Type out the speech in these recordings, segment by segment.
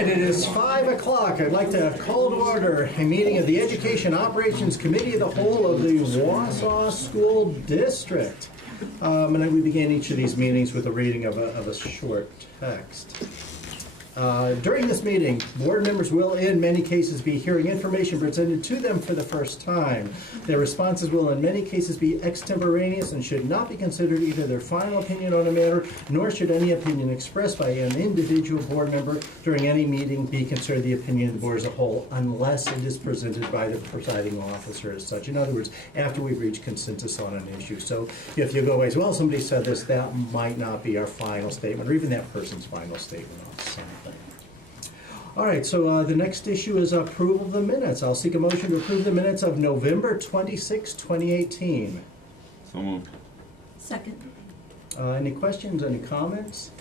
right, it is 5 o'clock. I'd like to call to order a meeting of the Education Operations Committee of the Whole of the Wausau School District. And we begin each of these meetings with a reading of a short text. During this meeting, board members will, in many cases, be hearing information presented to them for the first time. Their responses will, in many cases, be extemporaneous and should not be considered either their final opinion on a matter, nor should any opinion expressed by an individual board member during any meeting be considered the opinion of the board as a whole, unless it is presented by the presiding officer as such. In other words, after we've reached consensus on an issue. So if you go, well, somebody said this, that might not be our final statement, or even that person's final statement on something. All right, so the next issue is approval of the minutes. I'll seek a motion to approve the minutes of November 26, 2018. So moved. Second. Any questions, any comments?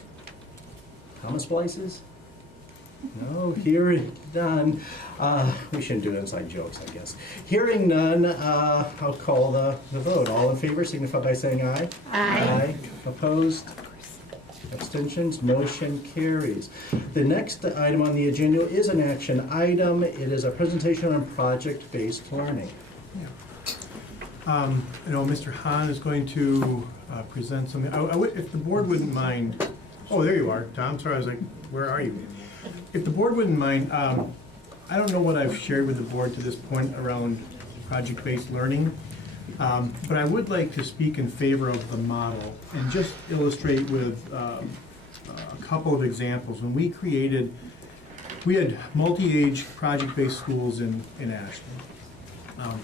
Comment splices? No, hearing none. We shouldn't do inside jokes, I guess. Hearing none, I'll call the vote. All in favor signify by saying aye. Aye. Opposed? Abstentions? Motion carries. The next item on the agenda is an action item. It is a presentation on project-based learning. Mr. Hahn is going to present something. If the board wouldn't mind, oh, there you are, Tom. Sorry, I was like, where are you? If the board wouldn't mind, I don't know what I've shared with the board to this point around project-based learning. But I would like to speak in favor of the model and just illustrate with a couple of examples. When we had multi-age project-based schools in Ashland,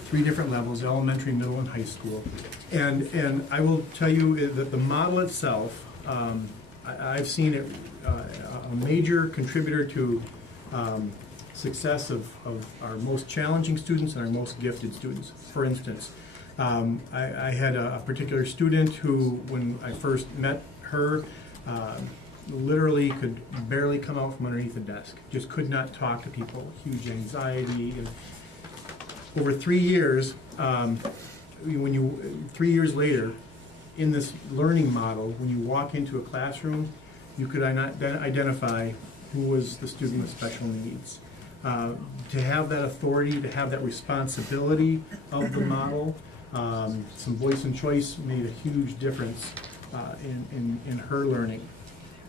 3 different levels, elementary, middle, and high school. And I will tell you that the model itself, I've seen it a major contributor to success of our most challenging students and our most gifted students. For instance, I had a particular student who, when I first met her, literally could barely come out from underneath a desk. Just could not talk to people, huge anxiety. And over 3 years, 3 years later, in this learning model, when you walk into a classroom, you could identify who was the student with special needs. To have that authority, to have that responsibility of the model, some voice and choice made a huge difference in her learning.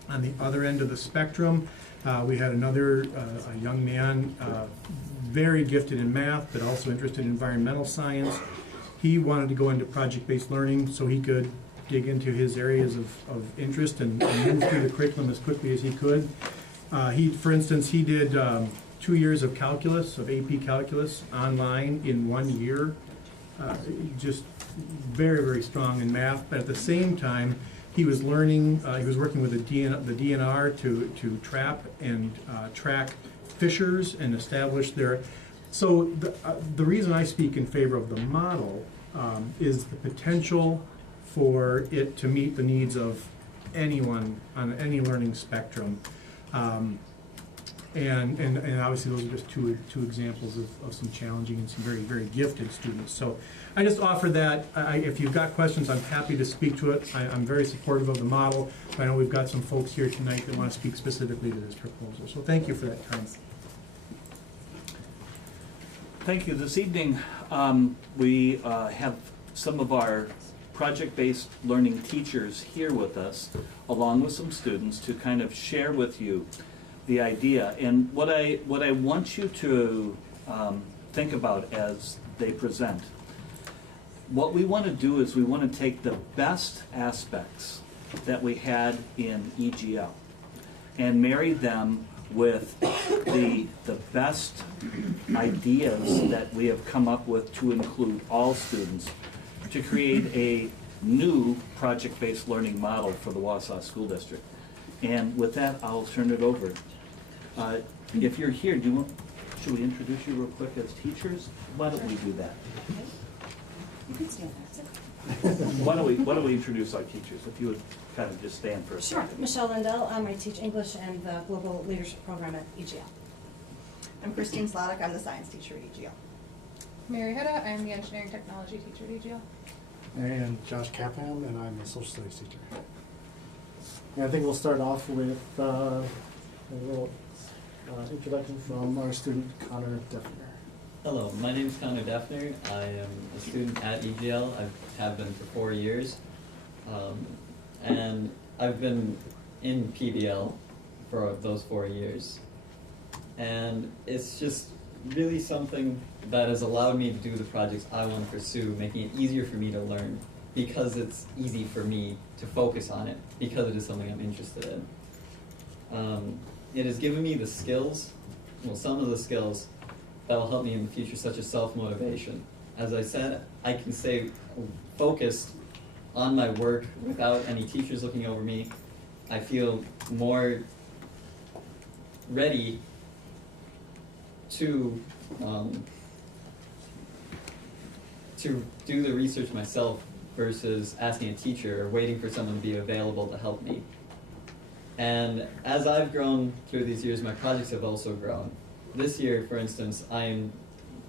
On the other end of the spectrum, we had another a young man, very gifted in math, but also interested in environmental science. He wanted to go into project-based learning so he could dig into his areas of interest and move through the curriculum as quickly as he could. For instance, he did 2 years of calculus, of AP calculus, online in 1 year. Just very, very strong in math, but at the same time, he was learning, he was working with the DNR to trap and track fishers and establish their. So the reason I speak in favor of the model is the potential for it to meet the needs of anyone on any learning spectrum. And obviously those are just two examples of some challenging and some very, very gifted students. So I just offer that. If you've got questions, I'm happy to speak to it. I'm very supportive of the model. I know we've got some folks here tonight that want to speak specifically to this proposal. So thank you for that time. Thank you. This evening we have some of our project-based learning teachers here with us, along with some students, to kind of share with you the idea. And what I want you to think about as they present. What we want to do is we want to take the best aspects that we had in EGL and marry them with the best ideas that we have come up with to include all students to create a new project-based learning model for the Wausau School District. And with that, I'll turn it over. If you're here, should we introduce you real quick as teachers? Why don't we do that? You can stand there. Why don't we introduce our teachers? If you would kind of just stand for a Sure. second. Michelle Lindell. I teach English and the Global Leadership Program at EGL. I'm Christine Sladek. I'm the science teacher at EGL. Mary Hedda, I'm the engineering technology teacher at EGL. And Josh Capham, and I'm a social studies teacher. And I think we'll start off with a little introduction from our student Connor Defner. Hello, my name is Connor Defner. I am a student at EGL. I have been for 4 years. And I've been in PBL for those 4 years. And it's just really something that has allowed me to do the projects I want to pursue, making it easier for me to learn because it's easy for me to focus on it because it is something I'm interested in. It has given me the skills, well, some of the skills that will help me in the future, such as self-motivation. As I said, I can stay focused on my work without any teachers looking over me. I feel more ready to do the research myself versus asking a teacher or waiting for someone to be available to help me. And as I've grown through these years, my projects have also grown. This year, for instance, I'm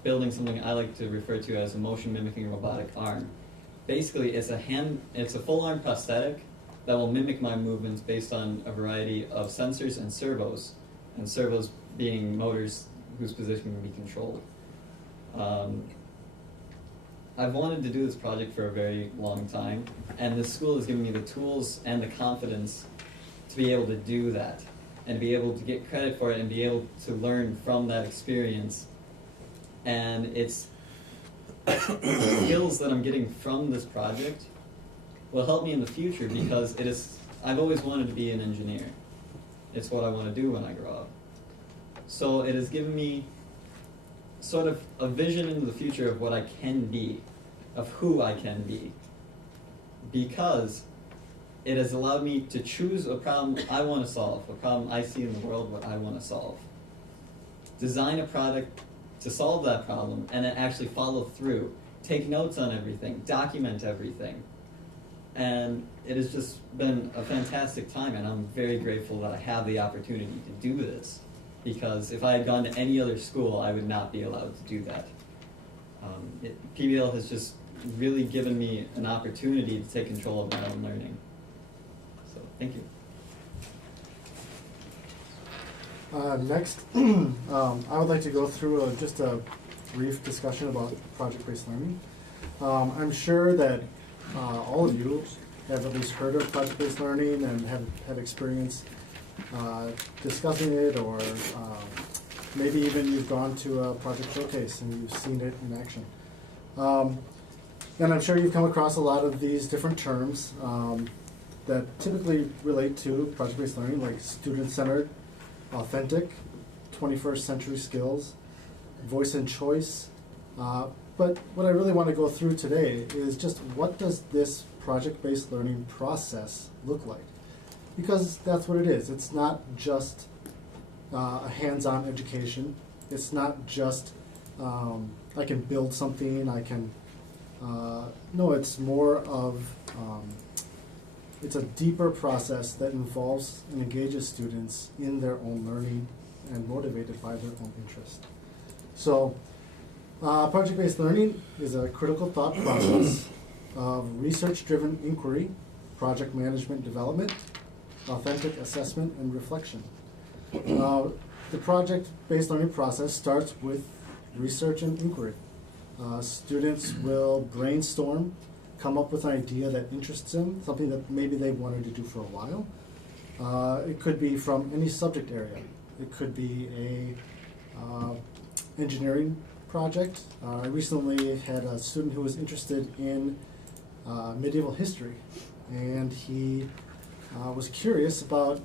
building something I like to refer to as a motion mimicking robotic arm. Basically, it's a full arm prosthetic that will mimic my movements based on a variety of sensors and servos being motors whose position can be controlled. I've wanted to do this project for a very long time, and the school has given me the tools and the confidence to be able to do that, and be able to get credit for it, and be able to learn from that experience. And it's the skills that I'm getting from this project will help me in the future because I've always wanted to be an engineer. It's what I want to do when I grow up. So it has given me sort of a vision into the future of what I can be, of who I can be, because it has allowed me to choose a problem I want to solve, a problem I see in the world, what I want to solve. Design a product to solve that problem, and then actually follow through. Take notes on everything, document everything. And it has just been a fantastic time, and I'm very grateful that I have the opportunity to do this. Because if I had gone to any other school, I would not be allowed to do that. PBL has just really given me an opportunity to take control of my own learning. So, thank you. Next, I would like to go through just a brief discussion about project-based learning. I'm sure that all of you have at least heard of project-based learning and have had experience discussing it, or maybe even you've gone to a project showcase and you've seen it in action. And I'm sure you've come across a lot of these different terms that typically relate to project-based learning, like student-centered, authentic, 21st century skills, voice and choice. But what I really want to go through today is just what does this project-based learning process look like? Because that's what it is. It's not just a hands-on education. It's not just I can build something, I can, no, it's more of, it's a deeper process that involves and engages students in their own learning and motivated by their own interest. So, project-based learning is a critical thought process of research-driven inquiry, project management development, authentic assessment, and reflection. The project-based learning process starts with research and inquiry. Students will brainstorm, come up with an idea that interests them, something that maybe they wanted to do for a while. It could be from any subject area. It could be a engineering project. I recently had a student who was interested in medieval history, and he was curious about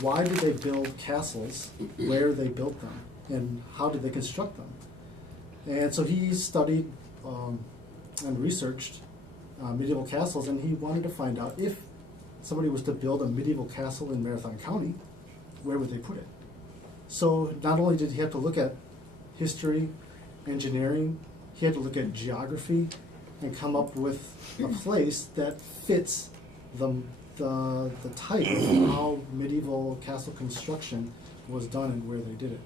why did they build castles, where they built them, and how did they construct them. And so he studied and researched medieval castles, and he wanted to find out if somebody was to build a medieval castle in Marathon County, where would they put it? So not only did he have to look at history, engineering, he had to look at geography and come up with a place that fits the type of how medieval castle construction was done and where they did it.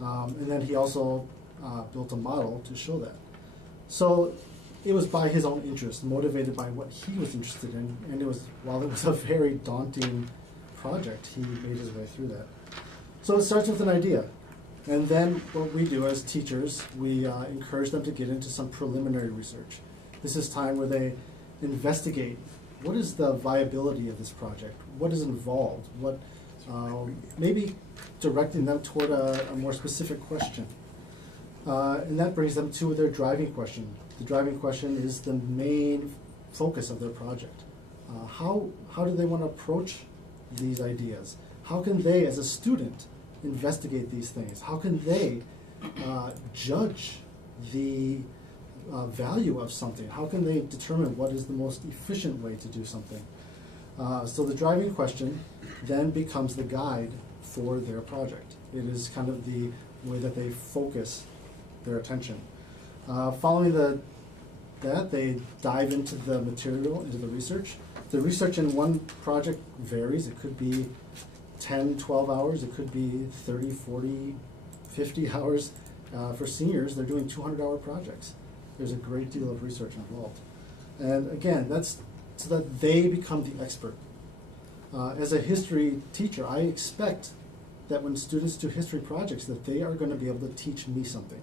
And then he also built a model to show that. So it was by his own interest, motivated by what he was interested in, and while it was a very daunting project, he made his way through that. So it starts with an idea. And then what we do as teachers, we encourage them to get into some preliminary research. This is time where they investigate what is the viability of this project, what is involved, what maybe directing them toward a more specific question. And that brings them to their driving question. The driving question is the main focus of their project. How do they want to approach these ideas? How can they, as a student, investigate these things? How can they judge the value of something? How can they determine what is the most efficient way to do something? So the driving question then becomes the guide for their project. It is kind of the way that they focus their attention. Following that, they dive into the material, into the research. The research in one project varies. It could be 10, 12 hours. It could be 30, 40, 50 hours. For seniors, they're doing 200-hour projects. There's a great deal of research involved. And again, that's so that they become the expert. As a history teacher, I expect that when students do history projects that they are going to be able to teach me something.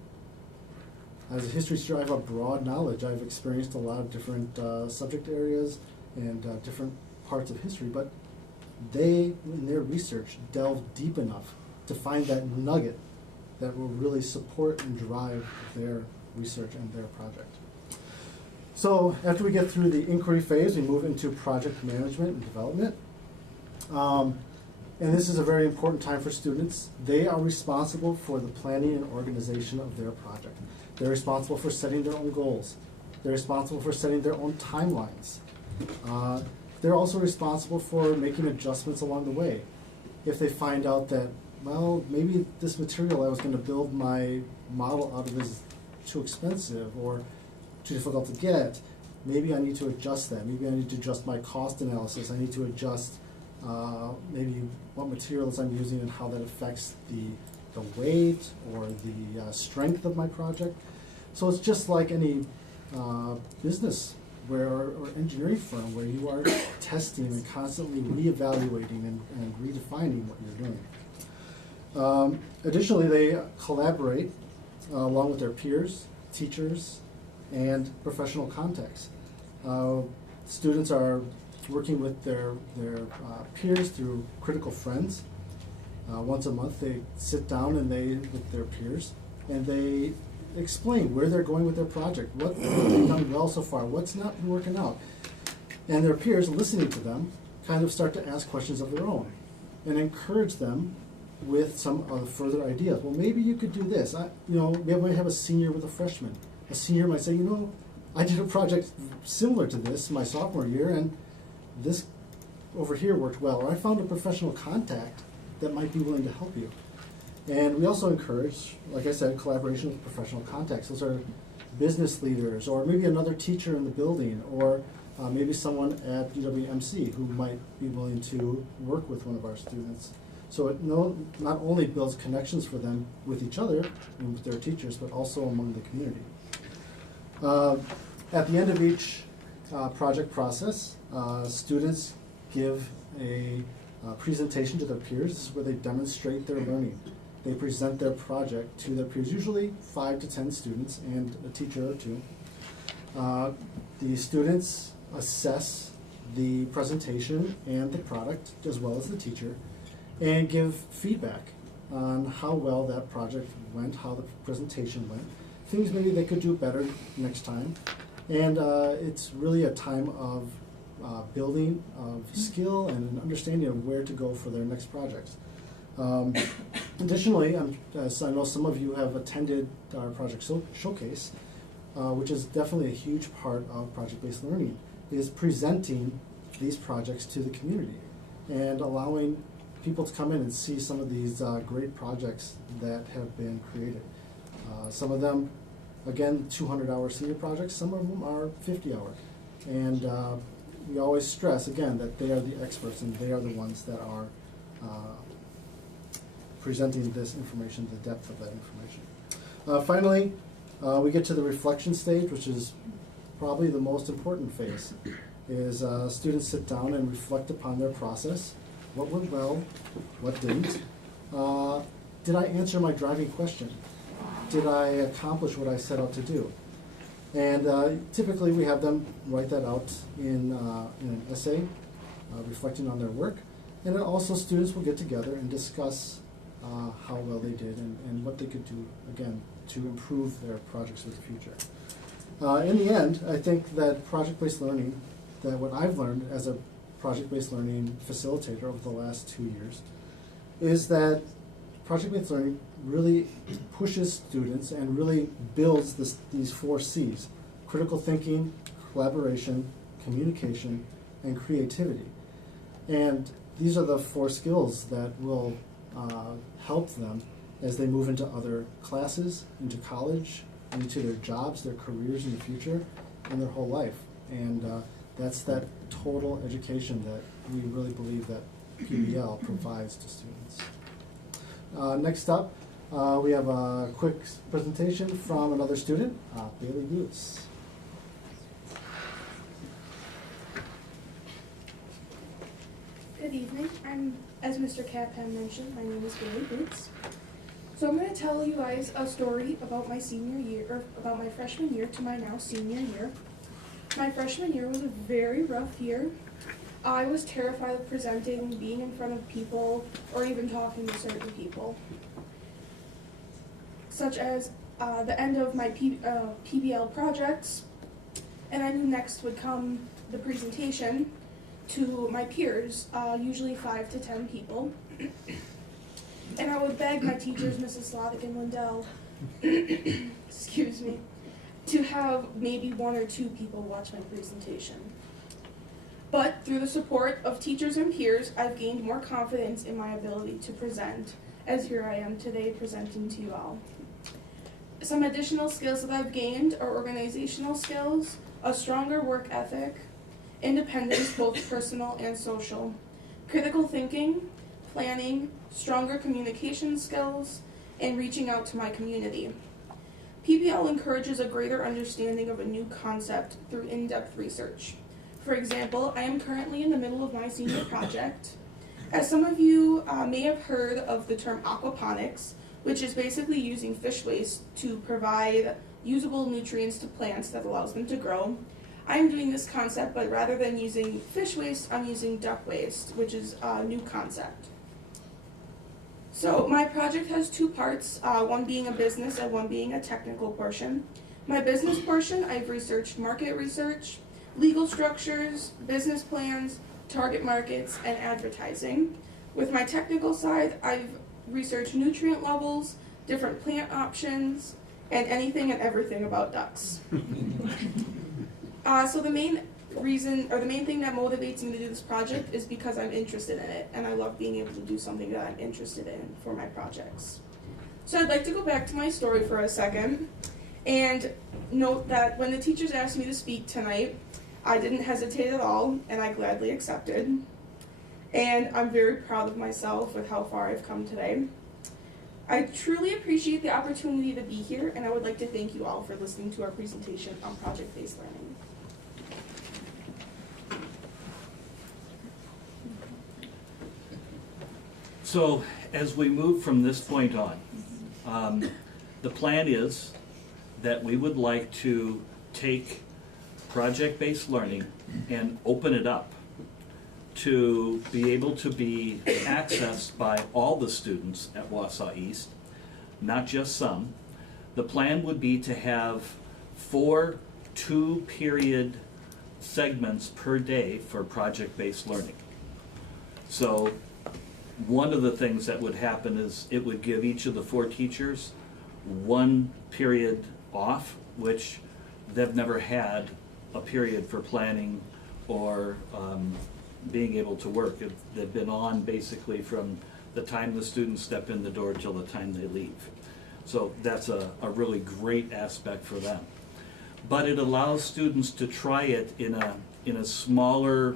As a history teacher, I have a broad knowledge. I've experienced a lot of different subject areas and different parts of history, but they, in their research, delve deep enough to find that nugget that will really support and drive their research and their project. So after we get through the inquiry phase, we move into project management and development. And this is a very important time for students. They are responsible for the planning and organization of their project. They're responsible for setting their own goals. They're responsible for setting their own timelines. They're also responsible for making adjustments along the way. If they find out that, well, maybe this material I was going to build my model out of is too expensive or too difficult to get, maybe I need to adjust that. Maybe I need to adjust my cost analysis. I need to adjust maybe what materials I'm using and how that affects the weight or the strength of my project. So it's just like any business or engineering firm where you are testing and constantly reevaluating and redefining what you're doing. Additionally, they collaborate along with their peers, teachers, and professional contacts. Students are working with their peers through critical friends. Once a month they sit down and with their peers and they explain where they're going with their project, what they've done well so far, what's not been working out. And their peers, listening to them, kind of start to ask questions of their own and encourage them with some further ideas. Well, maybe you could do this. Maybe I might have a senior with a freshman. A senior might say, I did a project similar to this my sophomore year, and this over here worked well. Or I found a professional contact that might be willing to help you. And we also encourage, like I said, collaboration with professional contacts. Those are business leaders, or maybe another teacher in the building, or maybe someone at UWMC who might be willing to work with one of our students. So it not only builds connections for them with each other and with their teachers, but also among the community. At the end of each project process, students give a presentation to their peers. This is where they demonstrate their learning. They present their project to their peers, usually 5 to 10 students and a teacher or two. The students assess the presentation and the product, as well as the teacher, and give feedback on how well that project went, how the presentation went, things maybe they could do better next time. And it's really a time of building of skill and an understanding of where to go for their next projects. Additionally, as I know some of you have attended our project showcase, which is definitely a huge part of project-based learning, is presenting these projects to the community and allowing people to come in and see some of these great projects that have been created. Some of them, again, 200-hour senior projects, some of them are 50-hour. And we always stress, again, that they are the experts and they are the ones that are presenting this information, the depth of that information. Finally, we get to the reflection stage, which is probably the most important phase, is students sit down and reflect upon their process, what went well, what didn't, did I answer my driving question? Did I accomplish what I set out to do? And typically we have them write that out in an essay, reflecting on their work. And then also students will get together and discuss how well they did and what they could do, again, to improve their projects for the future. In the end, I think that project-based learning, that what I've learned as a project-based learning facilitator over the last 2 years, is that project-based learning really pushes students and really builds these 4 C's: critical thinking, collaboration, communication, and creativity. And these are the 4 skills that will help them as they move into other classes, into college, into their jobs, their careers in the future, and their whole life. And that's that total education that we really believe that PBL provides to students. Next up, we have a quick presentation from another student, Bailey Boots. Good evening. As Mr. Capham mentioned, my name is Bailey Boots. So I'm going to tell you guys a story about my senior year, or about my freshman year to my now senior year. My freshman year was a very rough year. I was terrified of presenting, being in front of people, or even talking to certain people. Such as the end of my PBL projects, and I knew next would come the presentation to my peers, usually 5 to 10 people. And I would beg my teachers, Mrs. Slovic and Lindell, excuse me, to have maybe 1 or 2 people watch my presentation. But through the support of teachers and peers, I've gained more confidence in my ability to present, as here I am today presenting to you all. Some additional skills that I've gained are organizational skills, a stronger work ethic, independence, both personal and social, critical thinking, planning, stronger communication skills, and reaching out to my community. PBL encourages a greater understanding of a new concept through in-depth research. For example, I am currently in the middle of my senior project. As some of you may have heard of the term aquaponics, which is basically using fish waste to provide usable nutrients to plants that allows them to grow. I am doing this concept, but rather than using fish waste, I'm using duck waste, which is a new concept. So my project has 2 parts, one being a business and one being a technical portion. My business portion, I've researched market research, legal structures, business plans, target markets, and advertising. With my technical side, I've researched nutrient levels, different plant options, and anything and everything about ducks. So the main reason, or the main thing that motivates me to do this project is because I'm interested in it, and I love being able to do something that I'm interested in for my projects. So I'd like to go back to my story for a second, and note that when the teachers asked me to speak tonight, I didn't hesitate at all, and I gladly accepted. And I'm very proud of myself with how far I've come today. I truly appreciate the opportunity to be here, and I would like to thank you all for listening to our presentation on project-based learning. So as we move from this point on, the plan is that we would like to take project-based learning and open it up to be able to be accessed by all the students at Wausau East, not just some. The plan would be to have 4 2-period segments per day for project-based learning. So one of the things that would happen is it would give each of the 4 teachers 1 period off, which they've never had a period for planning or being able to work. They've been on basically from the time the students step in the door till the time they leave. So that's a really great aspect for them. But it allows students to try it in a smaller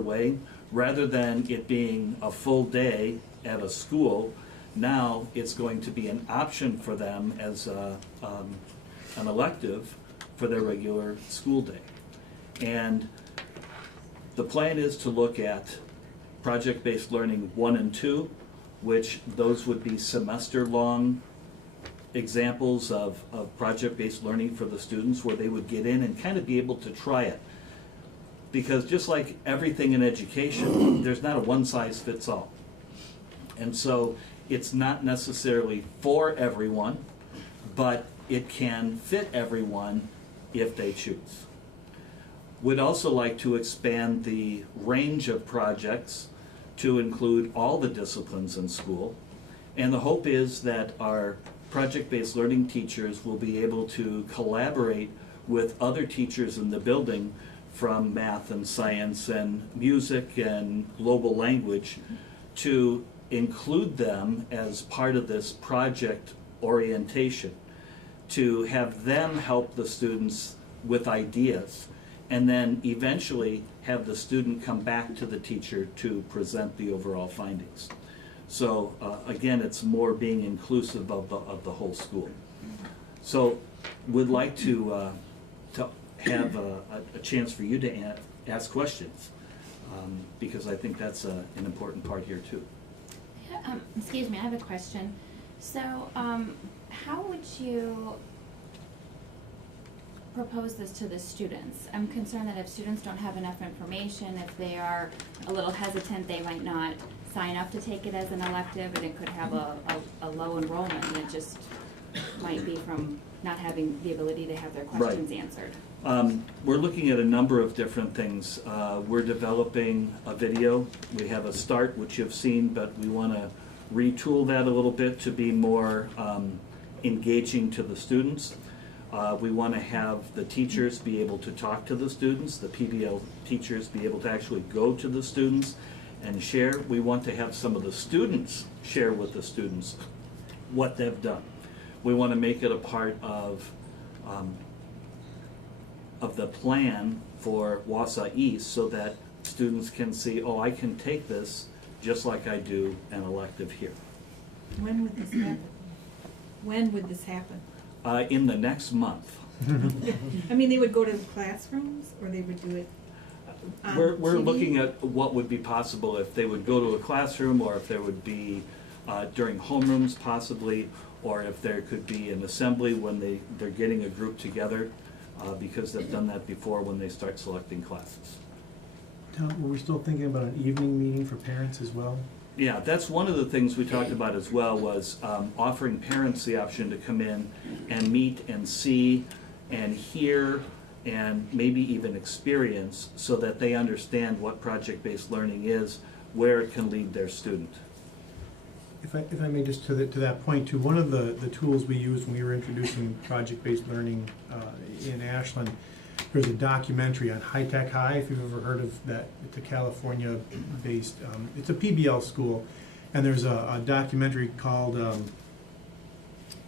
way, rather than it being a full day at a school. Now it's going to be an option for them as an elective for their regular school day. And the plan is to look at project-based learning 1 and 2, which those would be semester-long examples of project-based learning for the students, where they would get in and kind of be able to try it. Because just like everything in education, there's not a one-size-fits-all. And so it's not necessarily for everyone, but it can fit everyone if they choose. We'd also like to expand the range of projects to include all the disciplines in school. And the hope is that our project-based learning teachers will be able to collaborate with other teachers in the building from math and science and music and global language to include them as part of this project orientation, to have them help the students with ideas, and then eventually have the student come back to the teacher to present the overall findings. So again, it's more being inclusive of the whole school. So we'd like to have a chance for you to ask questions, because I think that's an important part here too. Excuse me, I have a question. So, how would you propose this to the students? I'm concerned that if students don't have enough information, if they are a little hesitant, they might not sign up to take it as an elective, and it could have a low enrollment, and it just might be from not having the ability to have their questions answered. We're looking at a number of different things. We're developing a video. We have a start, which you've seen, but we want to retool that a little bit to be more engaging to the students. We want to have the teachers be able to talk to the students, the PBL teachers be able to actually go to the students and share. We want to have some of the students share with the students what they've done. We want to make it a part of the plan for Wausau East, so that students can see, oh, I can take this just like I do an elective here. When would this happen? When would this happen? In the next month. I mean, they would go to the classrooms, or they would do it on We're TV? looking at what would be possible if they would go to a classroom, or if there would be during homerooms possibly, or if there could be an assembly when they're getting a group together, because they've done that before when they start selecting classes. Tom, were we still thinking about an evening meeting for parents as well? Yeah, that's one of the things we talked about as well, was offering parents the option to come in and meet and see and hear and maybe even experience, so that they understand what project-based learning is, where it can lead their student. If I may, just to that point too, one of the tools we used when we were introducing project-based learning in Ashland, there's a documentary on High Tech High, if you've ever heard of that. It's a California-based, it's a PBL school, and there's a documentary called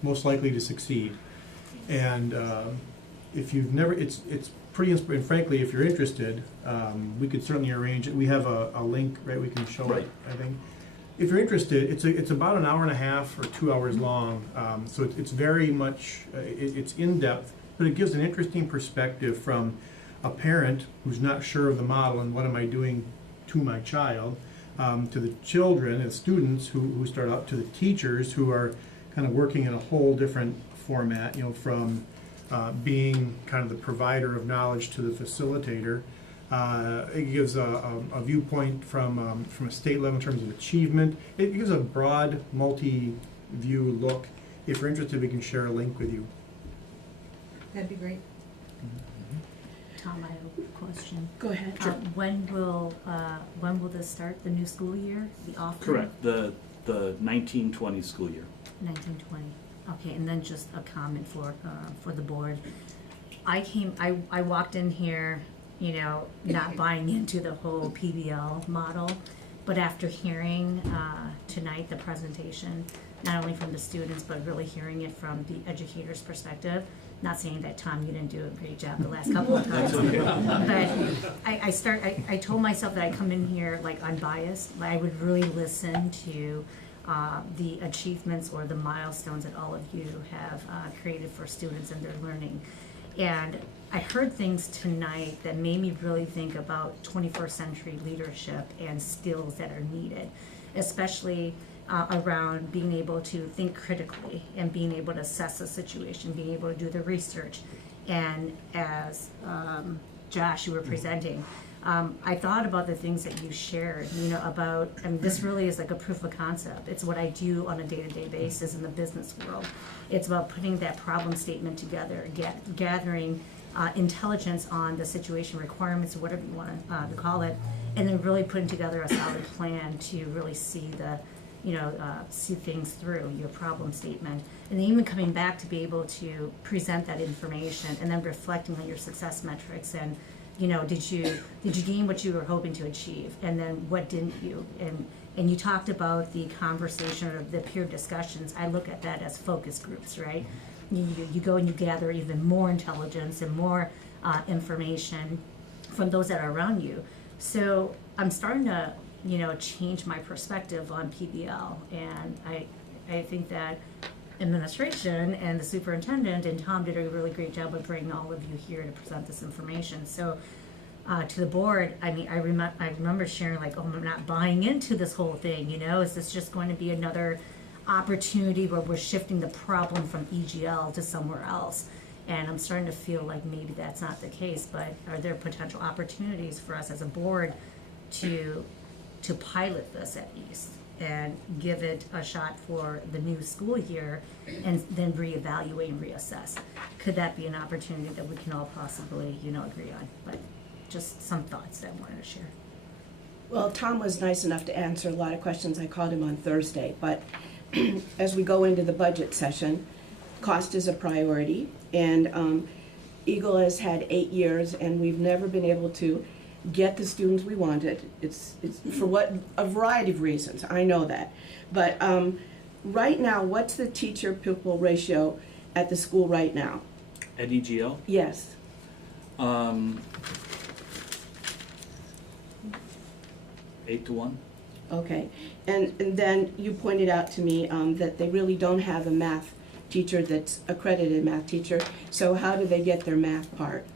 Most Likely to Succeed. And if you've never, it's pretty inspiring. Frankly, if you're interested, we could certainly arrange it. We have a link, right? We can show it, I think. If you're interested, it's about an hour and a half or 2 hours long. So it's very much, it's in-depth, but it gives an interesting perspective from a parent who's not sure of the model and what am I doing to my child, to the children and students who start out, to the teachers who are kind of working in a whole different format, you know, from being kind of the provider of knowledge to the facilitator. It gives a viewpoint from a state level in terms of achievement. It gives a broad, multi-view look. If you're interested, we can share a link with you. That'd be great. Tom, I have a question. Go ahead. When will this start? The new school year? The off? Correct. The 1920 school year. 1920. Okay, and then just a comment for the board. I walked in here, you know, not buying into the whole PBL model, but after hearing tonight the presentation, not only from the students, but really hearing it from the educator's perspective. Not saying that, Tom, you didn't do a great job the last couple of times, but I told myself that I come in here like unbiased. I would really listen to the achievements or the milestones that all of you have created for students and their learning. And I heard things tonight that made me really think about 21st century leadership and skills that are needed, especially around being able to think critically and being able to assess the situation, being able to do the research. And as Josh, you were presenting, I thought about the things that you shared, about, and this really is like a proof of concept. It's what I do on a day-to-day basis in the business world. It's about putting that problem statement together, gathering intelligence on the situation, requirements, or whatever you want to call it, and then really putting together a solid plan to really see the, see things through your problem statement, and then even coming back to be able to present that information, and then reflecting on your success metrics and, did you gain what you were hoping to achieve, and then what didn't you? And you talked about the conversation or the peer discussions. I look at that as focus groups, right? You go and you gather even more intelligence and more information from those that are around you. So I'm starting to, change my perspective on PBL, and I think that administration and the superintendent and Tom did a really great job of bringing all of you here to present this information. So to the board, I remember sharing like, I'm not buying into this whole thing, is this just going to be another opportunity where we're shifting the problem from EGL to somewhere else? And I'm starting to feel like maybe that's not the case, but are there potential opportunities for us as a board to pilot this at East and give it a shot for the new school year and then reevaluate and reassess? Could that be an opportunity that we can all possibly, agree on? But just some thoughts that I wanted to share. Well, Tom was nice enough to answer a lot of questions. I called him on Thursday, but as we go into the budget session, cost is a priority, and Eagle has had 8 years, and we've never been able to get the students we wanted. It's for a variety of reasons, I know that. But right now, what's the teacher-pupil ratio at the school right now? At EGL? Yes. 8-1. Okay, and then you pointed out to me that they really don't have a math teacher that's accredited math teacher, so how do they get their math part?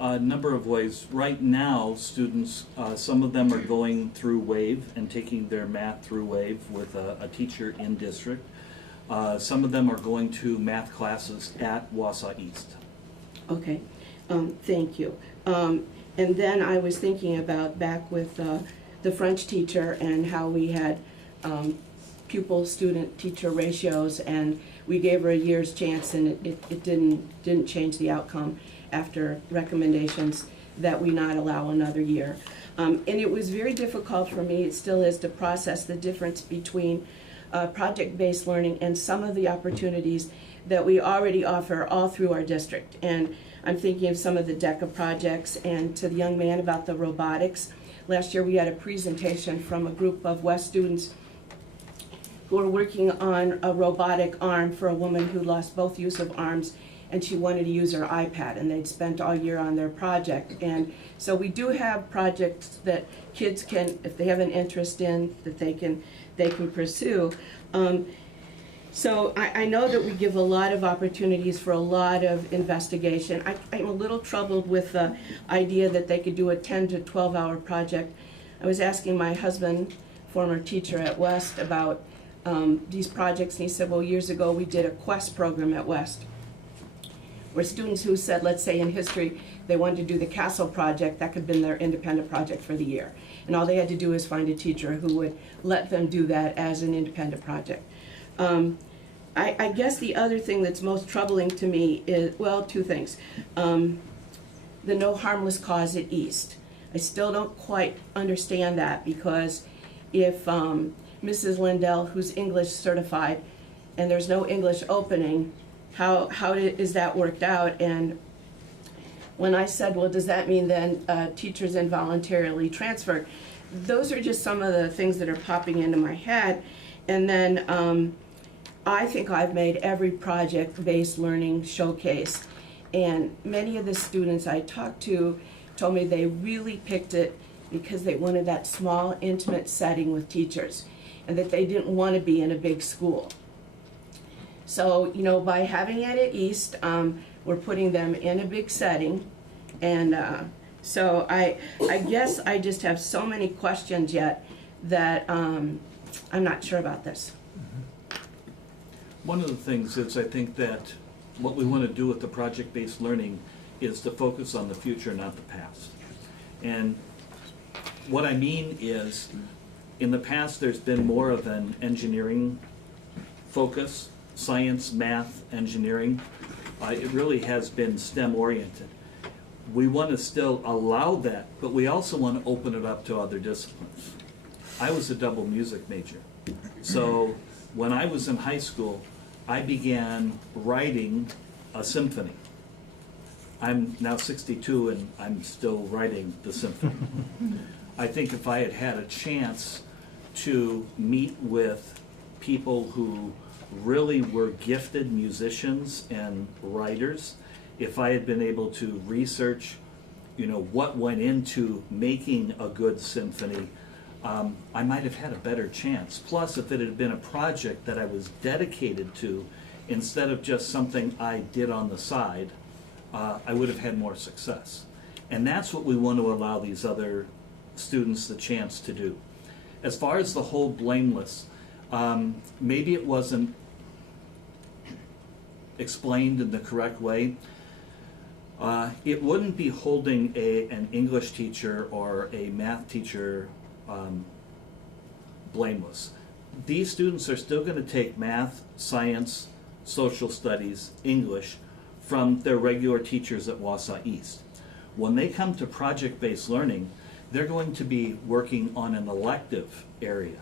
A number of ways. Right now, students, some of them are going through WAVE and taking their math through WAVE with a teacher in district. Some of them are going to math classes at Wausau East. Okay, thank you. And then I was thinking about back with the French teacher and how we had pupil-student teacher ratios, and we gave her a year's chance, and it didn't change the outcome after recommendations that we not allow another year. And it was very difficult for me, it still is, to process the difference between project-based learning and some of the opportunities that we already offer all through our district. And I'm thinking of some of the DECA projects, and to the young man about the robotics. Last year we had a presentation from a group of West students who are working on a robotic arm for a woman who lost both use of arms, and she wanted to use her iPad, and they'd spent all year on their project. And so we do have projects that kids can, if they have an interest in, that they can pursue. So I know that we give a lot of opportunities for a lot of investigation. I'm a little troubled with the idea that they could do a 10 to 12 hour project. I was asking my husband, former teacher at West, about these projects, and he said, well, years ago we did a Quest program at West, where students who said, let's say in history, they wanted to do the Castle project, that could have been their independent project for the year. And all they had to do is find a teacher who would let them do that as an independent project. I guess the other thing that's most troubling to me is, well, two things. The no harmless cause at East. I still don't quite understand that, because if Mrs. Lindell, who's English certified, and there's no English opening, how is that worked out? And when I said, well, does that mean then teachers involuntarily transfer? Those are just some of the things that are popping into my head. And then I think I've made every project-based learning showcase. And many of the students I talked to told me they really picked it because they wanted that small, intimate setting with teachers, and that they didn't want to be in a big school. So, you know, by having it at East, we're putting them in a big setting. And so I guess I just have so many questions yet that I'm not sure about this. One of the things is I think that what we want to do with the project-based learning is to focus on the future, not the past. And what I mean is, in the past, there's been more of an engineering focus, science, math, engineering. It really has been STEM-oriented. We want to still allow that, but we also want to open it up to other disciplines. I was a double music major. So when I was in high school, I began writing a symphony. I'm now 62 and I'm still writing the symphony. I think if I had had a chance to meet with people who really were gifted musicians and writers, if I had been able to research, what went into making a good symphony, I might have had a better chance. Plus, if it had been a project that I was dedicated to, instead of just something I did on the side, I would have had more success. And that's what we want to allow these other students the chance to do. As far as the whole blameless, maybe it wasn't explained in the correct way. It wouldn't be holding an English teacher or a math teacher blameless. These students are still going to take math, science, social studies, English from their regular teachers at Wausau East. When they come to project-based learning, they're going to be working on an elective area.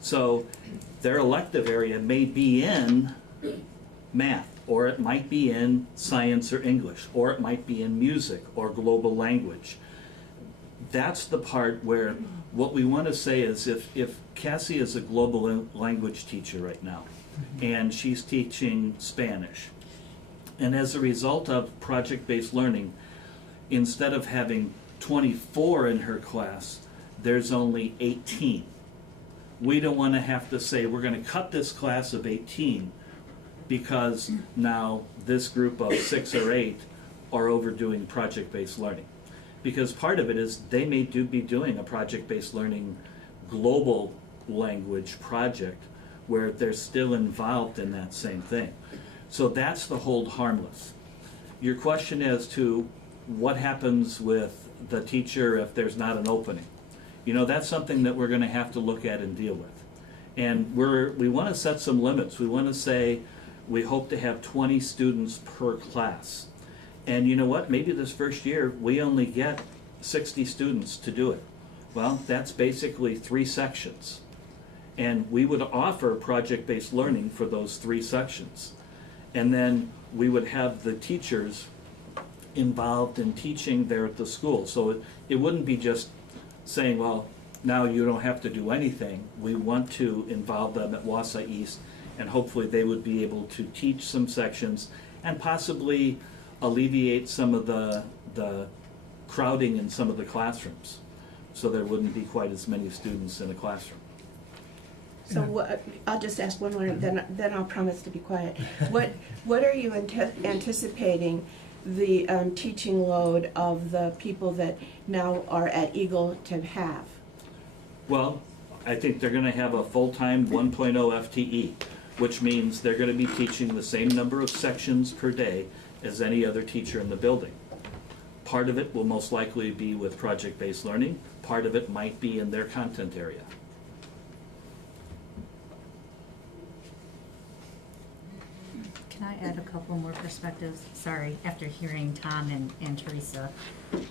So their elective area may be in math, or it might be in science or English, or it might be in music or global language. That's the part where what we want to say is if Cassie is a global language teacher right now, and she's teaching Spanish, and as a result of project-based learning, instead of having 24 in her class, there's only 18. We don't want to have to say we're going to cut this class of 18 because now this group of 6 or 8 are overdoing project-based learning. Because part of it is they may be doing a project-based learning global language project where they're still involved in that same thing. So that's the hold harmless. Your question as to what happens with the teacher if there's not an opening. That's something that we're going to have to look at and deal with. And we want to set some limits. We want to say we hope to have 20 students per class. And you know what? Maybe this first year we only get 60 students to do it. Well, that's basically 3 sections. And we would offer project-based learning for those 3 sections. And then we would have the teachers involved in teaching there at the school. So it wouldn't be just saying, well, now you don't have to do anything. We want to involve them at Wausau East, and hopefully they would be able to teach some sections and possibly alleviate some of the crowding in some of the classrooms, so there wouldn't be quite as many students in a classroom. So I'll just ask one more, then I'll promise to be quiet. What are you anticipating the teaching load of the people that now are at Eagle to have? Well, I think they're going to have a full-time 1.0 FTE, which means they're going to be teaching the same number of sections per day as any other teacher in the building. Part of it will most likely be with project-based learning. Part of it might be in their content area. Can I add a couple more perspectives? Sorry, after hearing Tom and Teresa.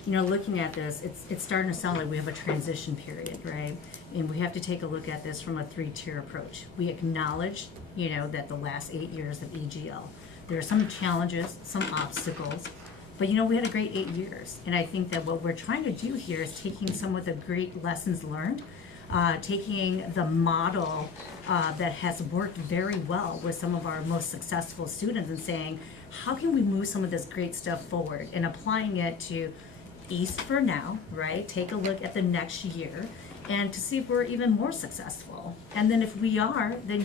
Looking at this, it's starting to sound like we have a transition period, right? And we have to take a look at this from a 3-tier approach. We acknowledge, that the last 8 years of EGL, there are some challenges, some obstacles, but we had a great 8 years. And I think that what we're trying to do here is taking some of the great lessons learned, taking the model that has worked very well with some of our most successful students and saying, how can we move some of this great stuff forward, and applying it to East for now, right? Take a look at the next year and to see if we're even more successful. And then if we are, then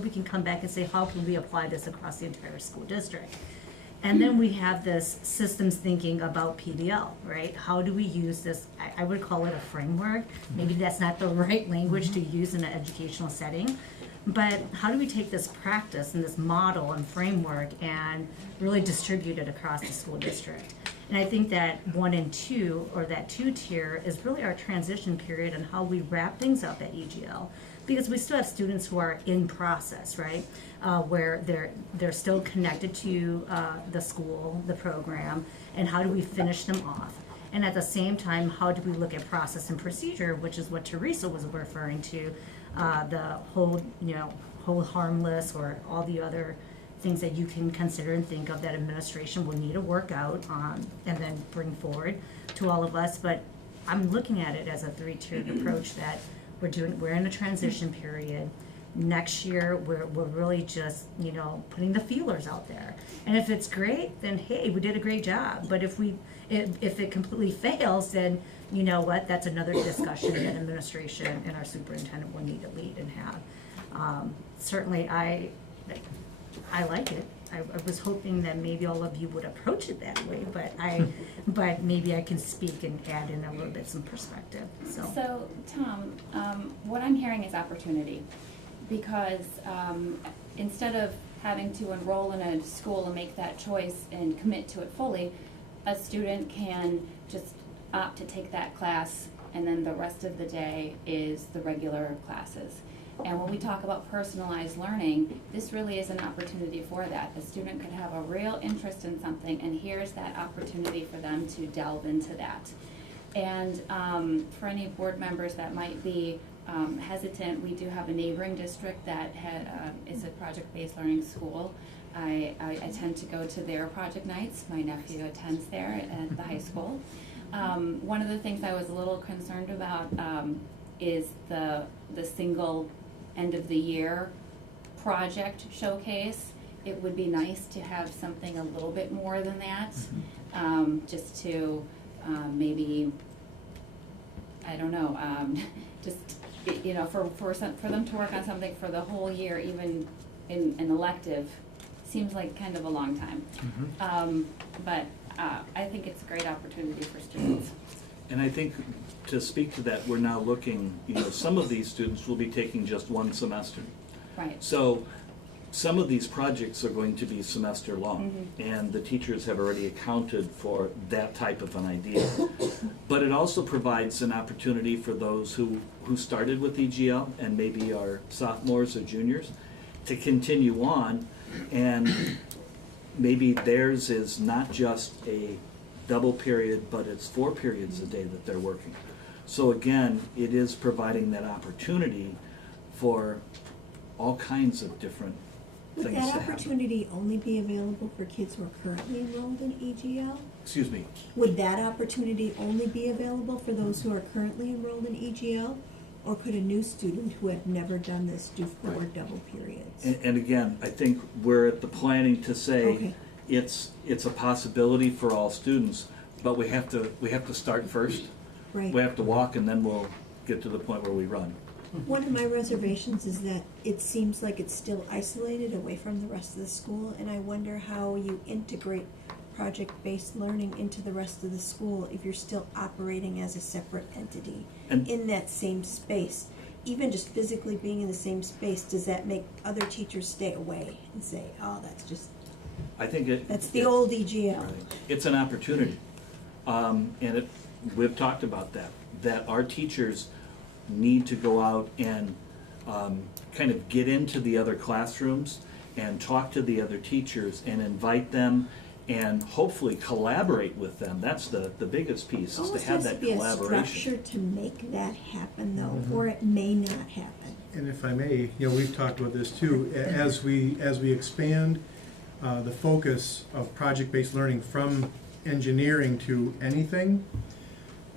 we can come back and say, how can we apply this across the entire school district? And then we have this systems thinking about PBL, right? How do we use this? I would call it a framework. Maybe that's not the right language to use in an educational setting. But how do we take this practice and this model and framework and really distribute it across the school district? And I think that 1 and 2, or that 2-tier, is really our transition period and how we wrap things up at EGL. Because we still have students who are in process, right? Where they're still connected to the school, the program, and how do we finish them off? And at the same time, how do we look at process and procedure, which is what Teresa was referring to, the hold harmless, or all the other things that you can consider and think of that administration will need to work out on and then bring forward to all of us. But I'm looking at it as a 3-tiered approach that we're in a transition period. Next year, we're really just, putting the feelers out there. And if it's great, then hey, we did a great job. But if it completely fails, then you know what, that's another discussion that administration and our superintendent will need to lead and have. Certainly, I like it. I was hoping that maybe all of you would approach it that way, but maybe I can speak and add in a little bit some perspective. So Tom, what I'm hearing is opportunity, because instead of having to enroll in a school and make that choice and commit to it fully, a student can just opt to take that class, and then the rest of the day is the regular classes. And when we talk about personalized learning, this really is an opportunity for that. A student could have a real interest in something, and here's that opportunity for them to delve into that. And for any board members that might be hesitant, we do have a neighboring district that is a project-based learning school. I tend to go to their project nights. My nephew attends there at the high school. One of the things I was a little concerned about is the single end of the year project showcase. It would be nice to have something a little bit more than that, just to maybe, I don't know, just for them to work on something for the whole year, even in an elective, seems like kind of a long time. But I think it's a great opportunity for students. And I think to speak to that, we're now looking, some of these students will be taking just 1 semester. Right. So some of these projects are going to be semester long, and the teachers have already accounted for that type of an idea. But it also provides an opportunity for those who started with EGL and maybe are sophomores or juniors to continue on, and maybe theirs is not just a double period, but it's 4 periods a day that they're working. So again, it is providing that opportunity for all kinds of different things to happen. Would that opportunity only be available for kids who are currently enrolled in EGL? Excuse me? Would that opportunity only be available for those who are currently enrolled in EGL? Or could a new student who had never done this do 4 double periods? And again, I think we're at the planning to say it's a possibility for all students, but we have to start first. Right. We have to walk, and then we'll get to the point where we run. One of my reservations is that it seems like it's still isolated away from the rest of the school, and I wonder how you integrate project-based learning into the rest of the school if you're still operating as a separate entity in that same space. Even just physically being in the same space, does that make other teachers stay away and say, oh, that's just, I think that's the old EGL. Right. It's an opportunity, and we've talked about that our teachers need to go out and kind of get into the other classrooms and talk to the other teachers and invite them and hopefully collaborate with them. That's the biggest piece, is to have that collaboration. Almost has to be a structure to make that happen, though, or it may not happen. And if I may, we've talked about this too. As we expand the focus of project-based learning from engineering to anything,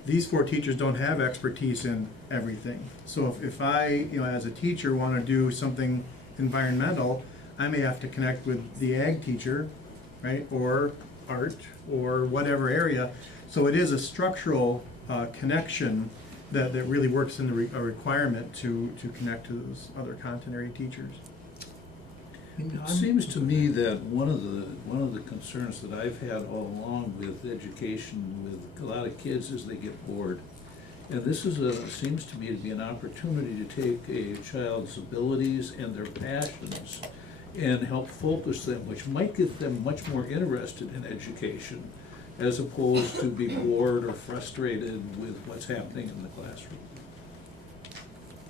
these 4 teachers don't have expertise in everything. So if I, as a teacher, want to do something environmental, I may have to connect with the ag teacher, right, or art, or whatever area. So it is a structural connection that really works in a requirement to connect to those other content area teachers. It seems to me that one of the concerns that I've had all along with education with a lot of kids is they get bored. And this seems to me to be an opportunity to take a child's abilities and their passions and help focus them, which might get them much more interested in education, as opposed to be bored or frustrated with what's happening in the classroom.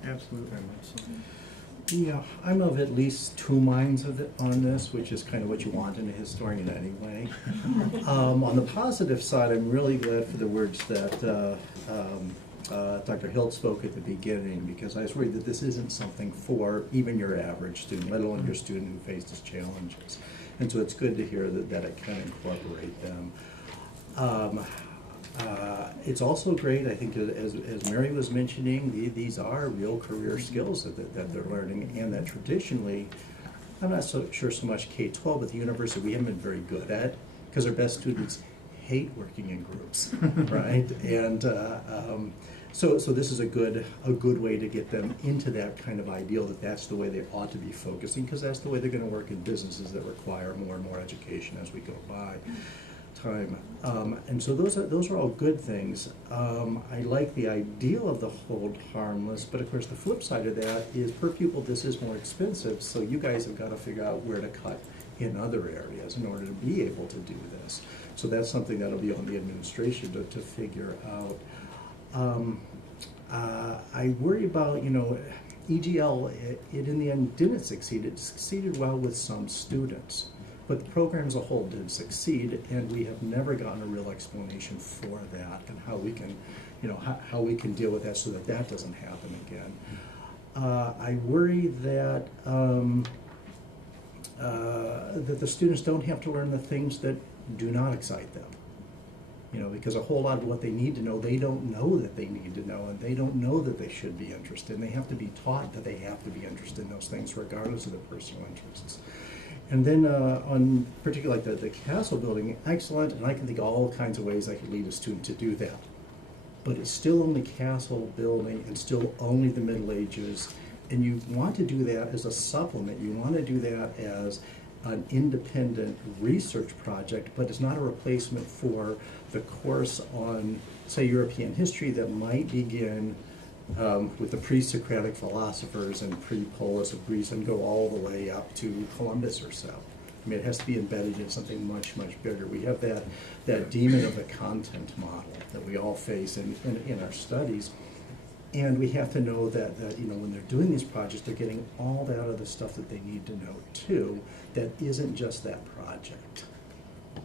Absolutely. Yeah, I'm of at least two minds on this, which is kind of what you want in a historian anyway. On the positive side, I'm really glad for the words that Dr. Hilt spoke at the beginning, because I was worried that this isn't something for even your average student, let alone your student who faces challenges. And so it's good to hear that it can incorporate them. It's also great, I think, as Mary was mentioning, these are real career skills that they're learning, and that traditionally, I'm not so sure so much K-12, but the university we haven't been very good at, because our best students hate working in groups, right? And so this is a good way to get them into that kind of ideal that that's the way they ought to be focusing, because that's the way they're going to work in businesses that require more and more education as we go by time. And so those are all good things. I like the ideal of the hold harmless, but of course the flip side of that is per pupil this is more expensive, so you guys have got to figure out where to cut in other areas in order to be able to do this. So that's something that'll be on the administration to figure out. I worry about, EGL, it in the end didn't succeed. It succeeded well with some students, but the program as a whole did succeed, and we have never gotten a real explanation for that and how we can, how we can deal with that so that doesn't happen again. I worry that that the students don't have to learn the things that do not excite them. Because a whole lot of what they need to know, they don't know that they need to know, and they don't know that they should be interested, and they have to be taught that they have to be interested in those things regardless of their personal interests. And then on particularly like the castle building, excellent, and I can think of all kinds of ways I could lead a student to do that. But it's still only castle building and still only the Middle Ages, and you want to do that as a supplement. You want to do that as an independent research project, but it's not a replacement for the course on, say, European history that might begin with the pre-Socratic philosophers and pre-Polis of Greece and go all the way up to Columbus or so. I mean, it has to be embedded in something much, much bigger. We have that demon of the content model that we all face in our studies. And we have to know that when they're doing these projects, they're getting all that other stuff that they need to know too, that isn't just that project.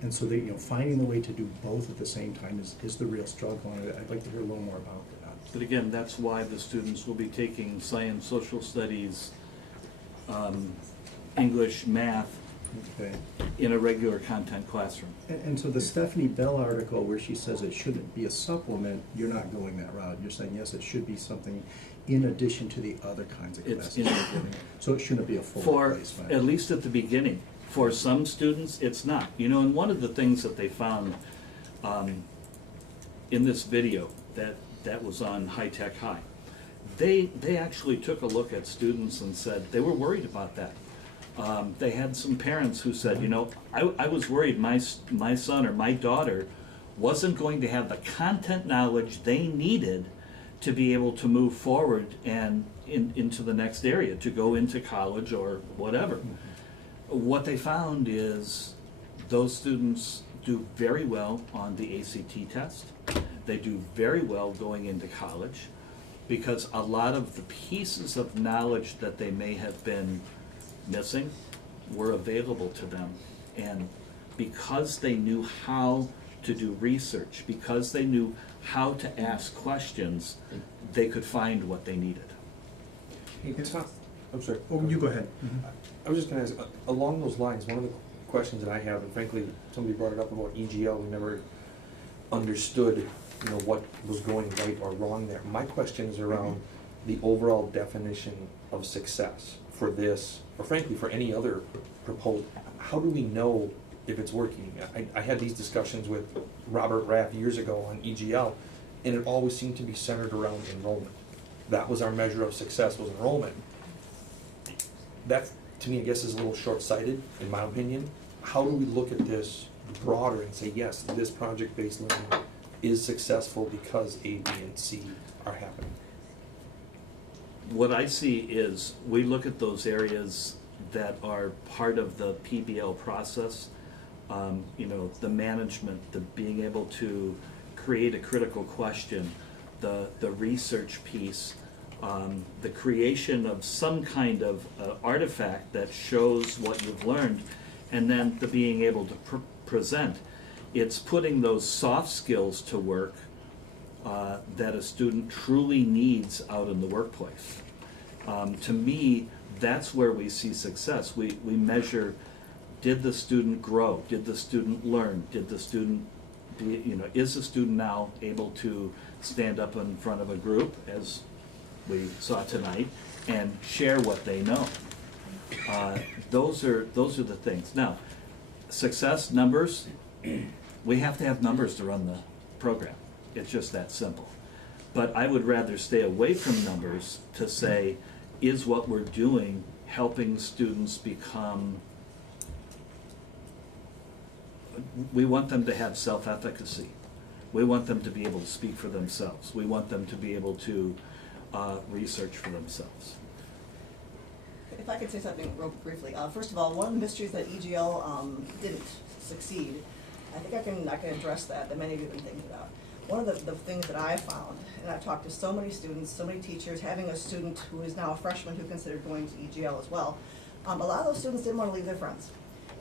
And so that, finding the way to do both at the same time is the real struggle. And I'd like to hear a little more about that. But again, that's why the students will be taking science, social studies, English, math, okay, in a regular content classroom. And so the Stephanie Bell article where she says it shouldn't be a supplement, you're not going that route. You're saying, yes, it should be something in addition to the other kinds of classes. So it shouldn't be a full replacement. At least at the beginning. For some students, it's not. And one of the things that they found in this video that was on High Tech High, they actually took a look at students and said they were worried about that. They had some parents who said, I was worried my son or my daughter wasn't going to have the content knowledge they needed to be able to move forward and into the next area, to go into college or whatever. What they found is those students do very well on the ACT test. They do very well going into college because a lot of the pieces of knowledge that they may have been missing were available to them. And because they knew how to do research, because they knew how to ask questions, they could find what they needed. I'm sorry. Oh, you go ahead. I was just going to ask, along those lines, one of the questions that I have, and frankly, somebody brought it up about EGL, we never understood, what was going right or wrong there. My question is around the overall definition of success for this, or frankly for any other proposal. How do we know if it's working? I had these discussions with Robert Raff years ago on EGL, and it always seemed to be centered around enrollment. That was our measure of success, was enrollment. That's to me, I guess is a little short-sighted, in my opinion. How do we look at this broader and say, yes, this project-based learning is successful because A, B, and C are happening? What I see is we look at those areas that are part of the PBL process, you know, the management, the being able to create a critical question, the research piece, the creation of some kind of artifact that shows what you've learned, and then the being able to present. It's putting those soft skills to work that a student truly needs out in the workplace. To me, that's where we see success. We measure, did the student grow? Did the student learn? Did the student be, you know, is the student now able to stand up in front of a group, as we saw tonight, and share what they know? Those are the things. Now, success numbers, we have to have numbers to run the program. It's just that simple. But I would rather stay away from numbers to say, is what we're doing helping students become, we want them to have self-efficacy. We want them to be able to speak for themselves. We want them to be able to research for themselves. If I could say something real briefly. First of all, one of the mysteries that EGL didn't succeed, I think I can address that many of you have been thinking about. One of the things that I found, and I've talked to so many students, so many teachers, having a student who is now a freshman who considered going to EGL as well, a lot of those students didn't want to leave their friends.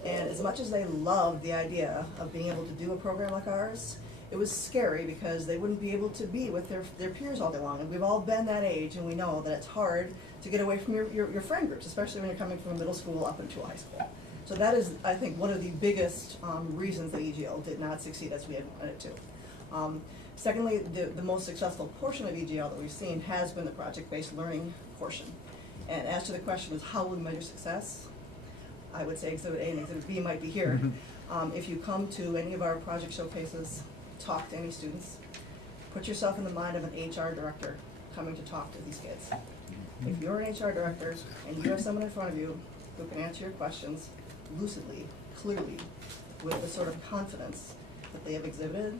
And as much as they loved the idea of being able to do a program like ours, it was scary because they wouldn't be able to be with their peers all day long. And we've all been that age, and we know that it's hard to get away from your friend groups, especially when you're coming from middle school up into high school. So that is, I think, one of the biggest reasons that EGL did not succeed as we had wanted it to. Secondly, the most successful portion of EGL that we've seen has been the project-based learning portion. And as to the question is how will we measure success, I would say Exhibit A and Exhibit B might be here. If you come to any of our project showcases, talk to any students, put yourself in the mind of an HR director coming to talk to these kids. If you're an HR director and you have someone in front of you who can answer your questions lucidly, clearly, with the sort of confidence that they have exhibited,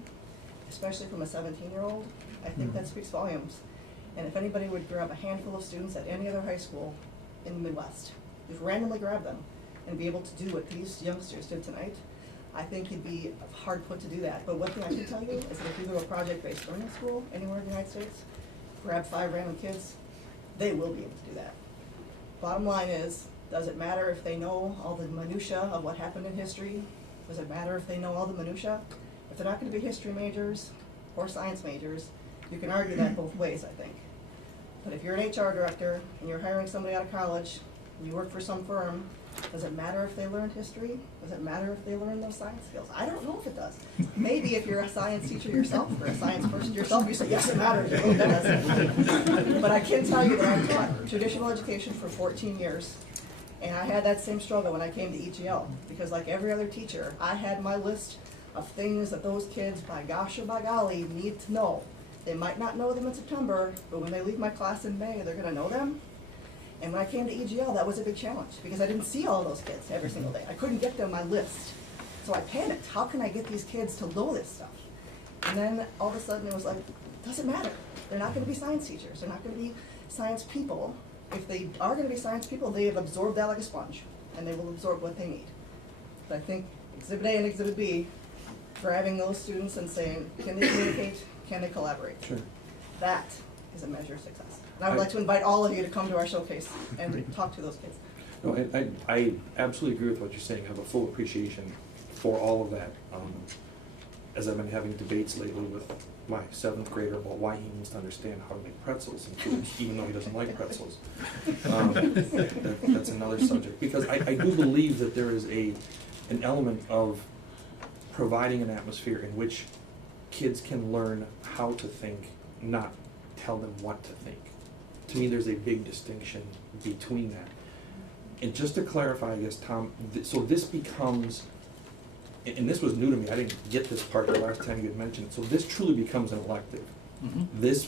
especially from a 17-year-old, I think that speaks volumes. And if anybody would grab a handful of students at any other high school in the Midwest, just randomly grab them and be able to do what these youngsters did tonight, I think you'd be hard put to do that. But one thing I can tell you is that if you go to a project-based learning school anywhere in the United States, grab 5 random kids, they will be able to do that. Bottom line is, does it matter if they know all the minutia of what happened in history? Does it matter if they know all the minutia? If they're not going to be history majors or science majors, you can argue that both ways, I think. But if you're an HR director and you're hiring somebody out of college and you work for some firm, does it matter if they learned history? Does it matter if they learned those science skills? I don't know if it does. Maybe if you're a science teacher yourself or a science person yourself, you say, yes, it matters. It really does. But I can tell you that I've taught traditional education for 14 years. And I had that same struggle when I came to EGL. Because like every other teacher, I had my list of things that those kids, by gosh or by golly, need to know. They might not know them in September, but when they leave my class in May, they're going to know them. And when I came to EGL, that was a big challenge because I didn't see all those kids every single day. I couldn't get them on my list. So I panicked. How can I get these kids to know this stuff? And then all of a sudden it was like, doesn't matter. They're not going to be science teachers. They're not going to be science people. If they are going to be science people, they have absorbed that like a sponge, and they will absorb what they need. But I think Exhibit A and Exhibit B, grabbing those students and saying, can they communicate? Can they collaborate? Sure. That is a measure of success. And I would like to invite all of you to come to our showcase and talk to those kids. No, I absolutely agree with what you're saying. I have a full appreciation for all of that. As I've been having debates lately with my 7th grader about why he needs to understand how to make pretzels in food, even though he doesn't like pretzels. That's another subject. Because I do believe that there is an element of providing an atmosphere in which kids can learn how to think, not tell them what to think. To me, there's a big distinction between that. And just to clarify, I guess, Tom, so this becomes, and this was new to me, I didn't get this part the last time you had mentioned it, so this truly becomes an elective. This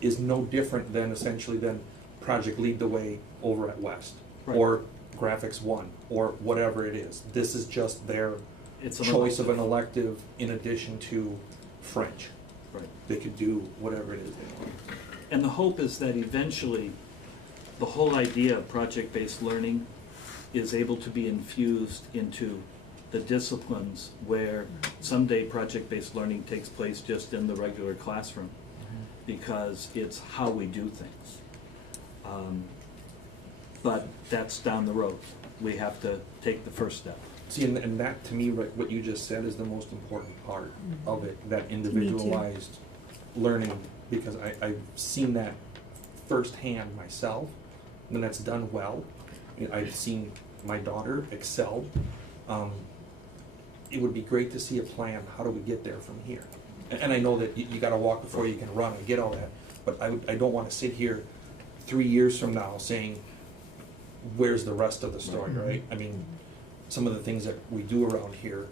is no different than essentially than Project Lead the Way over at West, Right. or graphics 1 or whatever it is. This is just their It's an choice of elective. an elective in addition to French. Right. They could do whatever it is they want. And the hope is that eventually, the whole idea of project-based learning is able to be infused into the disciplines where someday project-based learning takes place just in the regular classroom, because it's how we do things. But that's down the road. We have to take the first step. See, and that to me, what you just said is the most important part of it, that individualized learning, because I've seen that firsthand myself, and that's done well. I've seen my daughter excel. It would be great to see a plan, how do we get there from here? And I know that you gotta walk before you can run, I get all that, but I don't wanna sit here 3 years from now saying, where's the rest of the story, right? I mean, some of the things that we do around here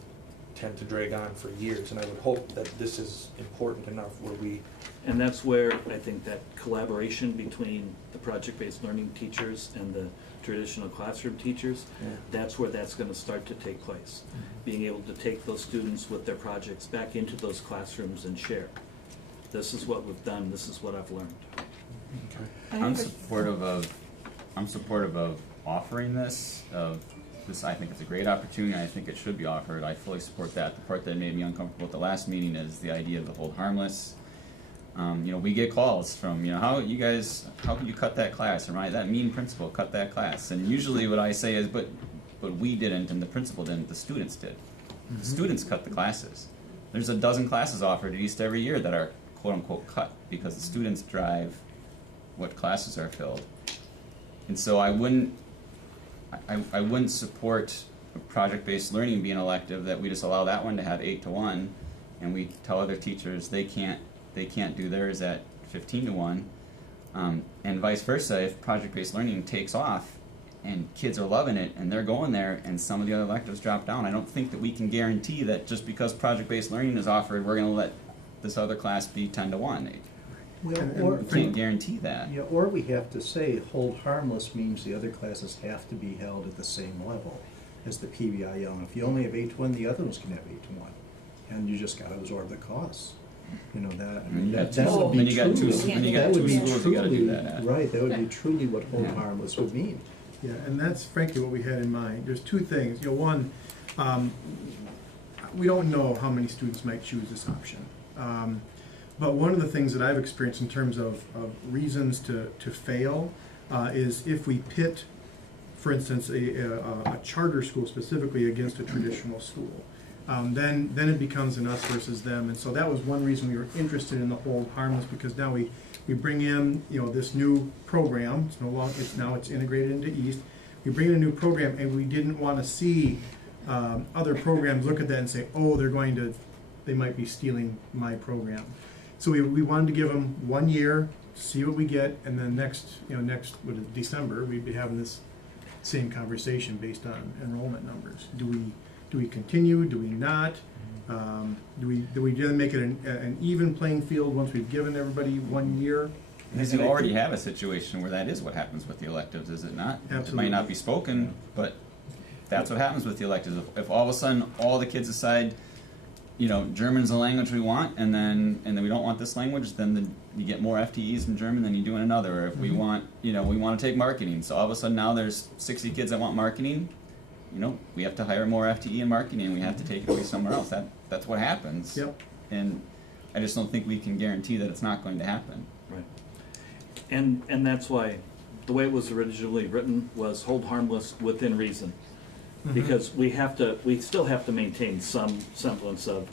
tend to drag on for years, and I would hope that this is important enough where we. And that's where I think that collaboration between the project-based learning teachers and the traditional classroom teachers, that's where that's going to start to take place. Being able to take those students with their projects back into those classrooms and share. This is what we've done, this is what I've learned. I'm supportive of offering this. I think it's a great opportunity. I think it should be offered. I fully support that. The part that made me uncomfortable at the last meeting is the idea of the hold harmless. We get calls from, how can you cut that class? Or that mean principal cut that class? And usually what I say is, but we didn't, and the principal didn't, the students did. The students cut the classes. There's a dozen classes offered at East every year that are quote unquote cut because the students drive what classes are filled. And so I wouldn't support project-based learning being elective, that we just allow that one to have 8-1, and we tell other teachers they can't do theirs at 15-1, and vice versa. If project-based learning takes off and kids are loving it and they're going there and some of the other electives drop down, I don't think that we can guarantee that just because project-based learning is offered, we're going to let this other class be 10-1. Or We can't guarantee that. Yeah, or we have to say hold harmless means the other classes have to be held at the same level as the PBIL. If you only have 8-1, the other ones can have 8-1, and you just got to absorb the costs. That would be truly right. That would be truly what hold harmless would mean. Yeah, and that's frankly what we had in mind. There's two things. One, we don't know how many students might choose this option. But one of the things that I've experienced in terms of reasons to fail is if we pit, for instance, a charter school specifically against a traditional school. Then it becomes an us versus them, and so that was one reason we were interested in the hold harmless, because now we bring in this new program. It's no longer it's integrated into East. We bring in a new program, and we didn't want to see other programs look at that and say, oh, they might be stealing my program. So we wanted to give them 1 year, see what we get, and then next December we'd be having this same conversation based on enrollment numbers. Do we continue? Do we not? Do we then make it an even playing field once we've given everybody 1 year? Because you already have a situation where that is what happens with the electives, is it not? Absolutely. It might not be spoken, but that's what happens with the electives. If all of a sudden all the kids decide, German's the language we want, and then we don't want this language, then you get more FTEs in German than you do in another. Or if we want, we want to take marketing, so all of a sudden now there's 60 kids that want marketing. We have to hire more FTE in marketing, and we have to take it away somewhere else. That's what happens. Yep. And I just don't think we can guarantee that it's not going to happen. Right. And that's why the way it was originally written was hold harmless within reason. Because we still have to maintain some semblance of,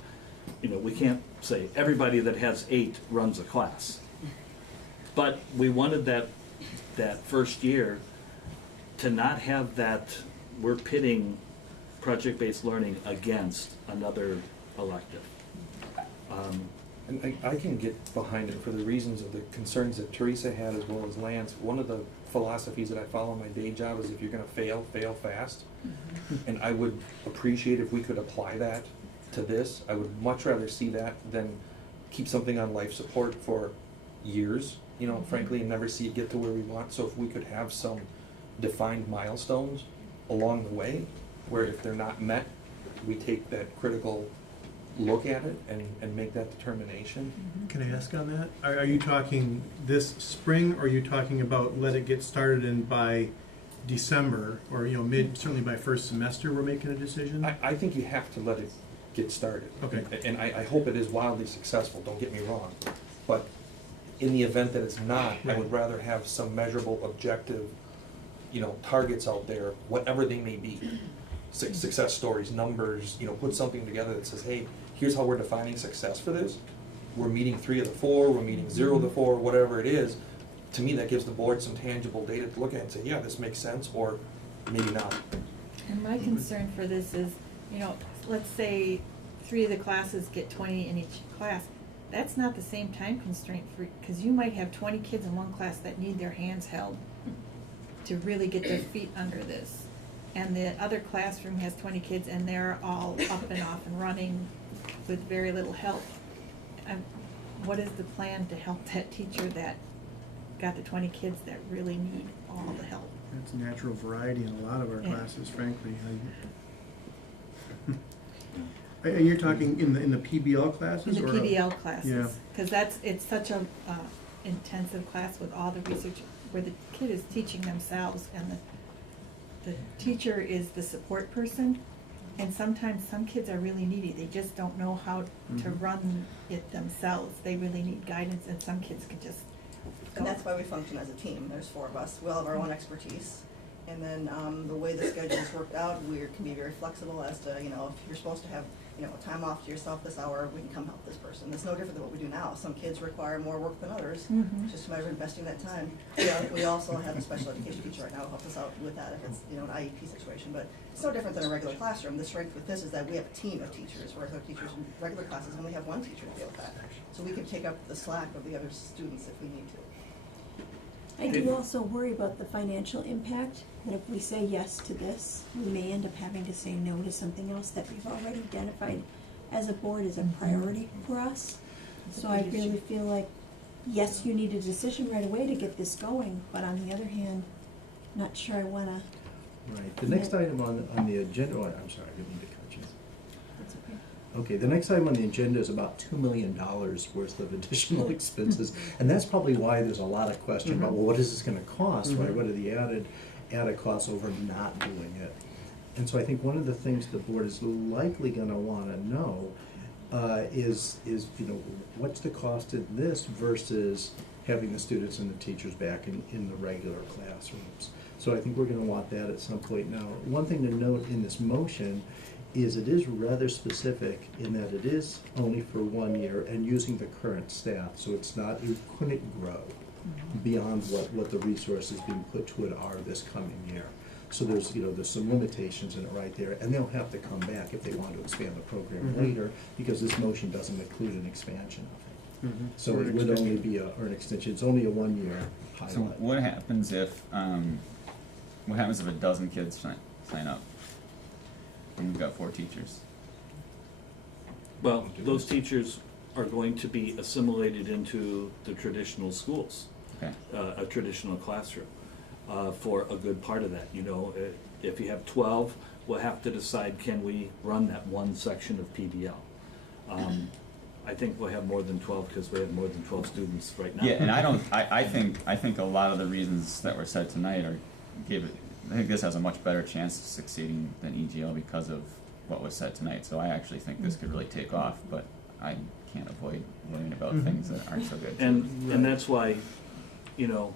we can't say everybody that has 8 runs a class. But we wanted that first year to not have that we're pitting project-based learning against another elective. And I can get behind it for the reasons of the concerns that Teresa had as well as Lance. One of the philosophies that I follow in my day job is if you're going to fail, fail fast. And I would appreciate if we could apply that to this. I would much rather see that than keep something on life support for years, frankly, and never see it get to where we want. So if we could have some defined milestones along the way, where if they're not met, we take that critical look at it and make that determination. Can I ask on that? Are you talking this spring, or are you talking about let it get started and by December, or, you know, certainly by first semester, we're making a decision? I think you have to let it get started. Okay. And I hope it is wildly successful, don't get me wrong. But in the event that it's not, I would rather have some measurable, objective, you know, targets out there, whatever they may be. Success stories, numbers, you know, put something together that says, hey, here's how we're defining success for this. We're meeting 3 of the 4, we're meeting 0 of the 4, whatever it is. To me, that gives the board some tangible data to look at and say, yeah, this makes sense, or maybe not. And my concern for this is, you know, let's say 3 of the classes get 20 in each class. That's not the same time constraint for, because you might have 20 kids in one class that need their hands held to really get their feet under this. And the other classroom has 20 kids and they're all up and off and running with very little help. What is the plan to help that teacher that got the 20 kids that really need all the help? That's natural variety in a lot of our classes, frankly. You're talking in the PBL classes? In the PBL classes. Yeah. Because it's such a intensive class with all the research where the kid is teaching themselves and the teacher is the support person. And sometimes some kids are really needy. They just don't know how to run it themselves. They really need guidance, and some kids can just go. And that's why we function as a team. There's 4 of us. We all have our own expertise. And then the way the schedule is worked out, we can be very flexible as to, you know, if you're supposed to have, you know, time off to yourself this hour, we can come help this person. It's no different than what we do now. Some kids require more work than others. It's just a matter of investing that time. We also have a special education teacher right now who helps us out with that if it's, you know, an IEP situation. But it's no different than a regular classroom. The strength with this is that we have a team of teachers, whereas our teachers in regular classes only have 1 teacher to deal with that. So we can take up the slack of the other students if we need to. I do also worry about the financial impact, that if we say yes to this, we may end up having to say no to something else that we've already identified as a board as a priority for us. So I really feel like, yes, you need a decision right away to get this going, but on the other hand, not sure I wanna. Right, the next item on the agenda, oh, I'm sorry, I didn't mean to cut you. That's okay. Okay, the next item on the agenda is about $2 million worth of additional expenses, and that's probably why there's a lot of question about, well, what is this gonna cost, right? What are the added costs over not doing it? And so I think one of the things the board is likely gonna wanna know is, you know, what's the cost of this versus having the students and the teachers back in the regular classrooms. So I think we're gonna want that at some point. Now, one thing to note in this motion is it is rather specific in that it is only for 1 year and using the current staff, so it's not, it couldn't grow beyond what the resources being put to it are this coming year. So there's, you know, there's some limitations in it right there, and they'll have to come back if they want to expand the program later, because this motion doesn't include an expansion of it. So it would only be or an extension, it's only a 1 year pilot. So what happens if a dozen kids sign up? And we've got 4 teachers. Well, those teachers are going to be assimilated into the traditional schools, a traditional classroom, for a good part of that. You know, if you have 12, we'll have to decide, can we run that one section of PBL? I think we'll have more than 12 because we have more than 12 students right now. Yeah, and I think a lot of the reasons that were said tonight I think this has a much better chance of succeeding than EGL because of what was said tonight. So I actually think this could really take off, but I can't avoid worrying about things that aren't so good. And that's why, you know,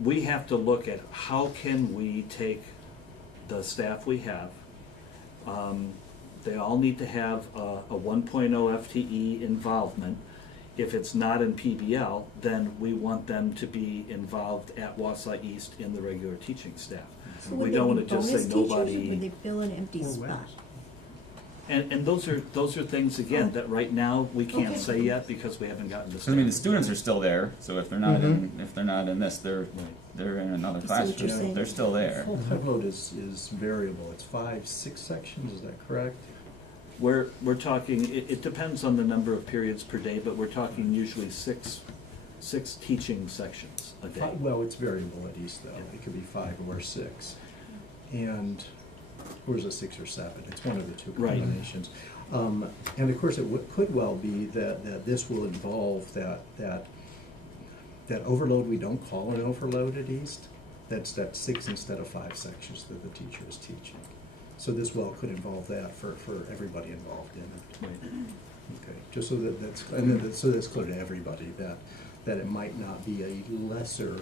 we have to look at how can we take the staff we have. They all need to have a 1.0 FTE involvement. If it's not in PBL, then we want them to be involved at Wausau East in the regular teaching staff. So We don't want to just say bonus nobody. teachers, or would they fill an empty spot? And those are things again that right now we can't say yet because we haven't gotten the. So, I mean, the students are still there. So if they're not in this, they're in another classroom. They're still there. Full-time load is variable. It's 5, 6 sections. Is that correct? We're talking. It depends on the number of periods per day, but we're talking usually six teaching sections a day. Well, it's variable at East though. It could be 5 or 6. and, or is it 6 or 7? It's one of the two Right. combinations. And of course, it could well be that this will involve that overload we don't call an overload at East. That's 6 instead of 5 sections that the teacher is teaching. So this well could involve that for everybody involved in it. Right. Okay, just so so that's clear to everybody that it might not be a lesser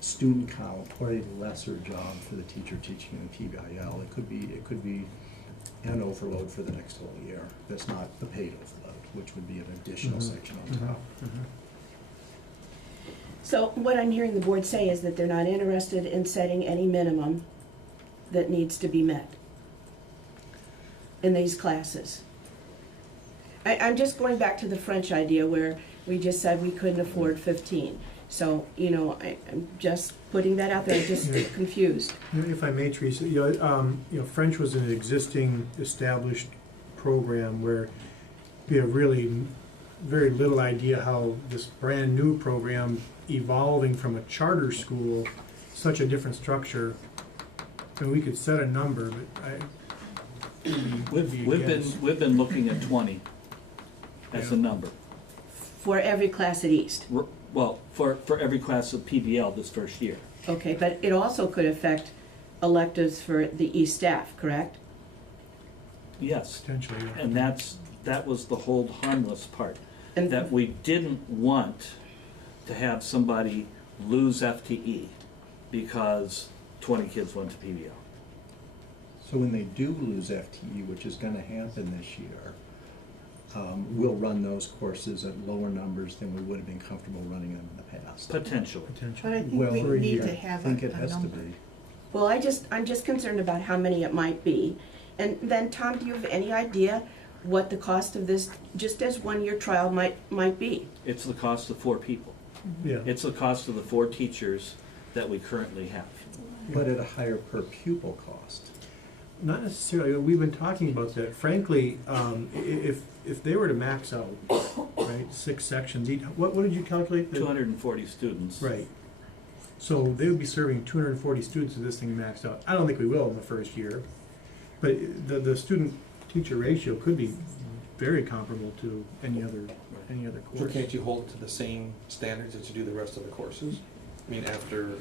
student count or a lesser job for the teacher teaching in PBIL. It could be an overload for the next whole year. That's not the paid overload, which would be an additional section on top. So what I'm hearing the board say is that they're not interested in setting any minimum that needs to be met in these classes. I'm just going back to the French idea where we just said we couldn't afford 15. So, I'm just putting that out there, I'm just confused. If I may, Teresa, French was an existing established program where we have really very little idea how this brand new program evolving from a charter school, such a different structure. And we could set a number, but We've been looking at 20 as a number. For every class at East. Well, for every class of PBL this first year. Okay, but it also could affect electives for the East staff, correct? Yes. Potentially, yeah. And that was the hold harmless part. And that we didn't want to have somebody lose FTE because 20 kids went to PBL. So when they do lose FTE, which is gonna happen this year, we'll run those courses at lower numbers than we would have been comfortable running them in the past. Potentially. But I think Well, we for a need year. to have I think a it has to number. be. Well, I'm just concerned about how many it might be. And then, Tom, do you have any idea what the cost of this, just as one-year trial, might be? It's the cost of 4 people. Yeah. It's the cost of the 4 teachers that we currently have. But at a higher per pupil cost. Not necessarily. We've been talking about that. Frankly, if they were to max out, right, 6 sections each, what did you calculate? 240 students. Right. So they would be serving 240 students if this thing maxed out. I don't think we will in the first year, but the student-teacher ratio could be very comparable to any other course. So can't you hold it to the same standards that you do the rest of the courses? I mean, after...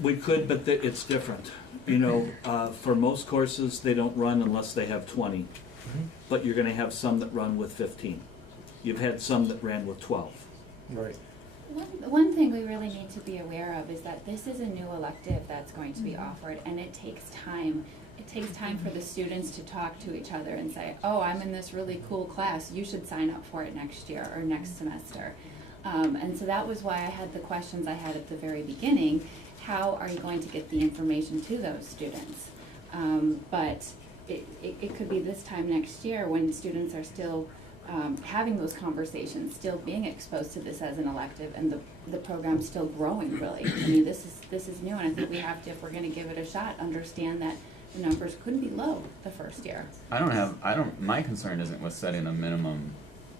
We could, but it's different. For most courses, they don't run unless they have 20. But you're gonna have some that run with 15. You've had some that ran with 12. Right. One thing we really need to be aware of is that this is a new elective that's going to be offered, and it takes time. It takes time for the students to talk to each other and say, oh, I'm in this really cool class, you should sign up for it next year or next semester. And so that was why I had the questions I had at the very beginning. How are you going to get the information to those students? But it could be this time next year when students are still having those conversations, still being exposed to this as an elective, and the program's still growing, really. I mean, this is new, and I think we have to, if we're gonna give it a shot, understand that the numbers could be low the first year. My concern isn't with setting a minimum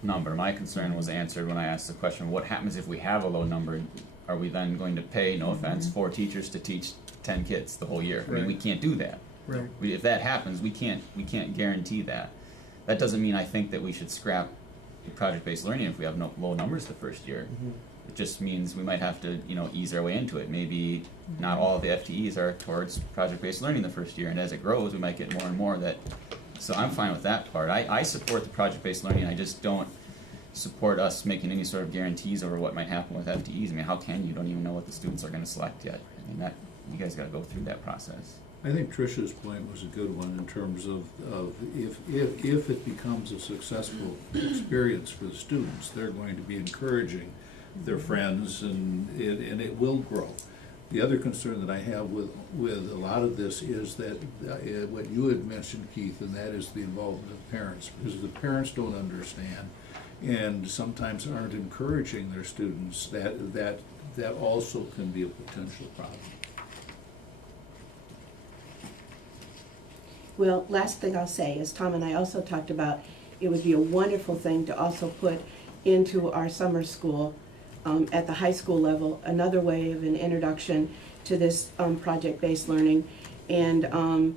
number. My concern was answered when I asked the question, what happens if we have a low number? Are we then going to pay, no offense, 4 teachers to teach 10 kids the whole year? I mean, we can't do that. Right. If that happens, we can't guarantee that. That doesn't mean I think that we should scrap project-based learning if we have low numbers the first year. It just means we might have to, ease our way into it. Maybe not all of the FTEs are towards project-based learning the first year, and as it grows, we might get more and more that. So I'm fine with that part. I support the project-based learning. I just don't support us making any sort of guarantees over what might happen with FTEs. I mean, how can you? Don't even know what the students are going to select yet. I mean, you guys got to go through that process. I think Tricia's point was a good one in terms of if it becomes a successful experience for the students, they're going to be encouraging their friends, and it will grow. The other concern that I have with a lot of this is that what you had mentioned, Keith, and that is the involvement of parents, because the parents don't understand and sometimes aren't encouraging their students. That also can be a potential problem. Well, last thing I'll say is Tom and I also talked about it would be a wonderful thing to also put into our summer school at the high school level, another way of an introduction to this project-based learning. And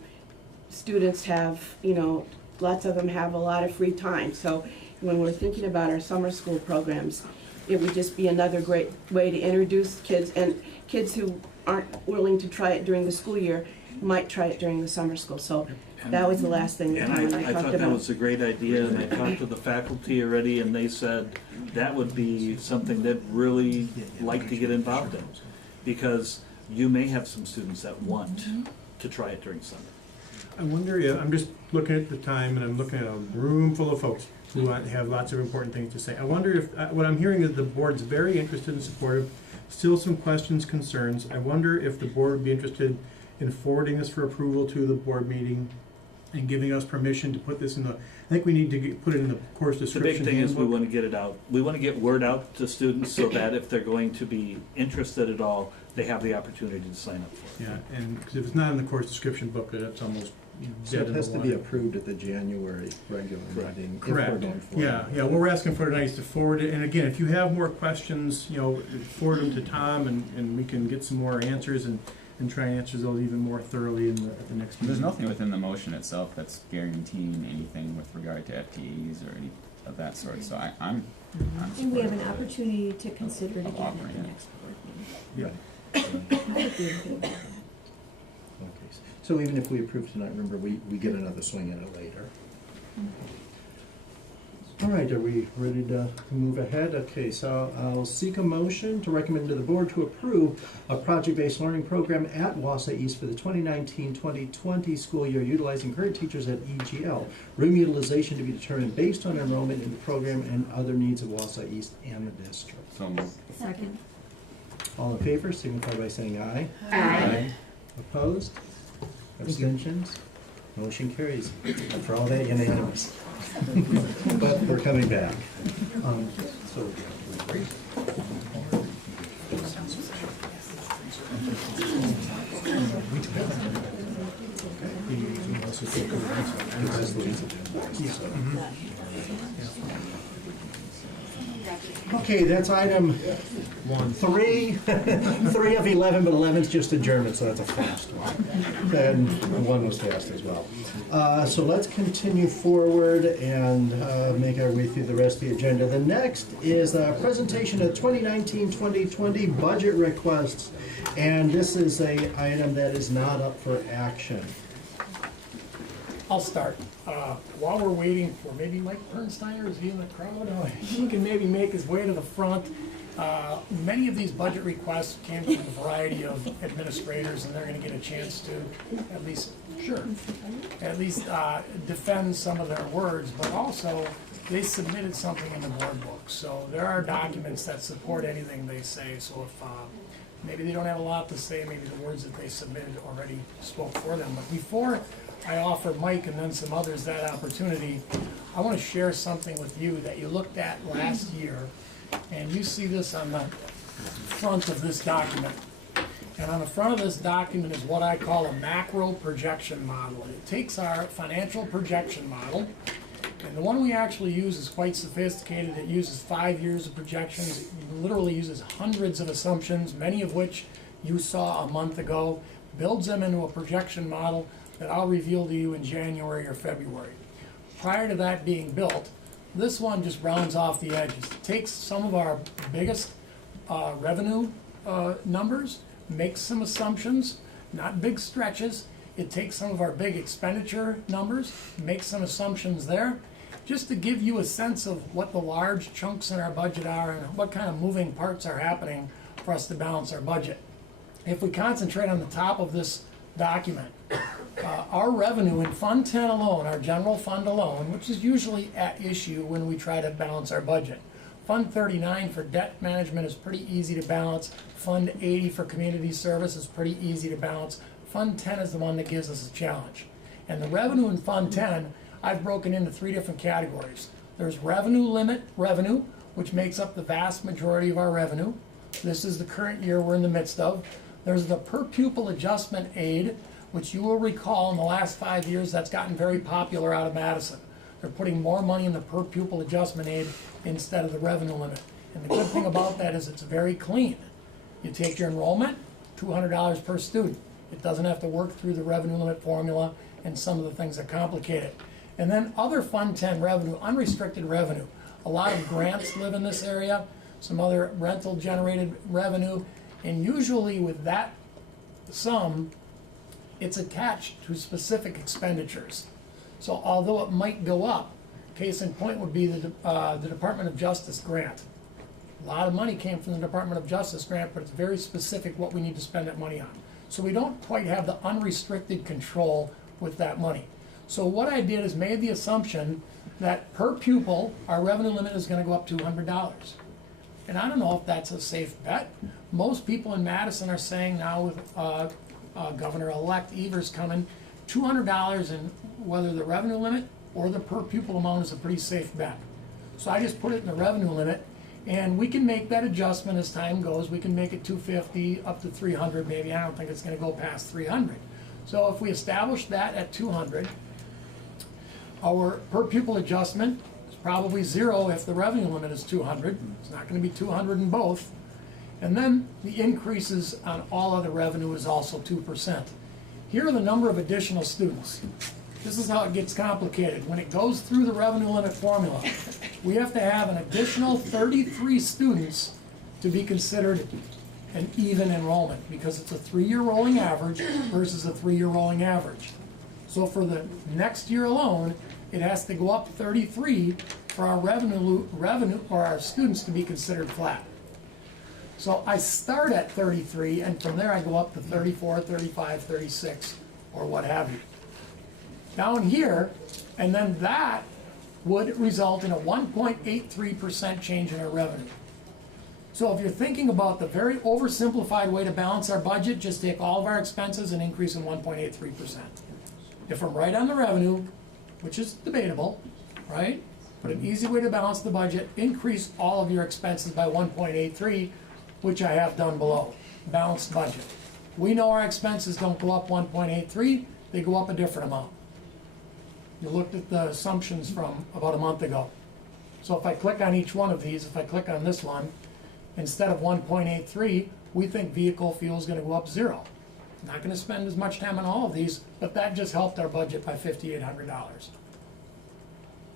students have, lots of them have a lot of free time. So when we're thinking about our summer school programs, it would just be another great way to introduce kids, and kids who aren't willing to try it during the school year might try it during the summer school. So that was the last thing that And I I talked thought that about. was a great idea, and I talked to the faculty already, and they said that would be something they'd really like to get involved in, because you may have some students that want to try it during summer. I wonder if, I'm just looking at the time and I'm looking at a room full of folks who have lots of important things to say. I wonder if, what I'm hearing is the board's very interested and supportive, still some questions, concerns. I wonder if the board would be interested in forwarding this for approval to the board meeting and giving us permission to put this in the, I think we need to put it in the course The description big thing is we handbook. want to get it out. We want to get word out to students so that if they're going to be interested at all, they have the opportunity to sign up for it. Yeah, and because if it's not in the course description book, that's almost So dead it in has the to be water. approved at the January regular meeting. if we're Correct. going forward. Yeah, what we're asking for tonight is to forward it, and again, if you have more questions, forward them to Tom, and we can get some more answers and try and answer those even more thoroughly at the next meeting. There's nothing within the motion itself that's guaranteeing anything with regard to FTEs or any of that sort, so I'm And we have supportive an opportunity to consider it of again offering at the it. next board meeting. Yeah. I would be in favor of that. Okay, so even if we approve tonight, remember, we get another swing at it later. All right, are we ready to move ahead? Okay, so I'll seek a motion to recommend to the board to approve a project-based learning program at Wausau East for the 2019-2020 school year utilizing current teachers at EGL. Room utilization to be determined based on enrollment in the program and other needs of Wausau East and the district. So moved. Second. All in favor, signify by saying aye. Aye. Opposed? Abstentions? Motion carries. For all that, unanimous. But we're coming back. So, okay, that's item 3. 3 of 11, but 11's just adjournment, so that's a fast one. And 1 was fast as well. So let's continue forward and make our way through the rest of the agenda. The next is a presentation of 2019-2020 budget requests. And this is a item that is not up for action. I'll start. While we're waiting for maybe Mike Bernsteiner, is he in the crowd? He can maybe make his way to the front. Many of these budget requests came from a variety of administrators, and they're going to get a chance to at least defend some of their words, but also they submitted something in the board book. So there are documents that support anything they say. So if maybe they don't have a lot to say, maybe the words that they submitted already spoke for them. But before I offer Mike and then some others that opportunity, I want to share something with you that you looked at last year, and you see this on the front of this document. And on the front of this document is what I call a macro projection model. It takes our financial projection model, and the one we actually use is quite sophisticated. It uses 5 years of projections. It literally uses hundreds of assumptions, many of which you saw a month ago, builds them into a projection model that I'll reveal to you in January or February. Prior to that being built, this one just rounds off the edges. It takes some of our biggest revenue numbers, makes some assumptions, not big stretches. It takes some of our big expenditure numbers, makes some assumptions there, just to give you a sense of what the large chunks in our budget are and what kind of moving parts are happening for us to balance our budget. If we concentrate on the top of this document, our revenue in Fund 10 alone, our general fund alone, which is usually at issue when we try to balance our budget. Fund 39 for debt management is pretty easy to balance. Fund 80 for community service is pretty easy to balance. Fund 10 is the one that gives us a challenge. And the revenue in Fund 10, I've broken into 3 different categories. There's revenue limit revenue, which makes up the vast majority of our revenue. This is the current year we're in the midst of. There's the per pupil adjustment aid, which you will recall in the last 5 years that's gotten very popular out of Madison. They're putting more money in the per pupil adjustment aid instead of the revenue limit. And the good thing about that is it's very clean. You take your enrollment, $200 per student. It doesn't have to work through the revenue limit formula and some of the things that complicate it. And then other Fund 10 revenue, unrestricted revenue. A lot of grants live in this area, some other rental generated revenue, and usually with that sum, it's attached to specific expenditures. So although it might go up, case in point would be the Department of Justice grant. A lot of money came from the Department of Justice grant, but it's very specific what we need to spend that money on. So we don't quite have the unrestricted control with that money. So what I did is made the assumption that per pupil, our revenue limit is gonna go up $200. And I don't know if that's a safe bet. Most people in Madison are saying now with Governor-elect Evers coming, $200 in whether the revenue limit or the per pupil amount is a pretty safe bet. So I just put it in the revenue limit, and we can make that adjustment as time goes. We can make it 250 up to 300 maybe. I don't think it's gonna go past 300. So if we establish that at 200, our per pupil adjustment is probably 0 if the revenue limit is 200. It's not gonna be 200 in both. And then the increases on all other revenue is also 2%. Here are the number of additional students. This is how it gets complicated. When it goes through the revenue limit formula, we have to have an additional 33 students to be considered an even enrollment, because it's a 3-year rolling average versus a 3-year rolling average. So for the next year alone, it has to go up 33 for our revenue or our students to be considered flat. So I start at 33, and from there I go up to 34, 35, 36, or what have you. Down here, and then that would result in a 1.83% change in our revenue. So if you're thinking about the very oversimplified way to balance our budget, just take all of our expenses and increase in 1.83%. If I'm right on the revenue, which is debatable, right? But an easy way to balance the budget, increase all of your expenses by 1.83, which I have done below. Balanced budget. We know our expenses don't go up 1.83, they go up a different amount. You looked at the assumptions from about a month ago. So if I click on each one of these, if I click on this one, instead of 1.83, we think vehicle fuel is going to go up 0. Not going to spend as much time on all of these, but that just helped our budget by $5,800.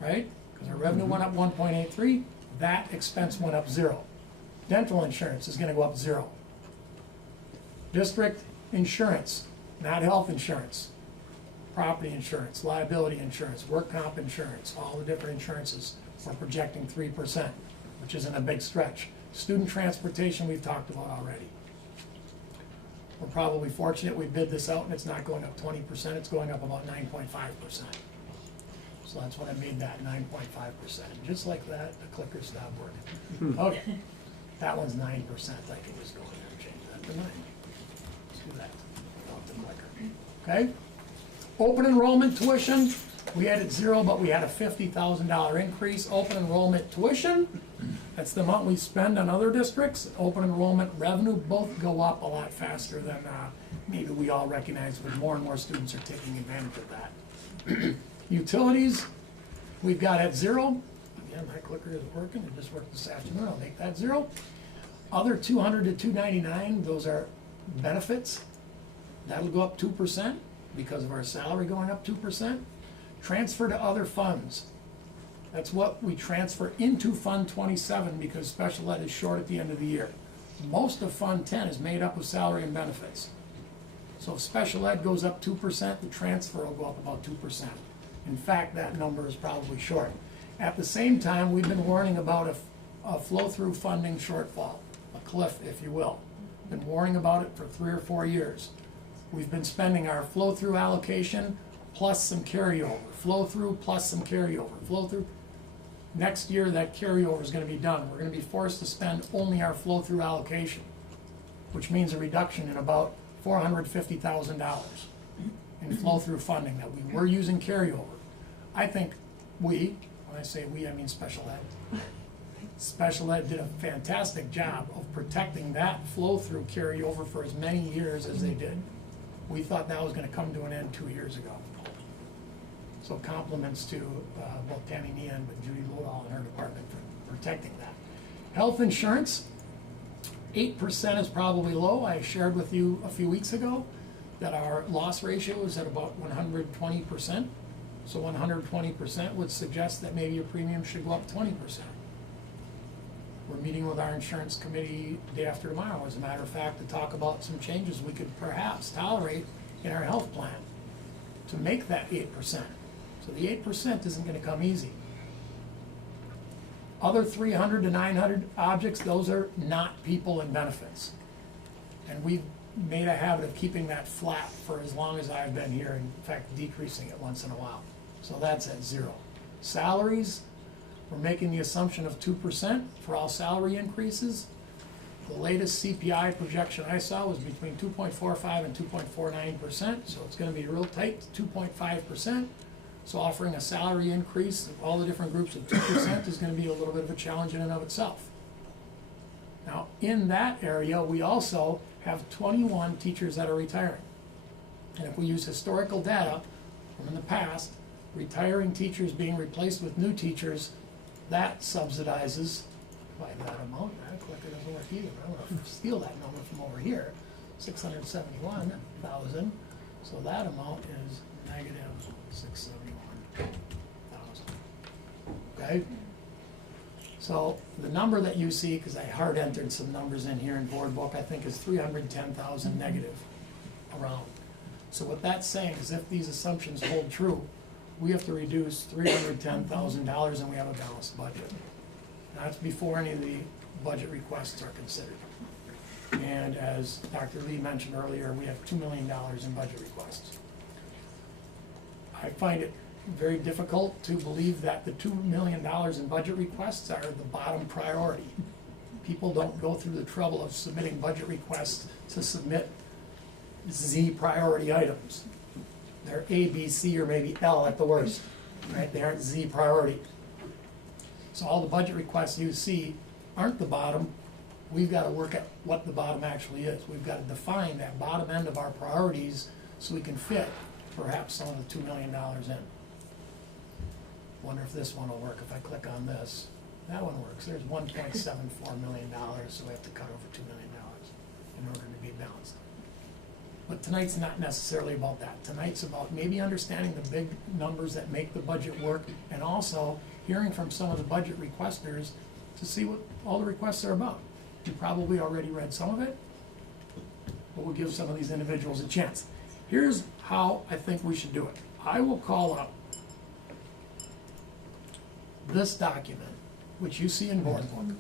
Right? Because our revenue went up 1.83, that expense went up 0. Dental insurance is going to go up 0. District insurance, not health insurance. Property insurance, liability insurance, work comp insurance, all the different insurances, we're projecting 3%, which isn't a big stretch. Student transportation we've talked about already. We're probably fortunate we bid this out and it's not going up 20%, it's going up about 9.5%. So that's what I made that, 9.5%. Just like that, the clicker stopped working. Okay, that one's 9%, I can just go in there and change that to 9. Let's do that without the clicker. Okay? Open enrollment tuition, we had it 0, but we had a $50,000 increase. Open enrollment tuition, that's the amount we spend on other districts. Open enrollment revenue both go up a lot faster than maybe we all recognize, but more and more students are taking advantage of that. Utilities, we've got at 0. Again, my clicker isn't working, it just worked this afternoon, I'll make that 0. Other 200 to 299, those are benefits. That'll go up 2%. Because of our salary going up 2%. Transfer to other funds. That's what we transfer into Fund 27 because special ed is short at the end of the year. Most of Fund 10 is made up of salary and benefits. So if special ed goes up 2%, the transfer will go up about 2%. In fact, that number is probably short. At the same time, we've been warning about a flow-through funding shortfall, a cliff, if you will. Been warning about it for 3 or 4 years. We've been spending our flow-through allocation plus some carryover. Flow-through plus some carryover. Flow-through. Next year, that carryover is going to be done. We're going to be forced to spend only our flow-through allocation, which means a reduction in about $450,000 in flow-through funding that we were using carryover. I think when I say we, I mean special ed. Special ed did a fantastic job of protecting that flow-through carryover for as many years as they did. We thought that was going to come to an end 2 years ago. So compliments to both Tammy Meehan, but Judy Lowell and her department for protecting that. Health insurance, 8% is probably low. I shared with you a few weeks ago that our loss ratio is at about 120%. So 120% would suggest that maybe your premium should go up 20%. We're meeting with our insurance committee day after tomorrow, as a matter of fact, to talk about some changes we could perhaps tolerate in our health plan to make that 8%. So the 8% isn't gonna come easy. Other 300 to 900 objects, those are not people and benefits. And we've made a habit of keeping that flat for as long as I've been here, in fact, decreasing it once in a while. So that's at 0. Salaries, we're making the assumption of 2% for all salary increases. The latest CPI projection I saw was between 2.45 and 2.49%, so it's gonna be real tight, 2.5%. So offering a salary increase of all the different groups of 2% is gonna be a little bit of a challenge in and of itself. Now, in that area, we also have 21 teachers that are retiring. And if we use historical data from in the past, retiring teachers being replaced with new teachers, that subsidizes by that amount. That clicker doesn't work either. I'm gonna steal that number from over here, 671,000. So that amount is negative 671,000. Okay? So the number that you see, because I hard entered some numbers in here in board book, I think is 310,000 negative around. So what that's saying is if these assumptions hold true, we have to reduce $310,000 and we have a balanced budget. That's before any of the budget requests are considered. And as Dr. Lee mentioned earlier, we have $2 million in budget requests. I find it very difficult to believe that the $2 million in budget requests are the bottom priority. People don't go through the trouble of submitting budget requests to submit Z priority items. They're A, B, C, or maybe L at the worst, right? They aren't Z priority. So all the budget requests you see aren't the bottom. We've got to work at what the bottom actually is. We've got to define that bottom end of our priorities so we can fit perhaps some of the $2 million in. Wonder if this one will work. If I click on this, that one works. There's $1.74 million, so we have to cut over $2 million in order to be balanced. But tonight's not necessarily about that. Tonight's about maybe understanding the big numbers that make the budget work, and also hearing from some of the budget requesters to see what all the requests are about. You probably already read some of it, but we'll give some of these individuals a chance. Here's how I think we should do it. I will call up this document, which you see in board book,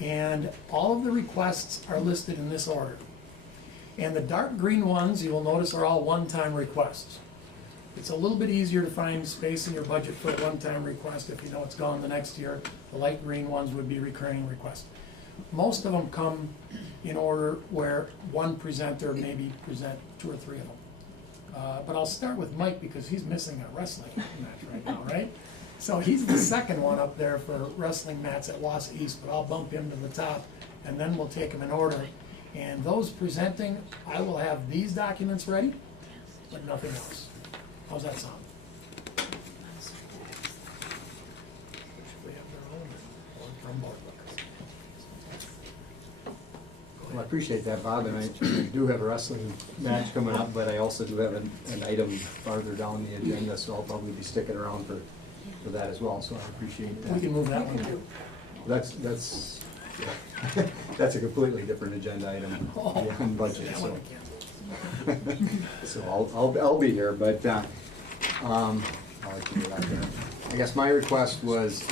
and all of the requests are listed in this order. And the dark green ones, you will notice, are all one-time requests. It's a little bit easier to find space in your budget for a one-time request if you know it's gone the next year. The light green ones would be recurring requests. Most of them come in order where one presenter maybe present 2 or 3 of them. But I'll start with Mike because he's missing a wrestling match right now, right? So he's the second one up there for wrestling mats at Wausau East, but I'll bump him to the top and then we'll take them in order. And those presenting, I will have these documents ready, but nothing else. How's that sound? Well, I appreciate that, Bob, and I do have a wrestling match coming up, but I also do have an item farther down the agenda, so I'll probably be sticking around for that as well, so I appreciate that. We can move that one too. That's that's a completely different agenda item beyond budget, so. So I'll be here, but I'll let you get out there. I guess my request was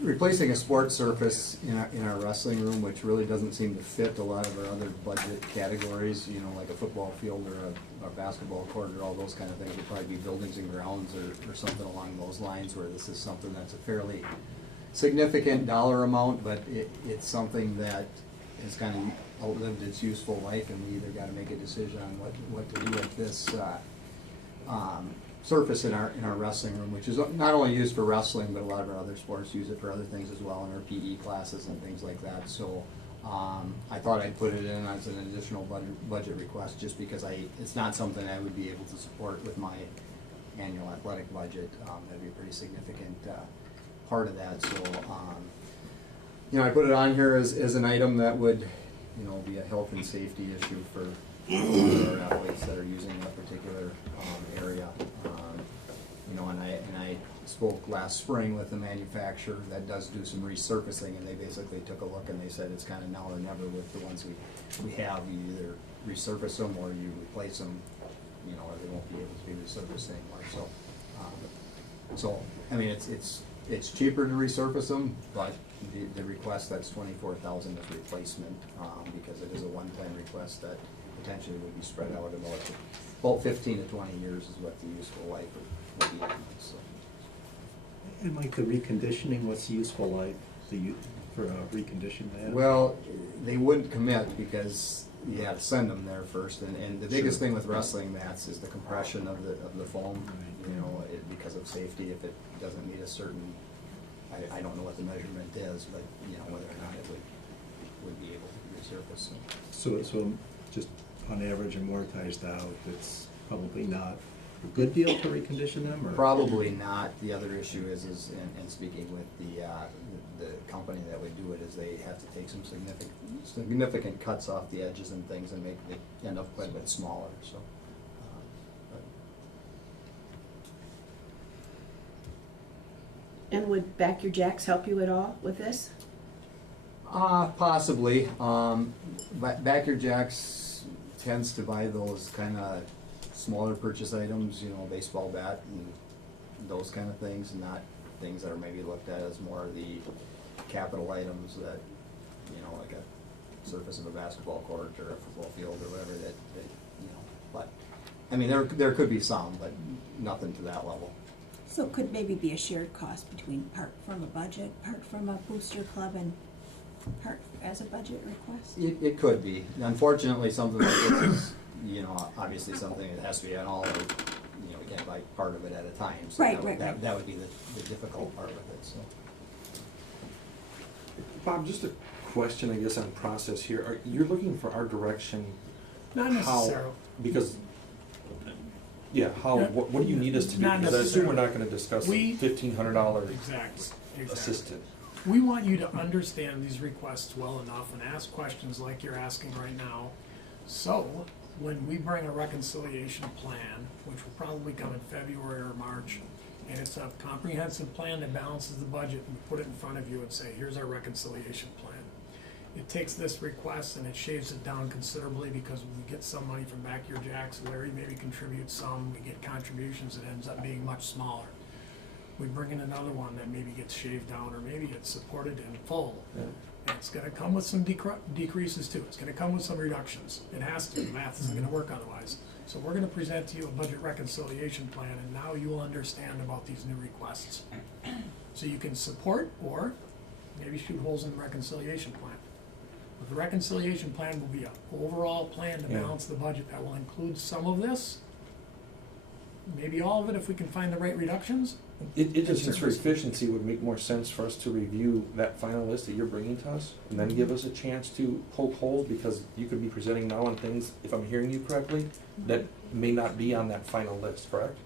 replacing a sports surface in our wrestling room, which really doesn't seem to fit a lot of our other budget categories, you know, like a football field or a basketball court or all those kind of things. Would probably be buildings and grounds or something along those lines, where this is something that's a fairly significant dollar amount, but it's something that has kind of outlived its useful life, and we either got to make a decision on what to do with this surface in our wrestling room, which is not only used for wrestling, but a lot of our other sports use it for other things as well, in our PE classes and things like that. So I thought I'd put it in as an additional budget request, just because it's not something I would be able to support with my annual athletic budget. That'd be a pretty significant part of that, so, you know, I put it on here as an item that would, you know, be a health and safety issue for our athletes that are using that particular area. You know, and I spoke last spring with the manufacturer that does do some resurfacing, and they basically took a look and they said it's kind of now or never with the ones we have. You either resurface them or you replace them, you know, or they won't be able to be resurfaced anymore. So I mean, it's cheaper to resurface them, but the request that's $24,000 is replacement, because it is a one-time request that potentially would be spread out about 15 to 20 years is what the useful life would be. So. And like the reconditioning, what's the useful life for recondition that? Well, they wouldn't commit because you have to send them there first, and the biggest thing with wrestling mats is the compression of the foam. You know, because of safety, if it doesn't meet a certain, I don't know what the measurement is, but you know whether or not it would be able to resurface. So just on average amortized out, it's probably not a good deal to recondition them, or? Probably not. The other issue is in speaking with the company that would do it, is they have to take some significant cuts off the edges and things and make it end up quite a bit smaller. So. And would Back Your Jacks help you at all with this? Possibly. But Back Your Jacks tends to buy those kind of smaller purchase items, you know, baseball bat and those kind of things, and not things that are maybe looked at as more of the capital items that, you know, like a surface of a basketball court or a football field or whatever that you know. But I mean, there could be some, but nothing to that level. So it could maybe be a shared cost between part from a budget, part from a booster club, and part as a budget request? It could be. Unfortunately, something like this is, you know, obviously something that has to be on all, you know, we can't buy part of it at a time. So Right. That would be the difficult part of it, so. Bob, just a question, I guess, on process here. You're looking for our direction? Not necessarily. Because, yeah, what do you need us to do? Not Because I assume we're necessarily. not gonna discuss the $1,500 Exactly. assistant. We want you to understand these requests well enough and ask questions like you're asking right now. So, when we bring a reconciliation plan, which will probably come in February or March, and it's a comprehensive plan that balances the budget, and we put it in front of you and say, here's our reconciliation plan. It takes this request and it shaves it down considerably, because we get some money from Back Your Jacks, Larry maybe contributes some, we get contributions, it ends up being much smaller. We bring in another one that maybe gets shaved down, or maybe it's supported in full. Yeah. And it's gonna come with some decreases too, it's gonna come with some reductions, it has to, math isn't gonna work otherwise. So we're gonna present to you a budget reconciliation plan, and now you will understand about these new requests. So you can support, or maybe shoot holes in the reconciliation plan. But the reconciliation plan will be an overall plan to balance the budget that will include some of this, maybe all of it if we can find the right reductions. It just seems for efficiency would make more sense for us to review that final list that you're bringing to us, and then give us a chance to poke holes, because you could be presenting now on things, if I'm hearing you correctly, that may not be on that final list, correct?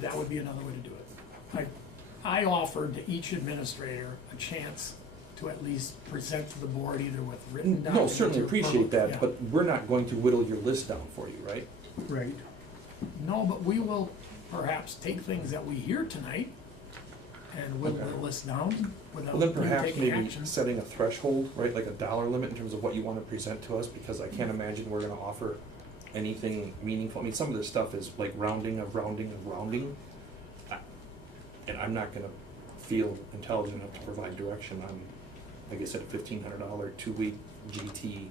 That would be another way to do it. I offered to each administrator a chance to at least present to the board either with written No, documents. certainly or appreciate verbal. that, Yeah. but we're not going to whittle your list down for you, right? Right. No, but we will perhaps take things that we hear tonight and whittle the list down without Well, then you perhaps taking maybe action. setting a threshold, right, like a dollar limit in terms of what you want to present to us, because I can't imagine we're gonna offer anything meaningful. I mean, some of this stuff is like rounding of rounding of rounding. And I'm not gonna feel intelligent enough to provide direction on, like I said, a $1,500 2-week GT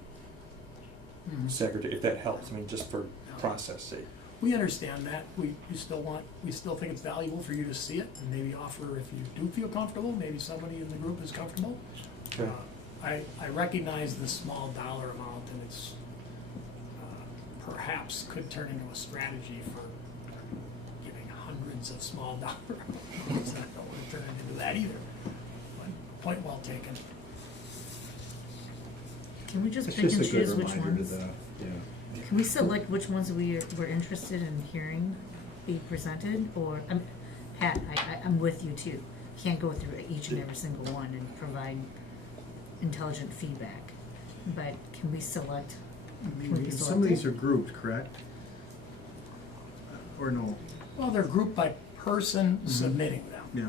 secretary, if that helps, I mean, just for process sake. We understand that. We still think it's valuable for you to see it, and maybe offer, if you do feel comfortable, maybe somebody in the group is comfortable. Okay. I recognize the small dollar amount, and it's perhaps could turn into a strategy for giving hundreds of small dollar amounts. I don't want to turn it into that either. But point well taken. Can we just It's pick and just a good choose which reminder ones? to yeah. Can we select which ones we're interested in hearing be presented, or Pat, I'm with you too. Can't go through each and every single one and provide intelligent feedback, but can we select? Some of these are grouped, correct? Or no? Well, they're grouped by person submitting them. Yeah.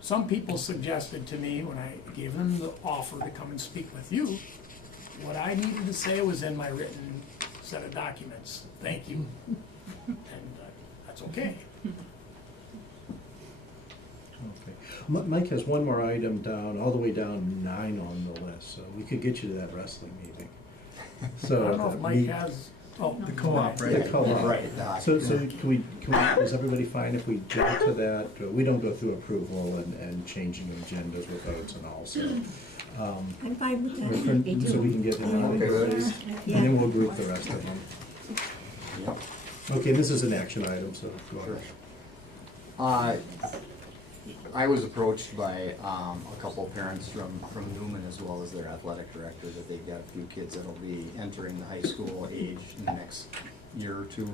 Some people suggested to me when I gave them the offer to come and speak with you, what I needed to say was in my written set of documents. Thank you. And that's okay. Okay. Mike has one more item down, all the way down 9 on the list, so we could get you to that wrestling meeting. So I don't know if Mike has, The co-op, right? The co-op. Right. So can we, is everybody fine if we jump to that? We don't go through approval and changing agendas with votes and all, so. I'm fine with that. So we can get it out of here, please, and then we'll group the rest of them. Yep. Okay, this is an action item, so go ahead. I was approached by a couple of parents from Newman, as well as their athletic director, that they've got a few kids that'll be entering the high school age in the next year or two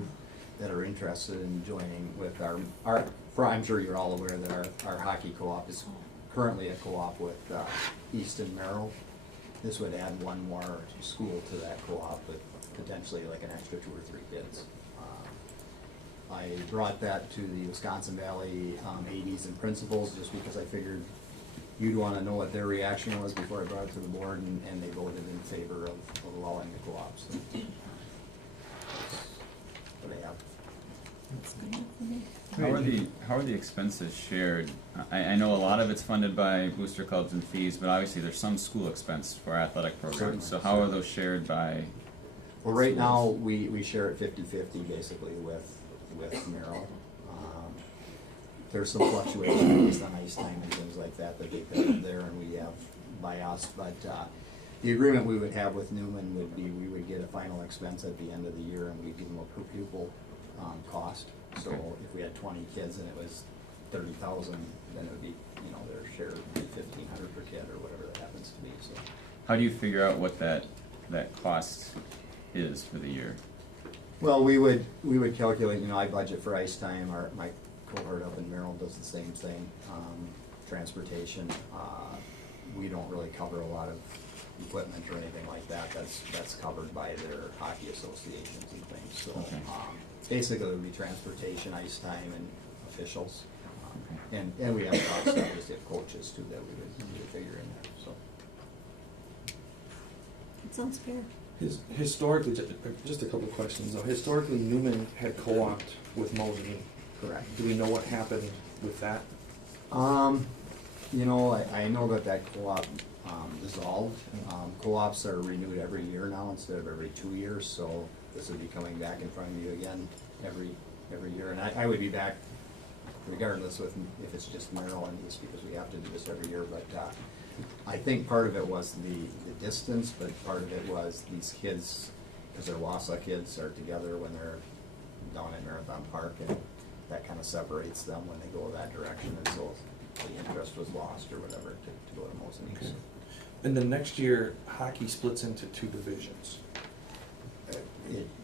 that are interested in joining with our I'm sure you're all aware that our hockey co-op is currently a co-op with East and Merrill. This would add one more school to that co-op, but potentially like an extra 2 or 3 kids. I brought that to the Wisconsin Valley ADs and principals just because I figured you'd want to know what their reaction was before I brought it to the board, and they voted in favor of allowing the co-ops. So that's what I have. How are the expenses shared? I know a lot of it's funded by booster clubs and fees, but obviously there's some school expense for athletic programs. So how are those shared by? Well, right now we share it 50-50 basically with Merrill. There's some fluctuation based on ice time and things like that they pay there, and we have by us. But the agreement we would have with Newman would be we would get a final expense at the end of the year, and we'd give them a per pupil cost. So if we had 20 kids and it was 30,000, then it would be, their share would be 1,500 per kid or whatever that happens to be. So How do you figure out what that cost is for the year? well, we would calculate. I budget for ice time. My cohort up in Merrill does the same thing. Transportation. We don't really cover a lot of equipment or anything like that. That's covered by their hockey associations and things. So basically, it would be transportation, ice time, and officials. And we have costs obviously of coaches too that we would figure in there. So It sounds fair. Historically, just a couple of questions though. Historically, Newman had co-opted with Mosinee. correct. Do we know what happened with that? I know that co-op dissolved. Co-ops are renewed every year now instead of every 2 years, so this would be coming back in front of you again every year. And I would be back regardless if it's just Merrill and East, because we have to do this every year. But I think part of it was the distance, but part of it was these kids, because they're Wausau kids, are together when they're down at Marathon Park, and that kind of separates them when they go that direction, and so the interest was lost or whatever to go to Mosinee. Okay. And then next year, hockey splits into 2 divisions.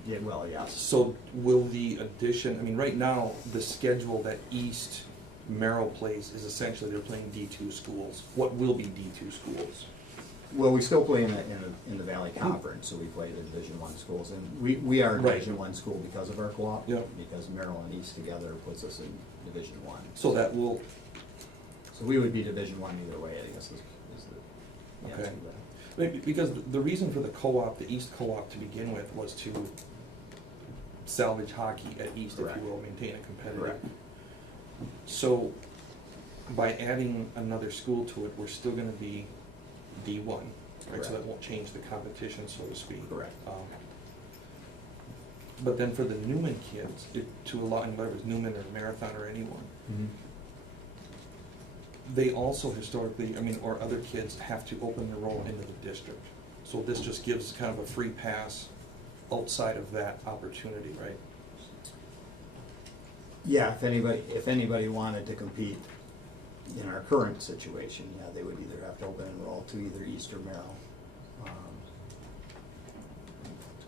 It will, yes. So will the addition, right now, the schedule that East Merrill plays is essentially they're playing D2 schools. What will be D2 schools? Well, we still play in the Valley Conference, so we play the Division I schools, and we are a Right. Division I school because of our co-op. Yep. Because Merrill and East together puts us in Division I. So that will, So we would be Division I either way, I guess is the answer Okay. to that. because the reason for the co-op, the East co-op to begin with, was to salvage hockey at East, Correct. if you will, maintain a competitive. Correct. So by adding another school to it, we're still gonna be D1, right? Correct. So that won't change the competition, so to speak. Correct. But then for the Newman kids, to allow, and whether it was Newman or Marathon or anyone, they also historically, or other kids have to open their roll into the district. So this just gives kind of a free pass outside of that opportunity, right? Yeah, if anybody wanted to compete in our current situation, yeah, they would either have to open enroll to either East or Merrill. To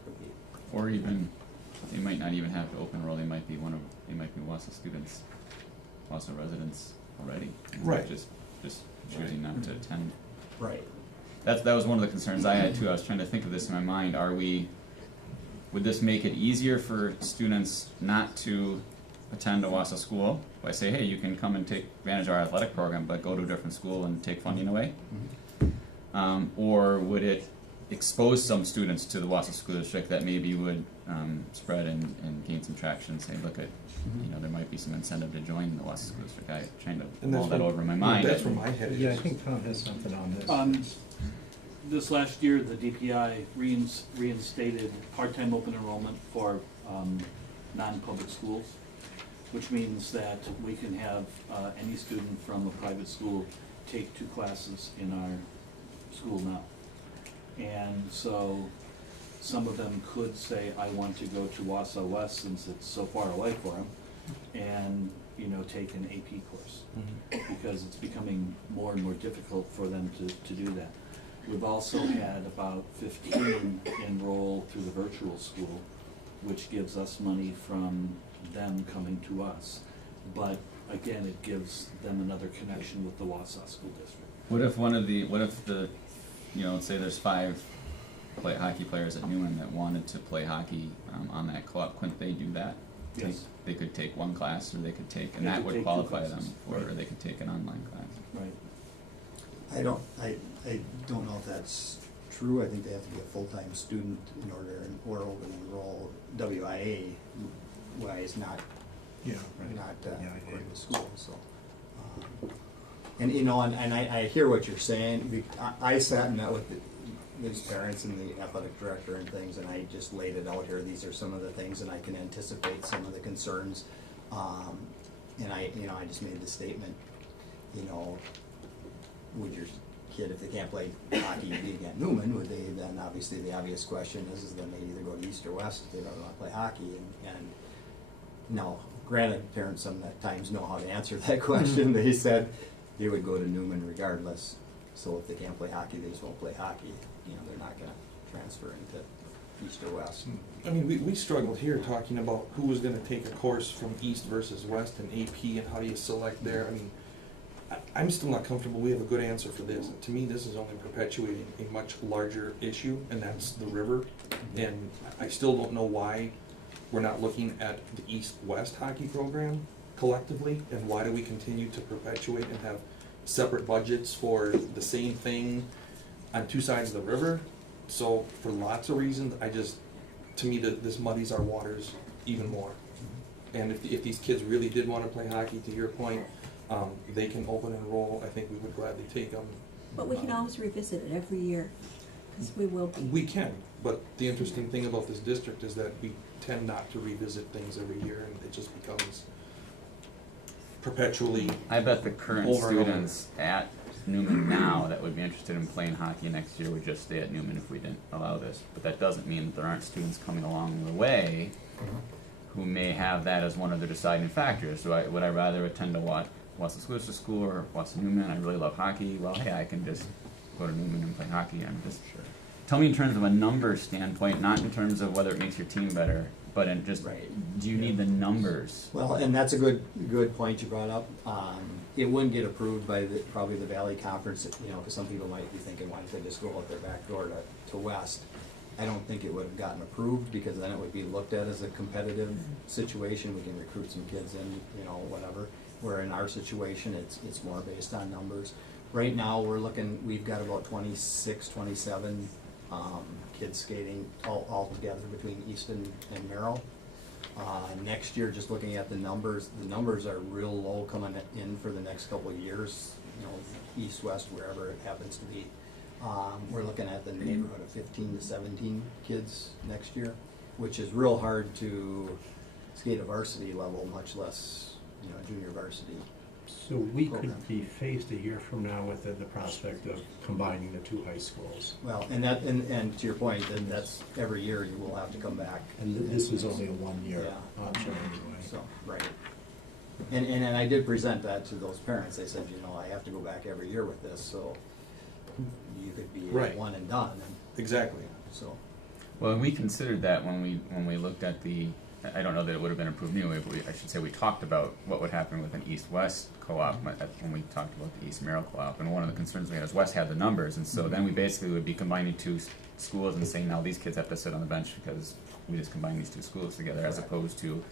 compete. Or even they might not even have to open enroll, they might be Wausau students, Wausau residents already. And Right. Just choosing not to attend. Right. That was one of the concerns I had too. I was trying to think of this in my mind. Would this make it easier for students not to attend a Wausau school by say, hey, you can come and take advantage of our athletic program, but go to a different school and take funding away? Or would it expose some students to the Wausau school district that maybe would spread and gain some traction? Say, look at, there might be some incentive to join the Wausau school district. I'm trying to mull that over in my mind. That's where my head is. Yeah, I think Tom has something on this. This last year, the DPI reinstated part-time open enrollment for non-public schools, which means that we can have any student from a private school take 2 classes in our school now. And so some of them could say, I want to go to Wausau West since it's so far away for them, and take an AP course, because it's becoming more and more difficult for them to do that. We've also had about 15 enroll through the virtual school, which gives us money from them coming to us. But again, it gives them another connection with the Wausau School District. What if let's say there's 5 hockey players at Newman that wanted to play hockey on that co-op, couldn't they do that? Yes. They could take 1 class, or they could take, and They that could would take 2 qualify them classes. for, Right. or they could take an online class. Right. I don't know if that's true. I think they have to be a full-time student in order, or open enroll WIA wise, not Yeah, according to school, so. And I hear what you're saying. I sat and met with these parents and the athletic director and things, and I just laid it out here. These are some of the things, and I can anticipate some of the concerns. And I just made the statement, would your kid, if they can't play hockey league at Newman, would they then, obviously the obvious question is then they either go to East or West if they don't want to play hockey. And now, granted, parents sometimes know how to answer that question. They said they would go to Newman regardless. So if they can't play hockey, they just won't play hockey. They're not going to transfer into East or West. I mean, we struggled here talking about who was gonna take a course from East versus West and AP and how do you select there. I mean, I'm still not comfortable we have a good answer for this. To me, this is only perpetuating a much larger issue, and that's the river. And I still don't know why we're not looking at the East-West hockey program collectively, and why do we continue to perpetuate and have separate budgets for the same thing on 2 sides of the river? So for lots of reasons, to me, this muddies our waters even more. And if these kids really did want to play hockey, to your point, they can open enroll. I think we would gladly take them. But we can always revisit it every year, because we will be. We can, but the interesting thing about this district is that we tend not to revisit things every year, and it just becomes perpetually. I bet the current over and over. students at Newman now that would be interested in playing hockey next year would just stay at Newman if we didn't allow this. But that doesn't mean that there aren't students coming along the way who may have that as one of the deciding factors. Would I rather attend a Wausau School District School or Wausau Newman? I really love hockey. Well, hey, I can just go to Newman and play hockey. I'm just sure. Tell me in terms of a numbers standpoint, not in terms of whether it makes your team better, but in just do you need the numbers? Well, and that's a good point you brought up. It wouldn't get approved by probably the Valley Conference, because some people might be thinking, why don't they just go out their back door to West? I don't think it would have gotten approved, because then it would be looked at as a competitive situation. We can recruit some kids in, whatever. Where in our situation, it's more based on numbers. Right now, we've got about 26, 27 kids skating all together between East and Merrill. Next year, just looking at the numbers are real low coming in for the next couple of years, East, West, wherever it happens to be. We're looking at the neighborhood of 15 to 17 kids next year, which is real hard to skate a varsity level, much less, junior varsity. So we could be faced a year from now with the prospect of combining the 2 high schools. Well, and to your point, then that's every year you will have to come back. And this is only a 1-year option anyway. So, right. And I did present that to those parents. They said, I have to go back every year with this, so you could be Right. one and done. Exactly. So. Well, we considered that when we looked at the, I don't know that it would have been approved anyway, but I should say we talked about what would happen with an East-West co-op when we talked about the East Merrill co-op. And one of the concerns we had is West had the numbers, and so then we basically would be combining two schools and saying, now these kids have to sit on the bench because we just combined these two schools together, as opposed to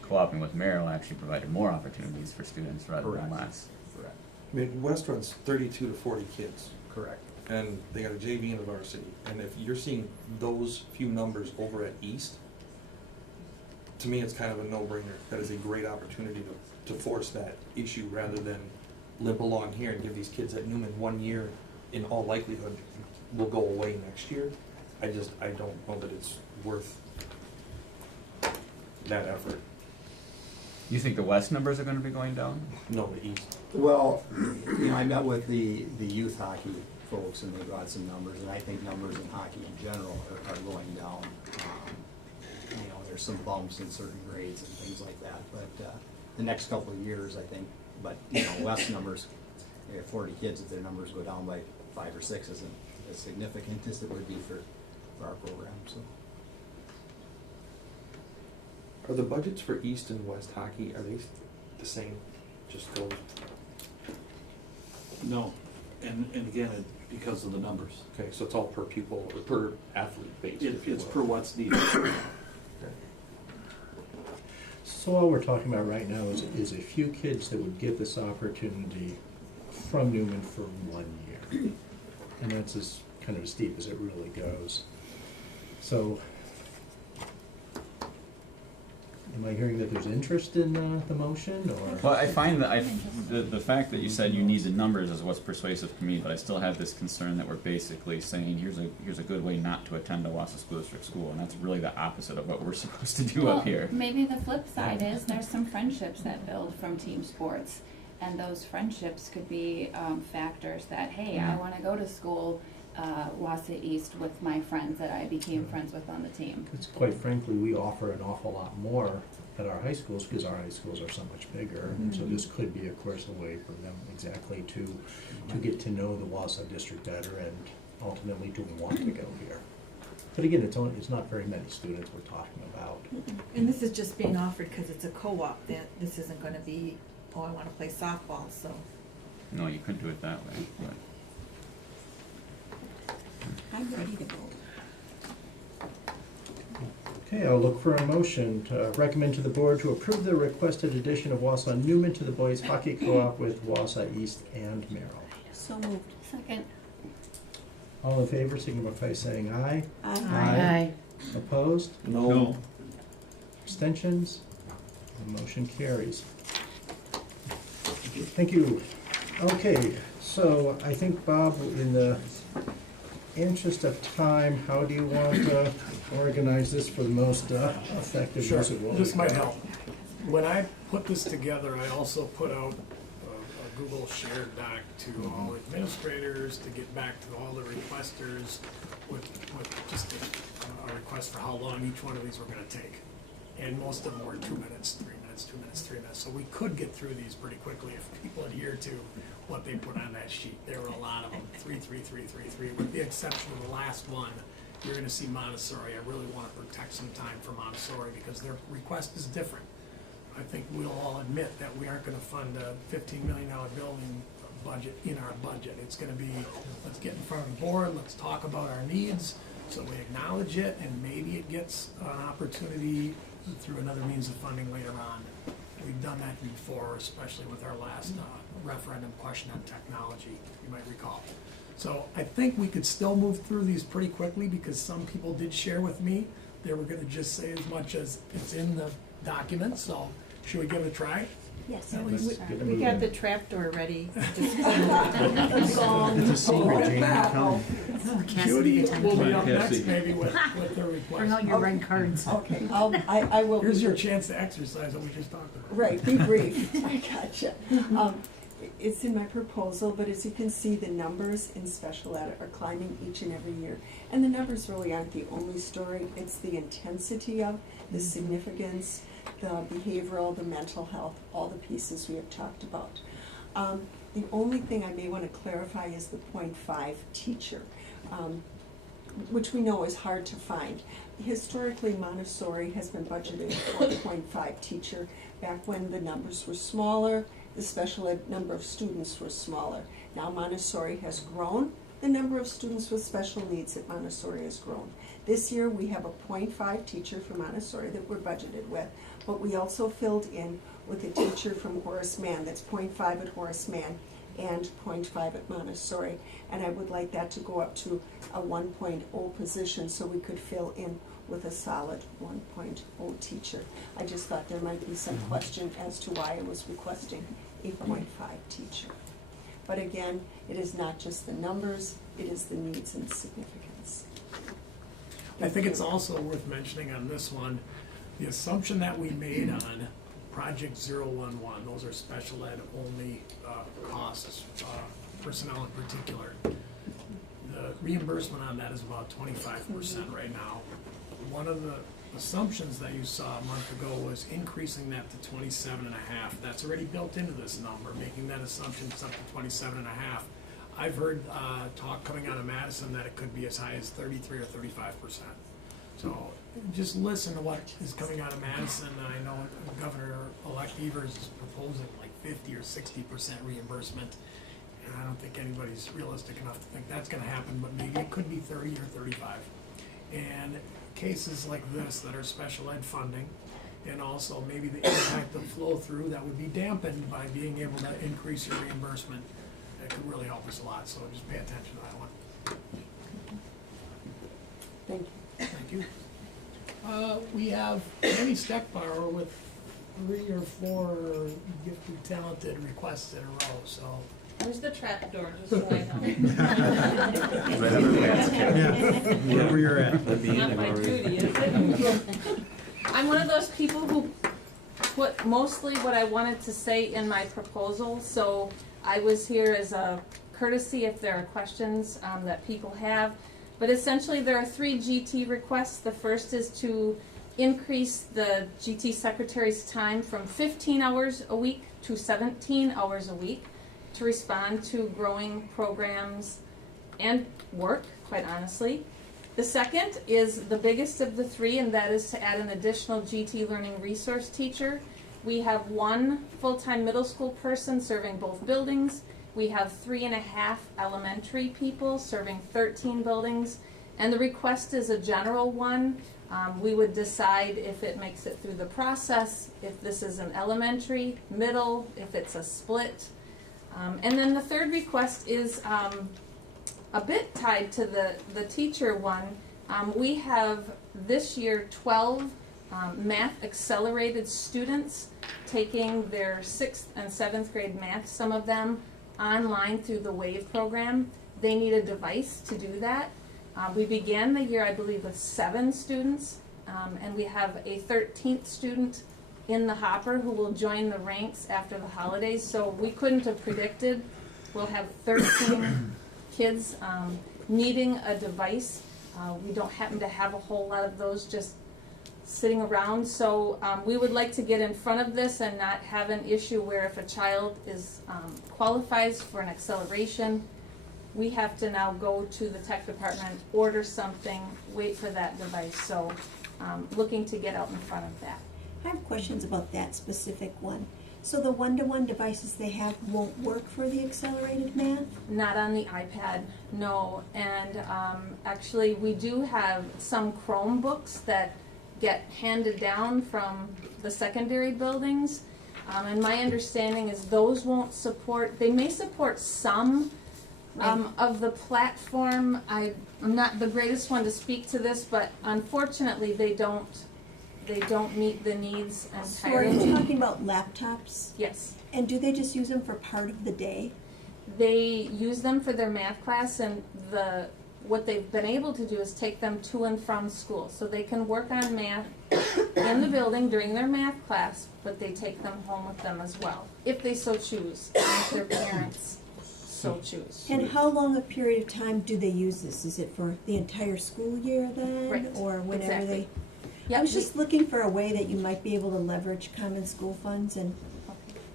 co-oping with Merrill actually provided more opportunities for students rather than less. Correct. I mean, West runs 32 to 40 kids. Correct. And they got a JV and a varsity. And if you're seeing those few numbers over at East, to me, it's kind of a no-brainer. That is a great opportunity to force that issue rather than limp along here and give these kids at Newman 1 year, in all likelihood, will go away next year. I don't know that it's worth that effort. You think the West numbers are going to be going down? No, the East. Well, I met with the youth hockey folks, and they brought some numbers, and I think numbers in hockey in general are going down. There's some bumps in certain grades and things like that, but the next couple of years, I think, but West numbers, they have 40 kids, if their numbers go down by 5 or 6 isn't as significant as it would be for our program, so. Are the budgets for East and West hockey, are they the same? Just go? No, and again, because of the numbers. Okay, so it's all per pupil, or per athlete based, if you It's will. per what's needed. So all we're talking about right now is a few kids that would get this opportunity from Newman for 1 year. And that's as kind of as deep as it really goes. So, am I hearing that there's interest in the motion, or? Well, I find that the fact that you said you need the numbers is what's persuasive to me, but I still have this concern that we're basically saying here's a good way not to attend a Wausau School District school, and that's really the opposite of what we're supposed to do up here. Maybe the flip side is there's some friendships that build from team sports, and those friendships could be factors that, hey, I want to go to school Wausau East with my friends that I became friends with on the team. Because quite frankly, we offer an awful lot more at our high schools because our high schools are so much bigger. And so this could be, of course, a way for them exactly to get to know the Wausau district better and ultimately to want to go here. But again, it's not very many students we're talking about. And this is just being offered because it's a co-op. This isn't going to be, oh, I want to play softball, so. No, you couldn't do it that way. But. I'm ready to vote. Okay, I'll look for a motion to recommend to the board to approve the requested addition of Wausau Newman to the boys hockey co-op with Wausau East and Merrill. So moved. Second. All in favor, signify by saying aye. Aye. Opposed? No. Abstentions? The motion carries. Thank you. Okay, so I think, Bob, in the interest of time, how do you want to organize this for the most effective Sure, use of what this we've might got? help. When I put this together, I also put out a Google shared doc to all administrators to get back to all the requesters with just a request for how long each one of these were gonna take. And most of them were 2 minutes, 3 minutes, 2 minutes, 3 minutes. So we could get through these pretty quickly if people adhere to what they put on that sheet. There were a lot of them, 3, 3, 3, 3, 3, with the exception of the last one. You're gonna see Montessori. I really wanna protect some time for Montessori because their request is different. I think we'll all admit that we aren't gonna fund a $15 million building budget in our budget. It's gonna be, let's get in front of the board, let's talk about our needs, so we acknowledge it, and maybe it gets an opportunity through another means of funding later on. We've done that before, especially with our last referendum question on technology, you might recall. So I think we could still move through these pretty quickly because some people did share with me they were gonna just say as much as it's in the document, so should we give it a try? Yes. Yeah, Let's get it we got moving. the trapdoor ready. It's a secret, Jamie, come. Judy will be up Cassie. next maybe with the Bring request. out your red cards. Okay, I will. Here's be your brief. chance to exercise what we just talked about. Right, be brief. I gotcha. It's in my proposal, but as you can see, the numbers in special ed are climbing each and every year. And the numbers really aren't the only story. It's the intensity of, the significance, the behavioral, the mental health, all the pieces we have talked about. The only thing I may want to clarify is the .5 teacher. which we know is hard to find. Historically, Montessori has been budgeted for a 0.5 teacher. Back when the numbers were smaller, the special ed number of students were smaller. Now Montessori has grown. The number of students with special needs at Montessori has grown. This year we have a 0.5 teacher for Montessori that we're budgeted with, but we also filled in with a teacher from Horace Mann. That's 0.5 at Horace Mann and 0.5 at Montessori. And I would like that to go up to a 1.0 position so we could fill in with a solid 1.0 teacher. I just thought there might be some question as to why I was requesting a 0.5 teacher. But again, it is not just the numbers, it is the needs and significance. I think it's also worth mentioning on this one, the assumption that we made on Project 011, those are special ed only costs, personnel in particular. The reimbursement on that is about 25% right now. One of the assumptions that you saw a month ago was increasing that to 27.5. That's already built into this number, making that assumption up to 27.5. I've heard talk coming out of Madison that it could be as high as 33 or 35%. So just listen to what is coming out of Madison. I know Governor-elect Evers is proposing like 50 or 60% reimbursement. And I don't think anybody's realistic enough to think that's going to happen, but maybe it could be 30 or 35. And cases like this that are special ed funding, and also maybe the impact of flow through that would be dampened by being able to increase your reimbursement, that could really help us a lot. So just pay attention to that one. Thank you. Thank you. We have Annie Steckbauer with 3 or 4 gifted, talented requests in a row. So where's the trap door? Just so I know. Yeah, wherever you're at. Not my duty, is it? I'm one of those people who put mostly what I wanted to say in my proposal, so I was here as a courtesy if there are questions that people have. But essentially there are 3 GT requests. The first is to increase the GT secretary's time from 15 hours a week to 17 hours a week to respond to growing programs and work, quite honestly. The second is the biggest of the 3, and that is to add an additional GT learning resource teacher. We have 1 full-time middle school person serving both buildings. We have 3.5 elementary people serving 13 buildings, and the request is a general one. We would decide if it makes it through the process, if this is an elementary, middle, if it's a split. And then the third request is a bit tied to the teacher one. We have this year 12 math accelerated students taking their 6th and 7th grade math, some of them online through the WAVE program. They need a device to do that. We began the year, I believe, with 7 students, and we have a 13th student in the hopper who will join the ranks after the holidays. So we couldn't have predicted we'll have 13 kids needing a device. We don't happen to have a whole lot of those just sitting around. So we would like to get in front of this and not have an issue where if a child is qualifies for an acceleration, we have to now go to the tech department, order something, wait for that device. So looking to get out in front of that. I have questions about that specific one. So the one-to-one devices they have won't work for the accelerated math? Not on the iPad, no. And actually we do have some Chromebooks that get handed down from the secondary buildings. And my understanding is those won't support, they may support some of the platform. I'm not the greatest one to speak to this, but unfortunately they don't meet the needs entirely. So are you talking about laptops? Yes. And do they just use them for part of the day? They use them for their math class, and what they've been able to do is take them to and from school. So they can work on math in the building during their math class, but they take them home with them as well, if they so choose, and if their parents so choose. And how long a period of time do they use this? Is it for the entire school year then? Right. Or whenever Exactly. I was just looking for a way that you might be able to leverage common school funds and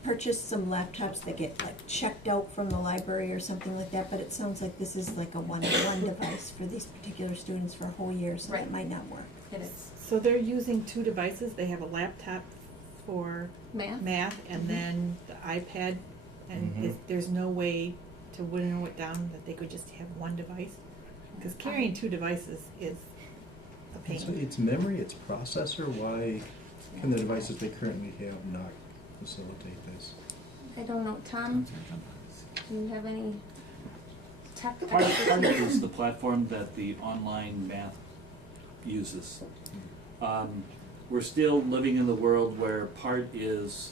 purchased some laptops that get like checked out from the library or something like that, but it sounds like this is like a one-to-one device for these particular students for a whole year, so Right. that might not work. It is. So they're using 2 devices. They have a laptop for Math? and then the iPad, and there's no way to winnow it down that they could just have one device? Because carrying 2 devices is a pain. So it's memory, it's processor, why can the devices they currently have not facilitate this? I don't know, Tom, do you have any tech? Part of it is the platform that the online math uses. We're still living in the world where part is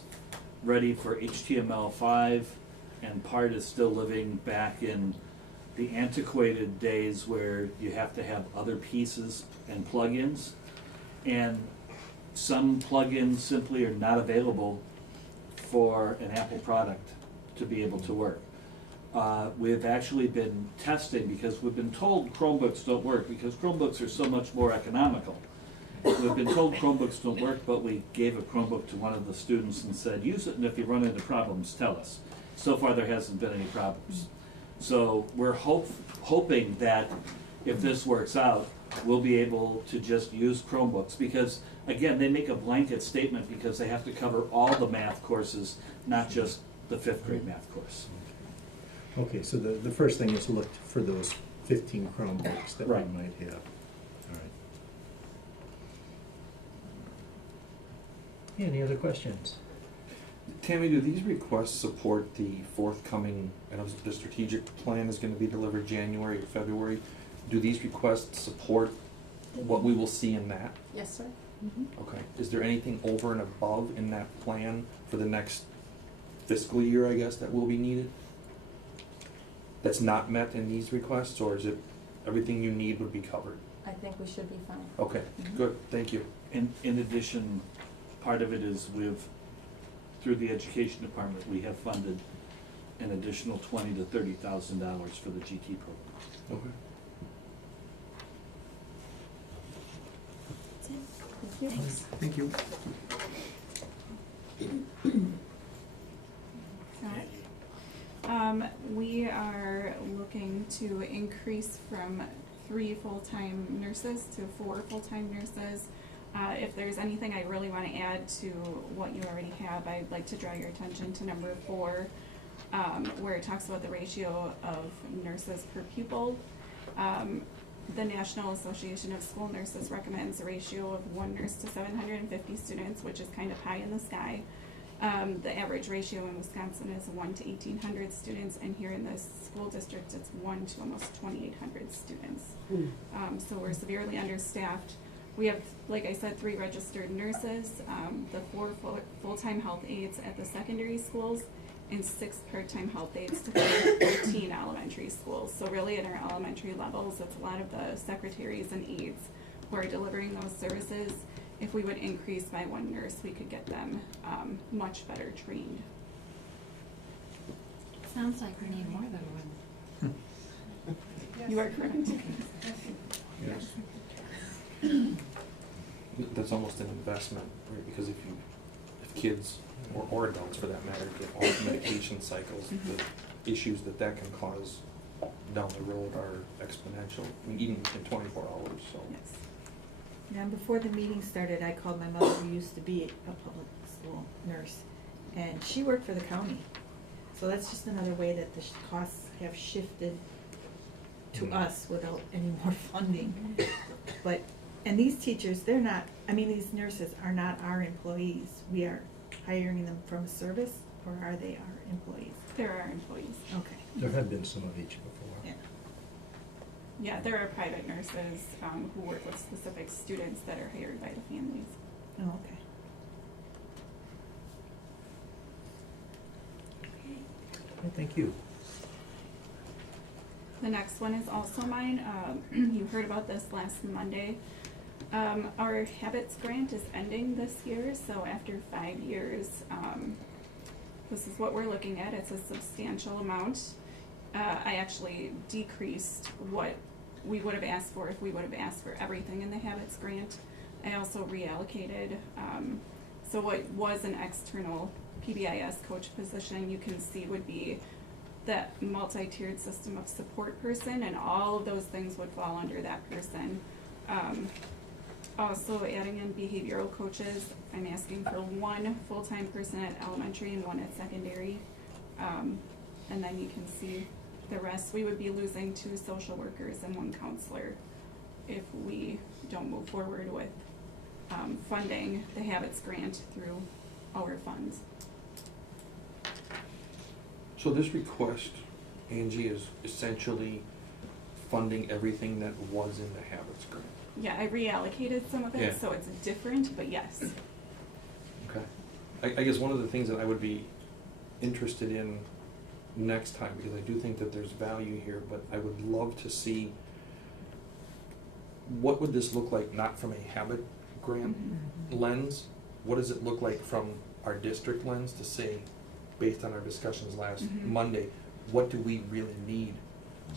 ready for HTML5 and part is still living back in the antiquated days where you have to have other pieces and plugins, and some plugins simply are not available for an Apple product to be able to work. We've actually been testing, because we've been told Chromebooks don't work because Chromebooks are so much more economical. We've been told Chromebooks don't work, but we gave a Chromebook to one of the students and said, use it, and if you run into problems, tell us. So far, there hasn't been any problems. So we're hoping that if this works out, we'll be able to just use Chromebooks, because, again, they make a blanket statement because they have to cover all the math courses, not just the 5th grade math course. Okay, so the first thing is look for those 15 Chromebooks that Right. we might have. All right. Any other questions? Tammy, do these requests support the forthcoming, I know the strategic plan is gonna be delivered January or February. Do these requests support what we will see in that? Yes, sir. Okay. Is there anything over and above in that plan for the next fiscal year, I guess, that will be needed? That's not met in these requests, or is it everything you need would be covered? I think we should be fine. Okay, good, thank you. In addition, part of it is through the education department, we have funded an additional $20,000 to $30,000 for the GT program. Okay. Thanks. Thank you. We are looking to increase from 3 full-time nurses to 4 full-time nurses. If there's anything I really want to add to what you already have, I'd like to draw your attention to number 4, where it talks about the ratio of nurses per pupil. The National Association of School Nurses recommends a ratio of 1 nurse to 750 students, which is kind of high in the sky. The average ratio in Wisconsin is 1 to 1,800 students, and here in this school district, it's 1 to almost 2,800 students. So we're severely understaffed. We have, like I said, 3 registered nurses, the 4 full-time health aides at the secondary schools, and 6 part-time health aides to 13 elementary schools. So really in our elementary levels, it's a lot of the secretaries and aides who are delivering those services. If we would increase by 1 nurse, we could get them much better trained. Sounds like we need more than 1. You are correct. Yes. That's almost an investment, right? Because if kids, or adults for that matter, get off medication cycles, the issues that can cause down the road are exponential, I mean, even in 24 hours, so. Yes. Now, before the meeting started, I called my mother, who used to be a public school nurse, and she worked for the county. So that's just another way that the costs have shifted to us without any more funding. But, and these teachers, these nurses are not our employees. We are hiring them from a service, or are they our employees? They're our employees. Okay. There have been some of each before. Yeah. Yeah, there are private nurses who work with specific students that are hired by the families. Oh, okay. Okay, thank you. The next one is also mine. You heard about this last Monday. Our Habits grant is ending this year, so after 5 years, this is what we're looking at. It's a substantial amount. I actually decreased what we would have asked for if we would have asked for everything in the Habits grant. I also reallocated, so what was an external PBIS coach position, you can see would be that multi-tiered system of support person, and all of those things would fall under that person. Also adding in behavioral coaches, I'm asking for 1 full-time person at elementary and 1 at secondary. And then you can see the rest. We would be losing 2 social workers and 1 counselor if we don't move forward with funding the Habits Grant through our funds. So this request, Angie, is essentially funding everything that was in the Habits Grant. Yeah, I reallocated some of it, Yeah. so it's different, but yes. Okay. I guess one of the things that I would be interested in next time, because I do think that there's value here, but I would love to see what would this look like, not from a habit grant lens, what does it look like from our district lens to say, based on our discussions last Monday, what do we really need?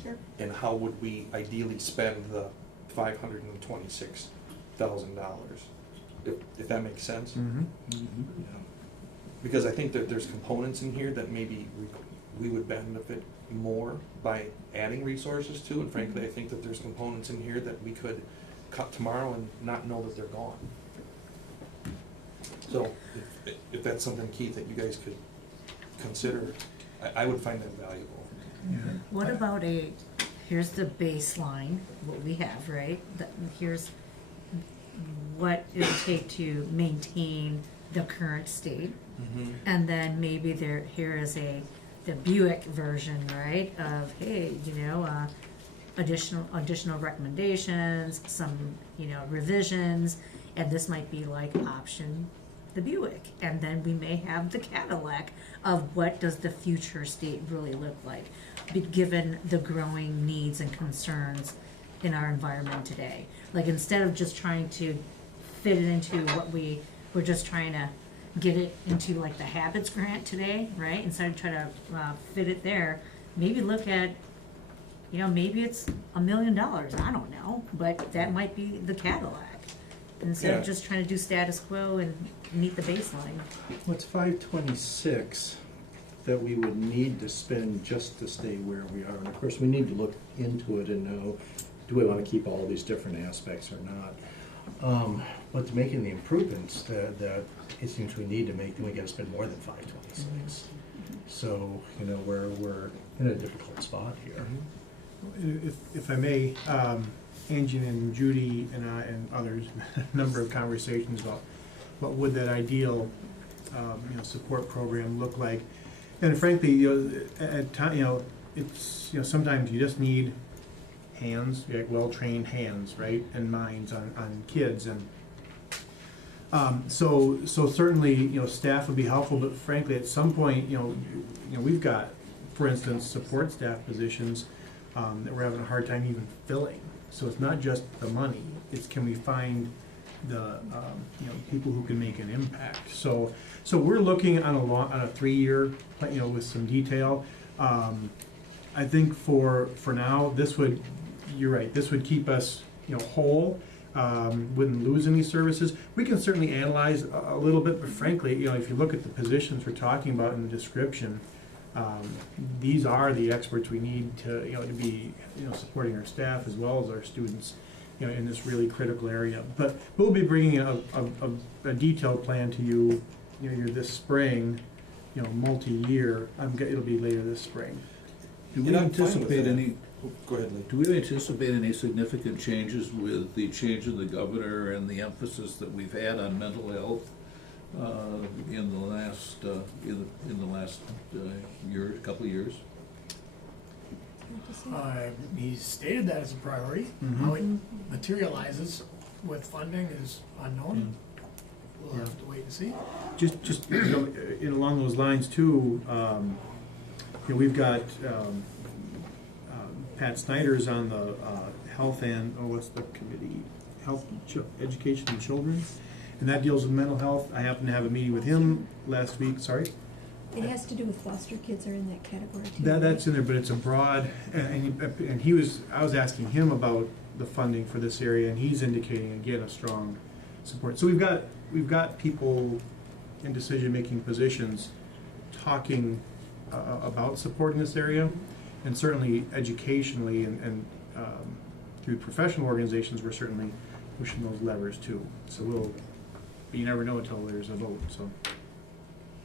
Sure. And how would we ideally spend the $526,000, if that makes sense? Because I think that there's components in here that maybe we would benefit more by adding resources to, and frankly, I think that there's components in here that we could cut tomorrow and not know that they're gone. So, if that's something, Keith, that you guys could consider, I would find that valuable. What about here's the baseline, what we have, right? Here's what it would take to maintain the current state. And then maybe here is the Buick version, right, of, hey, additional recommendations, some, revisions, and this might be like option the Buick. And then we may have the Cadillac of what does the future state really look like, given the growing needs and concerns in our environment today. Like, instead of just trying to fit it into what we're just trying to get it into like the Habits Grant today, right? Instead of trying to fit it there, maybe look at, maybe it's $1 million, I don't know, but that might be the Cadillac. Instead of just trying to do status quo and meet the baseline. What's 526 that we would need to spend just to stay where we are? And of course, we need to look into it and know, do we want to keep all these different aspects or not? But to making the improvements that it seems we need to make, then we got to spend more than 526. So, we're in a difficult spot here. If I may, Angie and Judy and I and others, a number of conversations about what would that ideal, support program look like. And frankly, at time, it's, sometimes you just need hands, well-trained hands, right, and minds on kids, and so certainly, staff would be helpful, but frankly, at some point, we've got, for instance, support staff positions that we're having a hard time even filling. So it's not just the money; it's can we find the people who can make an impact. So we're looking on a 3-year, with some detail. I think for now, this would, you're right, this would keep us whole. Wouldn't lose any services. We can certainly analyze a little bit, but frankly, if you look at the positions we're talking about in the description, these are the experts we need to to be supporting our staff as well as our students in this really critical area. But we'll be bringing a detailed plan to you this spring, multi-year. It'll be later this spring. Do we anticipate any? Go ahead, Lee. Do we anticipate any significant changes with the change of the governor and the emphasis that we've had on mental health in the last couple of years? He stated that as a priority. How it materializes with funding is unknown. We'll have to wait and see. Just along those lines too, we've got Pat Snyder's on the health and what's the committee? Health, Education and Children, and that deals with mental health. I happened to have a meeting with him last week. Sorry. It has to do with foster kids are in that category too. That's in there, but it's a broad, and I was asking him about the funding for this area, and he's indicating again a strong support. So we've got people in decision-making positions talking about supporting this area, and certainly educationally and through professional organizations, we're certainly pushing those levers too. So you never know until there's a vote, so.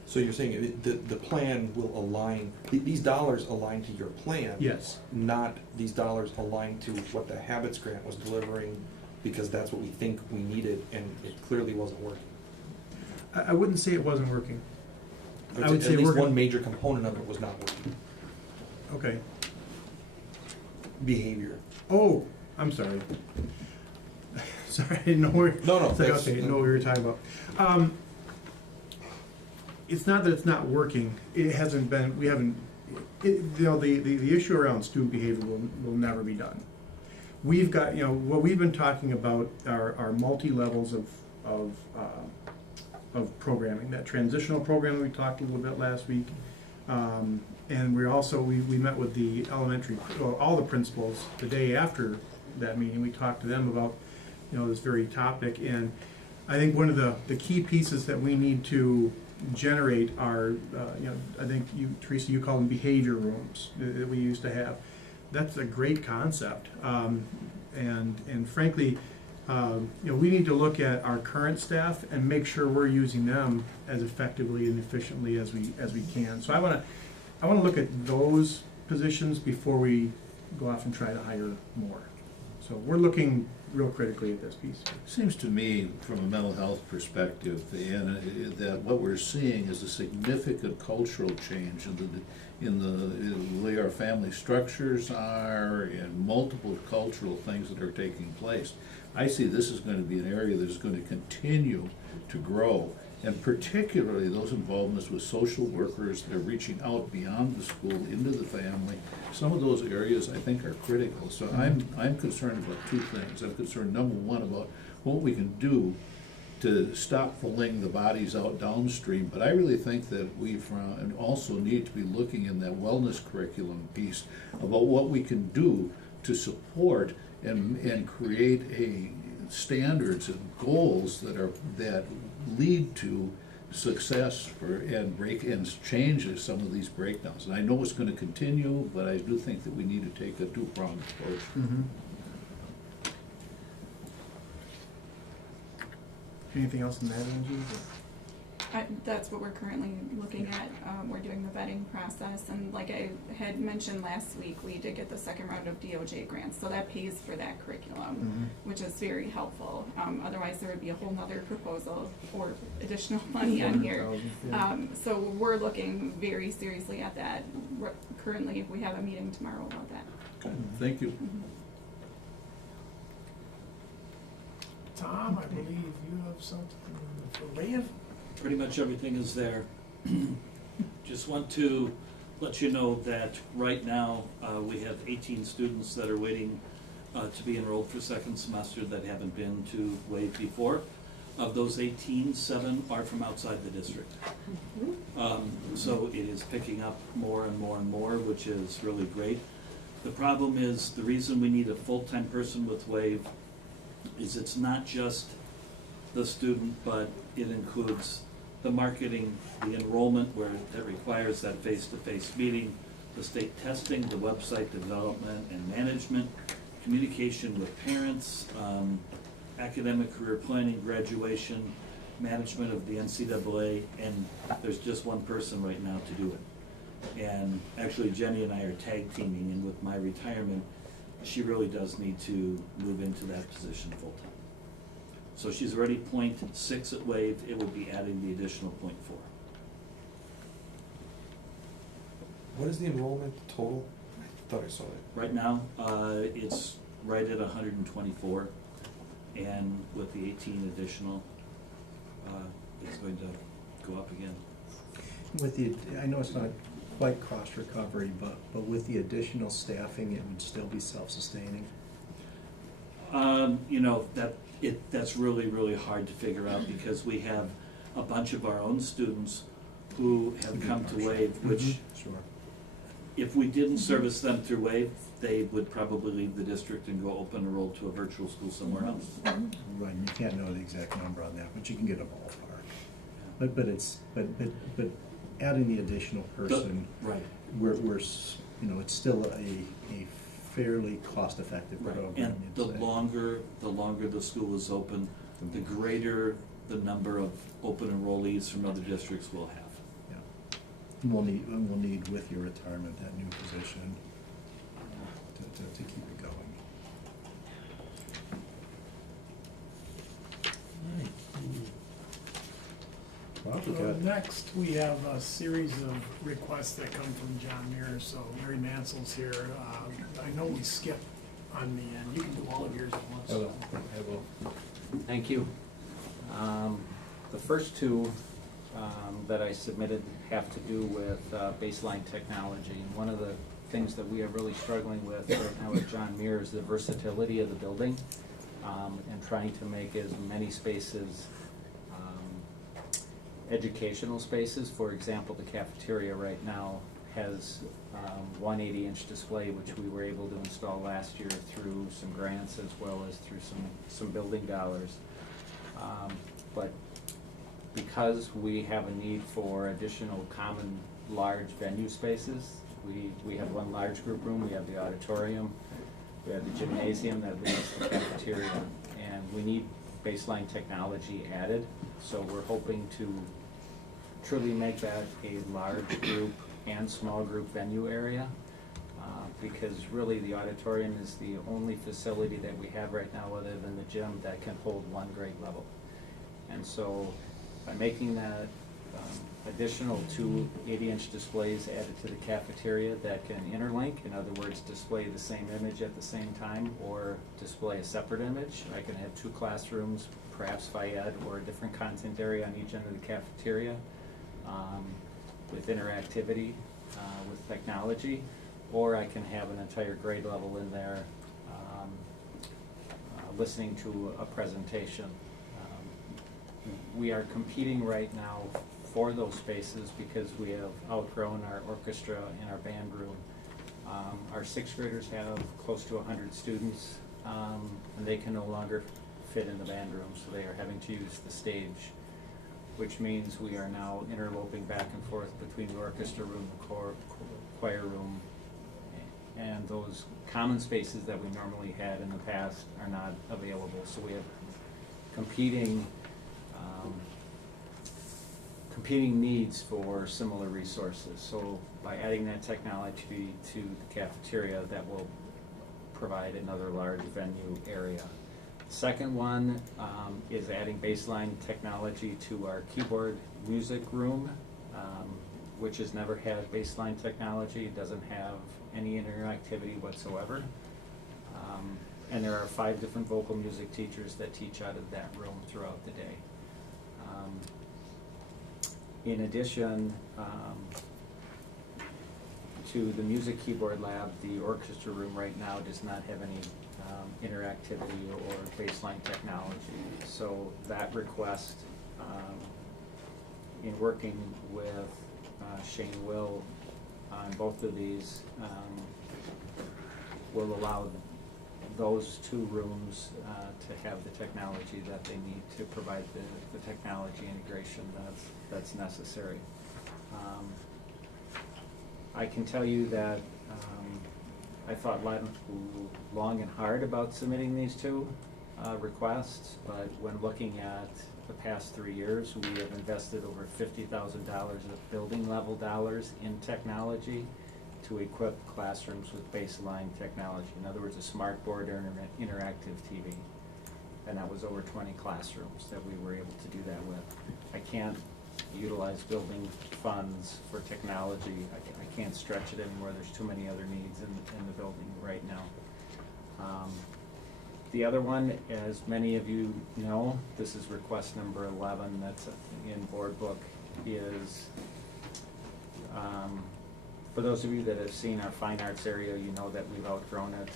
So you're saying the plan will align, these dollars align to your plan? Yes. Not these dollars align to what the Habits Grant was delivering, because that's what we think we needed, and it clearly wasn't working? I wouldn't say it wasn't working. I would say at least working. one major component of it was not working. Okay. Behavior. Oh, I'm sorry. Sorry, I didn't know where. No. It's like, okay, I didn't know what we were talking about. It's not that it's not working. It hasn't been. We haven't. The issue around student behavior will never be done. We've got, what we've been talking about are multi levels of programming. That transitional program we talked a little bit last week. And we also, we met with the elementary, all the principals the day after that meeting. We talked to them about, this very topic. And I think one of the key pieces that we need to generate are, I think Teresa, you call them behavior rooms that we used to have. That's a great concept. And frankly, we need to look at our current staff and make sure we're using them as effectively and efficiently as we can. So I want to look at those positions before we go off and try to hire more. So we're looking real critically at this piece. Seems to me, from a mental health perspective, and that what we're seeing is a significant cultural change in the way our family structures are, and multiple cultural things that are taking place. I see this is going to be an area that is going to continue to grow, and particularly those involvements with social workers that are reaching out beyond the school into the family. Some of those areas I think are critical. So I'm concerned about two things. I'm concerned, number one, about what we can do to stop pulling the bodies out downstream. But I really think that we also need to be looking in that wellness curriculum piece about what we can do to support and create standards and goals that lead to success and changes some of these breakdowns. And I know it's going to continue, but I do think that we need to take a two-pronged approach. Mm-hmm. Anything else in that, Angie? That's what we're currently looking at. We're doing the vetting process, and like I had mentioned last week, we did get the second round of DOJ grants, so that pays for that curriculum, which is very helpful. Otherwise, there would be a whole nother proposal for additional money on here. So we're looking very seriously at that. Currently, we have a meeting tomorrow about that. Okay, thank you. Tom, I believe you have something for Wave? Pretty much everything is there. Just want to let you know that right now we have 18 students that are waiting to be enrolled for second semester that haven't been to WAVE before. Of those 18, 7 are from outside the district. So it is picking up more and more and more, which is really great. The problem is, the reason we need a full-time person with WAVE is it's not just the student, but it includes the marketing, the enrollment that requires that face-to-face meeting, the state testing, the website development and management, communication with parents, academic career planning, graduation, management of the NCAA, and there's just one person right now to do it. And actually Jenny and I are tag teaming, and with my retirement, she really does need to move into that position full-time. So she's already 0.6 at WAVE, it would be adding the additional 0.4. What is the enrollment total? I thought I saw it. Right now, it's right at 124, and with the 18 additional, it's going to go up again. I know it's not quite cost recovery, but with the additional staffing, it would still be self-sustaining. That's really, really hard to figure out, because we have a bunch of our own students who have come to WAVE, which if we didn't service them through WAVE, they would probably leave the district and go open enroll to a virtual school somewhere else. Right, you can't know the exact number on that, but you can get a ballpark. but adding the additional person, Right. It's still a fairly cost-effective program. And the you'd say. longer the school is open, the greater the number of open enrollees from other districts we'll have. And we'll need with your retirement that new position to keep it going. Well, we got Next, we have a series of requests that come from John Muir, so Mary Mansell's here. I know we skipped on the end. You can do all of yours at once. I will. Thank you. The first two that I submitted have to do with baseline technology. And one of the things that we are really struggling with right now with John Muir is the versatility of the building and trying to make as many spaces educational spaces. For example, the cafeteria right now has one 80-inch display, which we were able to install last year through some grants as well as through some building dollars. But because we have a need for additional common large venue spaces, we have one large group room, we have the auditorium, we have the gymnasium that leads to the cafeteria, and we need baseline technology added. So we're hoping to truly make that a large group and small group venue area, because really the auditorium is the only facility that we have right now other than the gym that can hold one grade level. And so by making that additional two 80-inch displays added to the cafeteria that can interlink, in other words, display the same image at the same time or display a separate image. I can have two classrooms, perhaps Phy-Ed or a different content area on each end of the cafeteria with interactivity with technology, or I can have an entire grade level in there listening to a presentation. We are competing right now for those spaces because we have outgrown our orchestra and our band room. Our sixth graders have close to 100 students, and they can no longer fit in the band room, so they are having to use the stage, which means we are now interloping back and forth between the orchestra room, the choir room, and those common spaces that we normally had in the past are not available. So we have competing needs for similar resources. So by adding that technology to the cafeteria, that will provide another large venue area. The second one is adding baseline technology to our keyboard music room, which has never had baseline technology. It doesn't have any interactivity whatsoever. And there are 5 different vocal music teachers that teach out of that room throughout the day. In addition to the music keyboard lab, the orchestra room right now does not have any interactivity or baseline technology. So that request, in working with Shane Will on both of these, will allow those 2 rooms to have the technology that they need to provide the technology integration that's necessary. I can tell you that I thought long and hard about submitting these 2 requests, but when looking at the past 3 years, we have invested over $50,000 of building level dollars in technology to equip classrooms with baseline technology. In other words, a smart board or an interactive TV. And that was over 20 classrooms that we were able to do that with. I can't utilize building funds for technology. I can't stretch it anymore. There's too many other needs in the building right now. The other one, as many of you know, this is request number 11 that's in board book, is for those of you that have seen our fine arts area, you know that we've outgrown it.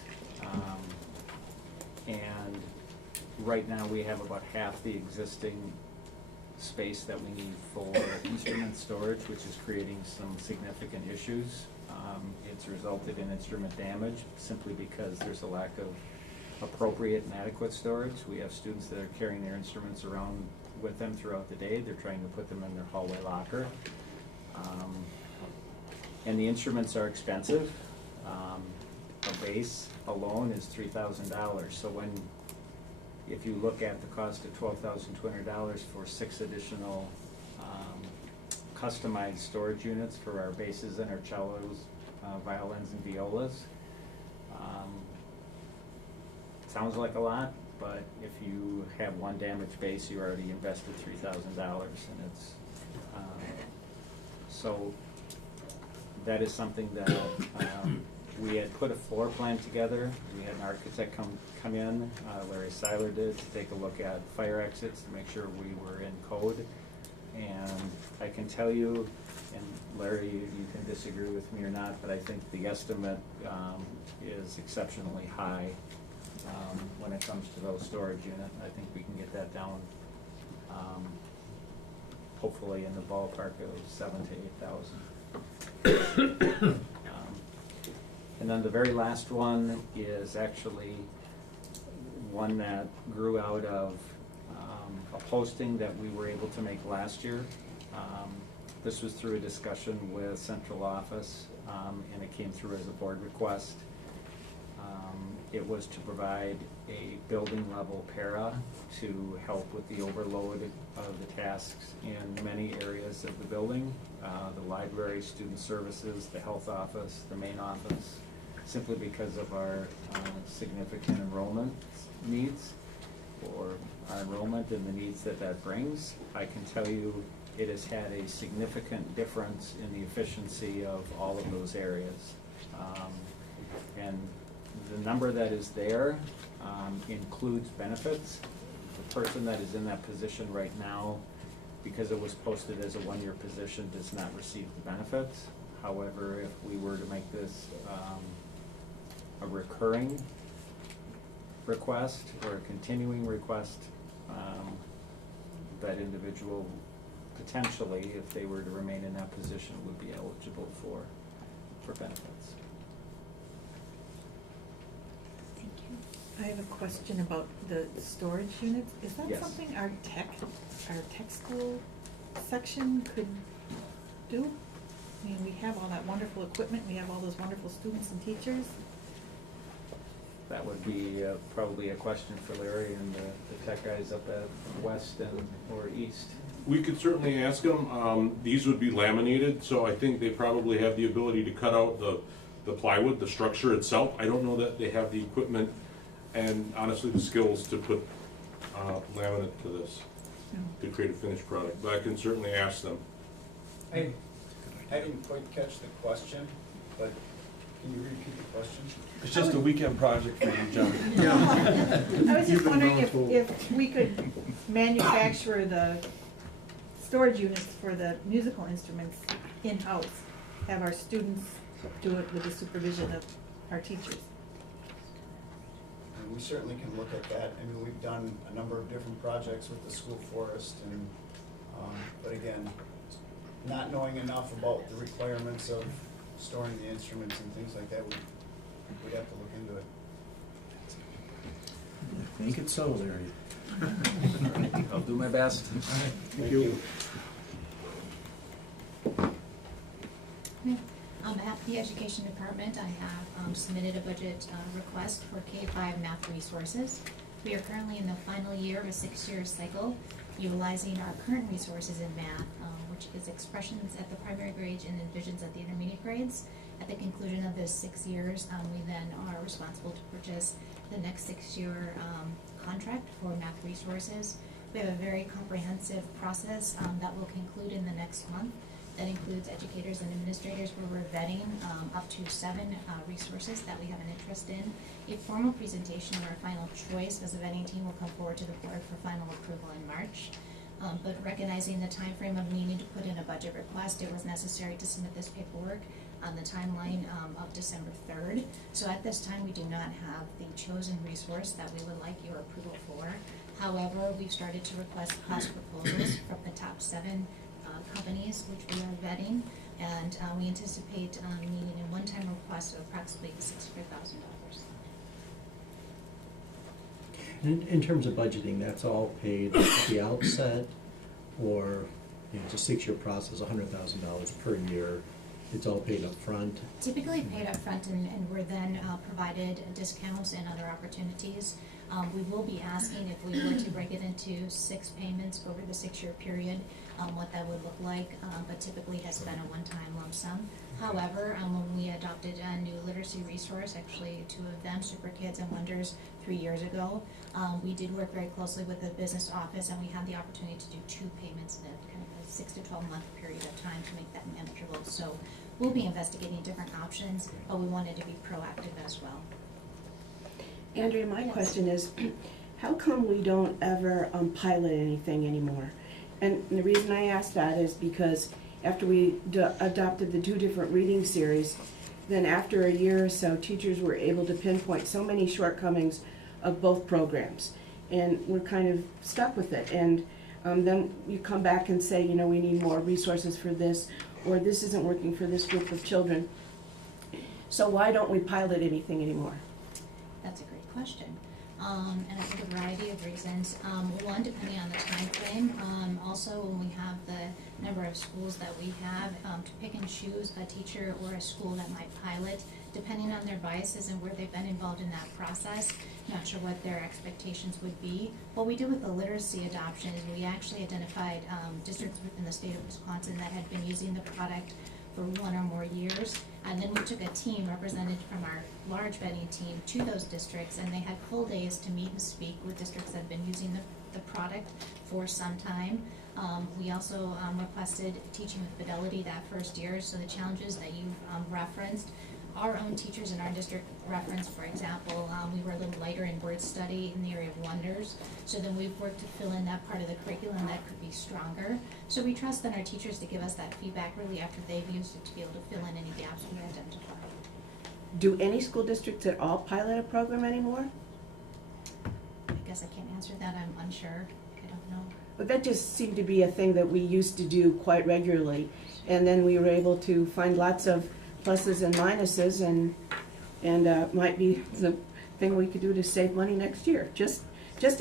And right now we have about half the existing space that we need for instrument storage, which is creating some significant issues. It's resulted in instrument damage simply because there's a lack of appropriate and adequate storage. We have students that are carrying their instruments around with them throughout the day. They're trying to put them in their hallway locker. And the instruments are expensive. A base alone is $3,000. So if you look at the cost of $12,200 for 6 additional customized storage units for our basses and our cellos, violins and violas, sounds like a lot, but if you have one damaged bass, you already invested $3,000, and it's so that is something that we had put a floor plan together. We had an architect come in, Larry Seiler did, to take a look at fire exits to make sure we were in code. And I can tell you, and Larry, you can disagree with me or not, but I think the estimate is exceptionally high when it comes to those storage units. I think we can get that down hopefully in the ballpark of 7,000 to 8,000. And then the very last one is actually one that grew out of a posting that we were able to make last year. This was through a discussion with central office, and it came through as a board request. It was to provide a building level para to help with the overload of the tasks in many areas of the building. The library, student services, the health office, the main office, simply because of our significant enrollment needs, or our enrollment and the needs that brings. I can tell you it has had a significant difference in the efficiency of all of those areas. And the number that is there includes benefits. The person that is in that position right now, because it was posted as a one-year position, does not receive the benefits. However, if we were to make this a recurring request or a continuing request, that individual potentially, if they were to remain in that position, would be eligible for benefits. Thank you. I have a question about the storage units. Is that Yes. something our tech school section could do? I mean, we have all that wonderful equipment, we have all those wonderful students and teachers. That would be probably a question for Larry and the tech guys up at West and or East. We could certainly ask them. These would be laminated, so I think they probably have the ability to cut out the plywood, the structure itself. I don't know that they have the equipment and honestly the skills to put laminate to this, to create a finished product, but I can certainly ask them. I didn't quite catch the question, but can you repeat the question? It's just a weekend project for you, John. I was just wondering if we could manufacture the storage units for the musical instruments in-house, have our students do it with the supervision of our teachers. And we certainly can look at that. I mean, we've done a number of different projects with the school forest, and but again, not knowing enough about the requirements of storing the instruments and things like that, we'd have to look into it. I think it's so, Larry. I'll do my best. Thank you. On behalf of the Education Department, I have submitted a budget request for K-5 math resources. We are currently in the final year of a 6-year cycle, utilizing our current resources in math, which is expressions at the primary grades and divisions at the intermediate grades. At the conclusion of those 6 years, we then are responsible to purchase the next 6-year contract for math resources. We have a very comprehensive process that will conclude in the next month. That includes educators and administrators where we're vetting up to 7 resources that we have an interest in. A formal presentation or a final choice as a vetting team will come forward to the board for final approval in March. But recognizing the time frame of needing to put in a budget request, it was necessary to submit this paperwork on the timeline of December 3rd. So at this time, we do not have the chosen resource that we would like your approval for. However, we've started to request cost proposals from the top 7 companies which we are vetting, and we anticipate needing a one-time request of approximately $600,000. In terms of budgeting, that's all paid at the outset, or, you know, it's a 6-year process, $100,000 per year. It's all paid up front. Typically paid up front, and we're then provided discounts and other opportunities. We will be asking if we were to break it into 6 payments over the 6-year period, what that would look like, but typically has been a one-time lump sum. However, when we adopted a new literacy resource, actually 2 of them, Super Kids and Wonders, 3 years ago, we did work very closely with the business office, and we had the opportunity to do 2 payments in a kind of a 6 to 12 month period of time to make that manageable. So we'll be investigating different options, but we wanted to be proactive as well. Andrea, my question is, how come we don't ever pilot anything anymore? And the reason I ask that is because after we adopted the 2 different reading series, then after a year or so, teachers were able to pinpoint so many shortcomings of both programs. And we're kind of stuck with it. And then you come back and say, you know, we need more resources for this, or this isn't working for this group of children. So why don't we pilot anything anymore? That's a great question. And I think a variety of reasons. One, depending on the time frame. Also, when we have the number of schools that we have, to pick and choose a teacher or a school that might pilot, depending on their biases and where they've been involved in that process. Not sure what their expectations would be. What we did with the literacy adoption is we actually identified districts within the state of Wisconsin that had been using the product for 1 or more years, and then we took a team represented from our large vetting team to those districts, and they had full days to meet and speak with districts that had been using the product for some time. We also requested teaching with fidelity that first year, so the challenges that you've referenced, our own teachers in our district reference, for example, we were a little lighter in word study in the area of wonders, so then we've worked to fill in that part of the curriculum that could be stronger. So we trust then our teachers to give us that feedback really after they've used it to be able to fill in any gaps we identify. Do any school districts at all pilot a program anymore? I guess I can't answer that, I'm unsure, I don't know. But that just seemed to be a thing that we used to do quite regularly, and then we were able to find lots of pluses and minuses, and might be the thing we could do to save money next year. Just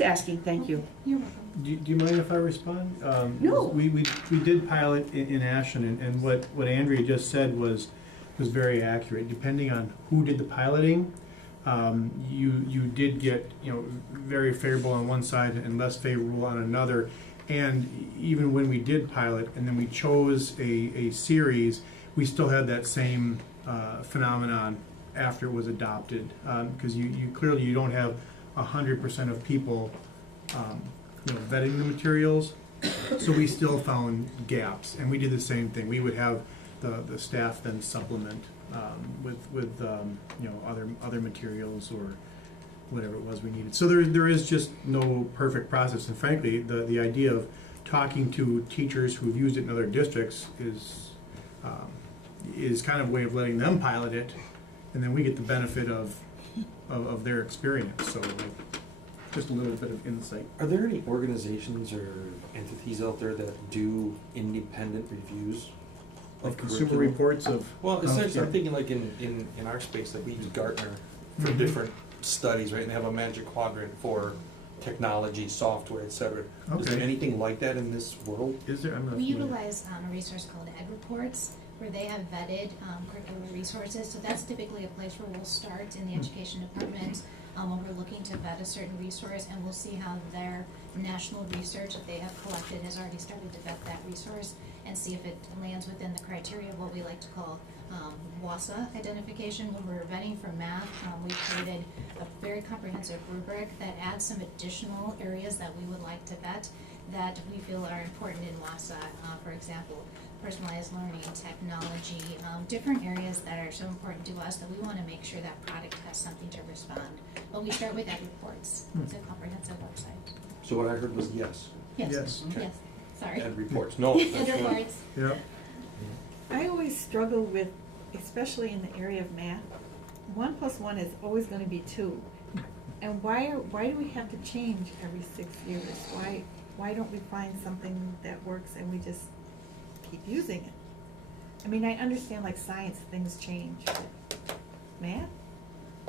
asking. Thank you. You're welcome. Do you mind if I respond? No. We did pilot in Ashen, and what Andrea just said was very accurate. Depending on who did the piloting, you did get, you know, very favorable on one side and less favorable on another. And even when we did pilot and then we chose a series, we still had that same phenomenon after it was adopted, because you clearly don't have 100% of people vetting the materials, so we still found gaps, and we did the same thing. We would have the staff then supplement with other materials or whatever it was we needed. So there is just no perfect process, and frankly, the idea of talking to teachers who've used it in other districts is kind of a way of letting them pilot it, and then we get the benefit of their experience. So just a little bit of insight. Are there any organizations or entities out there that do independent reviews of Like consumer curriculum? reports of... Well, essentially, I'm thinking like in our space that we use Gartner for Mhm. different studies, right? And they have a magic quadrant for technology, software, et cetera. Is there Okay. anything like that in this world? Is there? I'm not We familiar. utilize a resource called Ed Reports, where they have vetted curricular resources. So that's typically a place where we'll start in the education department when we're looking to vet a certain resource, and we'll see how their national research that they have collected has already started to vet that resource and see if it lands within the criteria of what we like to call Wausau identification. When we're vetting for math, we created a very comprehensive rubric that adds some additional areas that we would like to vet that we feel are important in Wausau. For example, personalized learning, technology, different areas that are so important to us that we want to make sure that product has something to respond. But we start with Ed Reports. It's a comprehensive website. So what I heard was yes. Yes. Yes. Yes. Sorry. Ed Reports. No. Ed that's right. Reports. Yeah. I always struggle with, especially in the area of math, 1 + 1 is always gonna be 2. And why do we have to change every 6 years? Why don't we find something that works and we just keep using it? I mean, I understand like science, things change, but math?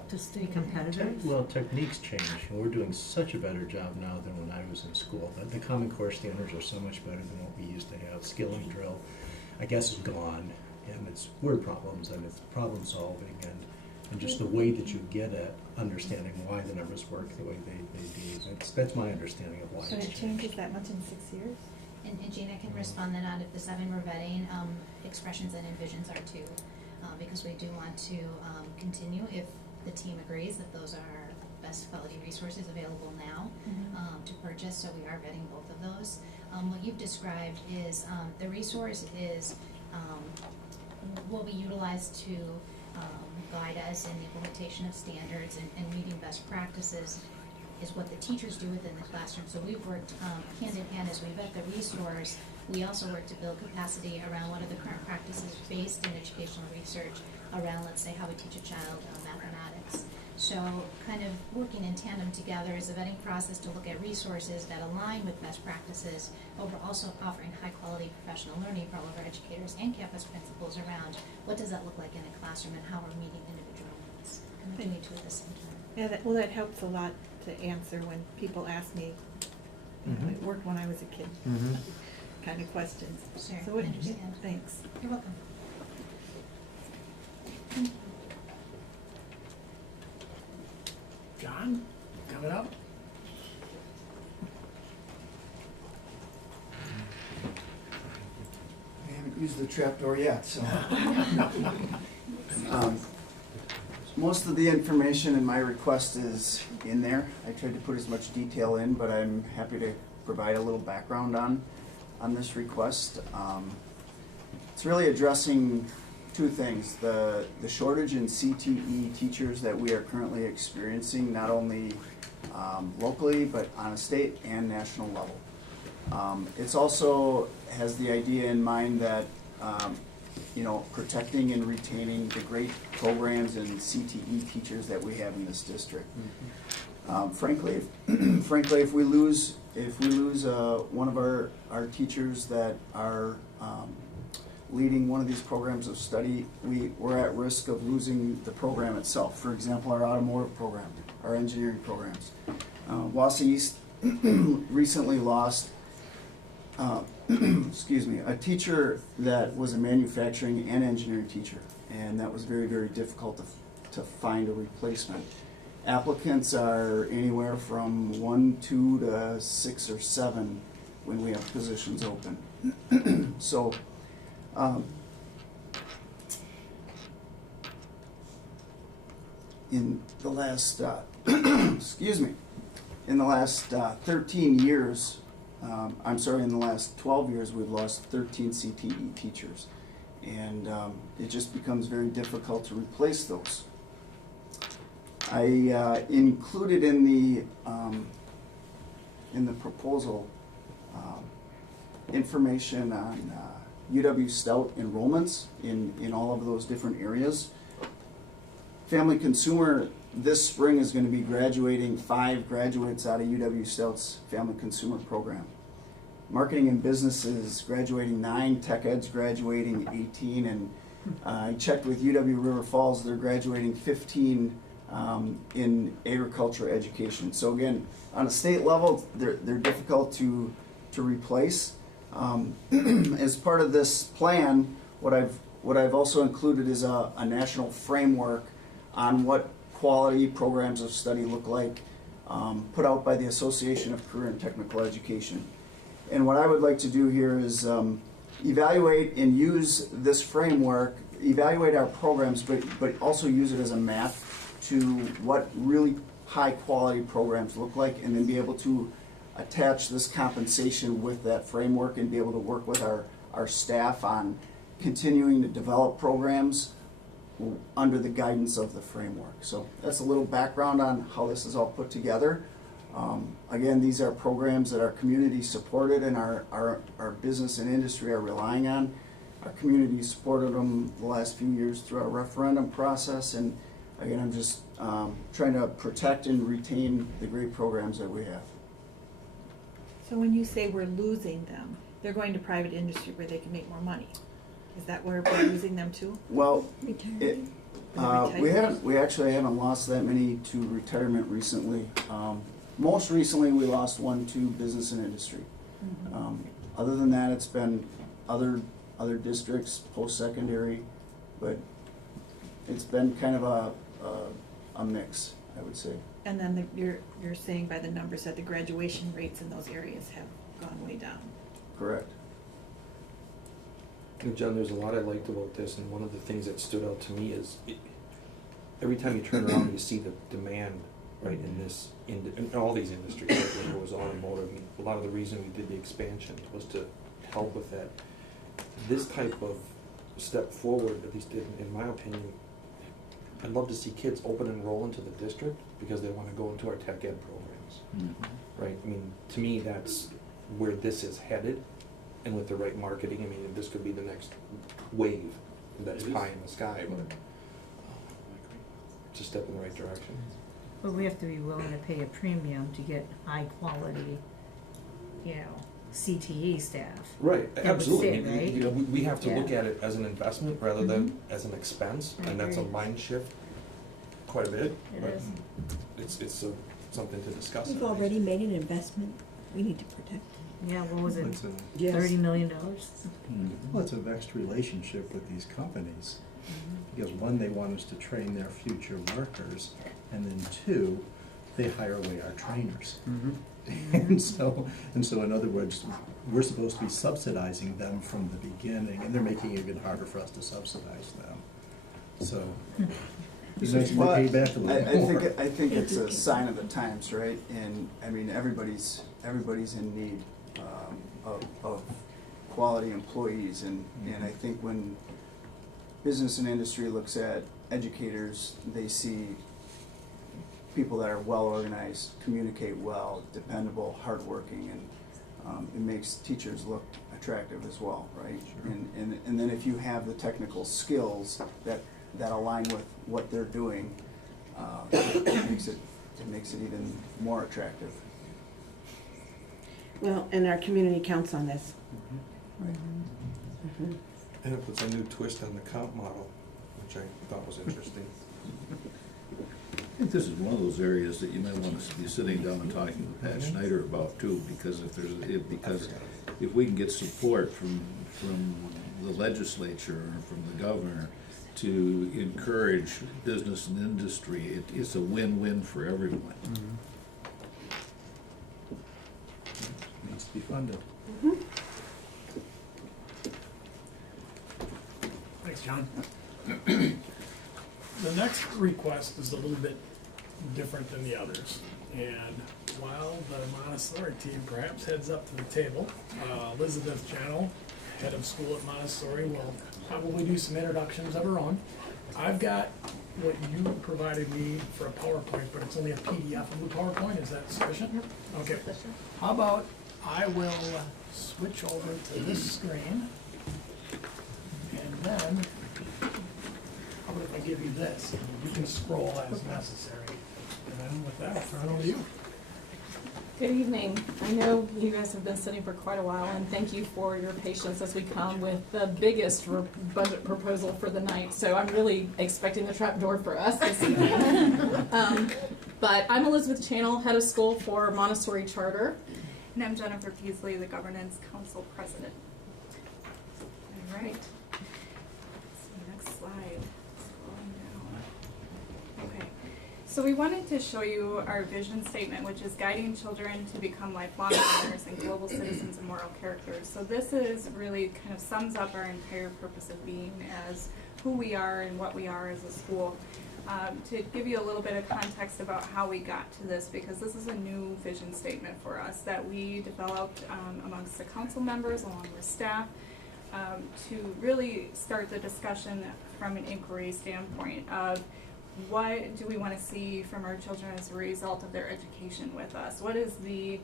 to stay competitive. Well, techniques change, and we're doing such a better job now than when I was in school. The Common Core standards are so much better than what we used to have. Skill and drill, I guess, is gone, and it's word problems, and it's problem solving, and just the way that you get at understanding why the numbers work the way they do. That's my understanding of why So it's it changes that much in 6 years? And Gina can respond then on if the 7 we're vetting, expressions and envisions are too, because we do want to continue if the team agrees that those are best quality resources available now to purchase, so we are vetting both of those. What you've described is the resource is will be utilized to guide us in the implementation of standards and meeting best practices is what the teachers do within the classroom. So we've worked hand in hand as we vet the resource. We also work to build capacity around what are the current practices based in educational research around, let's say, how we teach a child mathematics. So kind of working in tandem together is a vetting process to look at resources that align with best practices, but we're also offering high quality professional learning for all of our educators and campus principals around what does that look like in a classroom and how we're meeting individual needs. And we're doing two at the same time. Yeah, that helps a lot to answer when people ask me, it worked when I was a kid, kind of questions. Sure, So I understand. Thanks. You're welcome. John, coming up? I haven't used the trapdoor yet, so. Most of the information in my request is in there. I tried to put as much detail in, but I'm happy to provide a little background on this request. It's really addressing two things. The shortage in CTE teachers that we are currently experiencing, not only locally, but on a state and national level. It's also has the idea in mind that protecting and retaining the great programs and CTE teachers that we have in this district. Frankly, if we lose one of our teachers that are leading one of these programs of study, we're at risk of losing the program itself. For example, our automotive program, our engineering programs. Wausau East recently lost a teacher that was a manufacturing and engineering teacher, and that was very, very difficult to find a replacement. Applicants are anywhere from 1, 2 to 6 or 7 when we have positions open. So, in the last, in the last 13 years, in the last 12 years, we've lost 13 CTE teachers, and it just becomes very difficult to replace those. I included in the proposal information on UW Stout enrollments in all of those different areas. Family Consumer this spring is going to be graduating 5 graduates out of UW Stout's Family Consumer program. Marketing and Business is graduating 9, Tech Ed's graduating 18, and I checked with UW River Falls, they're graduating 15 in agriculture education. So again, on a state level, they're difficult to replace. As part of this plan, what I've also included is a national framework on what quality programs of study look like, put out by the Association of Career and Technical Education. And what I would like to do here is evaluate and use this framework, evaluate our programs, but also use it as a map to what really high quality programs look like, and then be able to attach this compensation with that framework and be able to work with our staff on continuing to develop programs under the guidance of the framework. So that's a little background on how this is all put together. Again, these are programs that our community supported and our business and industry are relying on. Our community supported them the last few years through our referendum process, and again, I'm just trying to protect and retain the great programs that we have. So when you say we're losing them, they're going to private industry where they can make more money. Is that where we're losing them too? Well, We actually haven't lost that many to retirement recently. Most recently, we lost one to business and industry. Other than that, it's been other districts, post-secondary, but it's been kind of a mix, I would say. And then you're saying by the numbers that the graduation rates in those areas have gone way down. Correct. And John, there's a lot I liked about this, and one of the things that stood out to me is every time you turn around, you see the demand, right, in all these industries, right, whether it was automotive. I mean, a lot of the reason we did the expansion was to help with that. This type of step forward, at least in my opinion, I'd love to see kids open enroll into the district because they want to go into our tech ed programs, right? I mean, to me, that's where this is headed, and with the right marketing, I mean, this could be the next wave that's pie in the sky, but it's a step in the right direction. But we have to be willing to pay a premium to get high quality, CTE staff. Right, absolutely. Would say, right? You know, we have to look Yeah. at it as an investment rather than as an expense, I and that's a agree. mind shift quite a bit. It but is. It's something to discuss. We've already made an investment we need to protect. Yeah, what was it? Yes. $30 million? Well, it's a vexed relationship with these companies. Because one, they want us to train their future workers, and then two, they hire away our trainers. And so in other words, we're supposed to be subsidizing them from the beginning, and they're making it even harder for us to subsidize them. So, it's nice to Well, pay back a little more. I think it's a sign of the times, right? And I mean, everybody's in need of quality employees, and I think when business and industry looks at educators, they see people that are well organized, communicate well, dependable, hardworking, and it makes teachers look attractive as well, right? Sure. And then if you have the technical skills that align with what they're doing, it makes it even more attractive. Well, and our community counts on this. And it puts a new twist on the comp model, which I thought was interesting. I think this is one of those areas that you might want to be sitting down and talking with Pat Schneider about too, because if we can get support from the legislature or from the governor to encourage business and industry, it's a win-win for everyone. It needs to be funded. Thanks, John. The next request is a little bit different than the others. And while the Montessori team perhaps heads up to the table, Elizabeth Channel, head of school at Montessori, will probably do some introductions of her own. I've got what you provided me for a PowerPoint, but it's only a PDF of the PowerPoint. Is that sufficient? Okay. How about I will switch over to this screen, and then how about if I give you this? You can scroll as necessary. And then with that, I'll turn it over to you. Good evening. I know you guys have been sitting for quite a while, and thank you for your patience as we come with the biggest budget proposal for the night. So I'm really expecting the trapdoor for us this evening. But I'm Elizabeth Channel, head of school for Montessori Charter. And I'm Jennifer Peasley, the Governance Council President. All right. Next slide. Scrolling down. Okay. So we wanted to show you our vision statement, which is guiding children to become lifelong learners and global citizens and moral characters. So this is really kind of sums up our entire purpose of being as who we are and what we are as a school. To give you a little bit of context about how we got to this, because this is a new vision statement for us that we developed amongst the council members along with staff to really start the discussion from an inquiry standpoint of what do we want to see from our children as a result of their education with us? What is the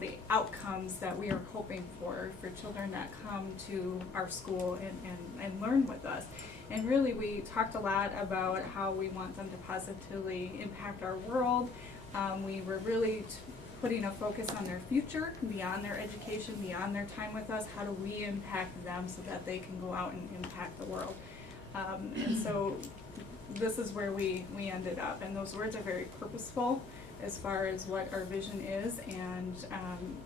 the outcomes that we are hoping for children that come to our school and learn with us? And really, we talked a lot about how we want them to positively impact our world. We were really putting a focus on their future, beyond their education, beyond their time with us. How do we impact them so that they can go out and impact the world? And so this is where we ended up, and those words are very purposeful as far as what our vision is, and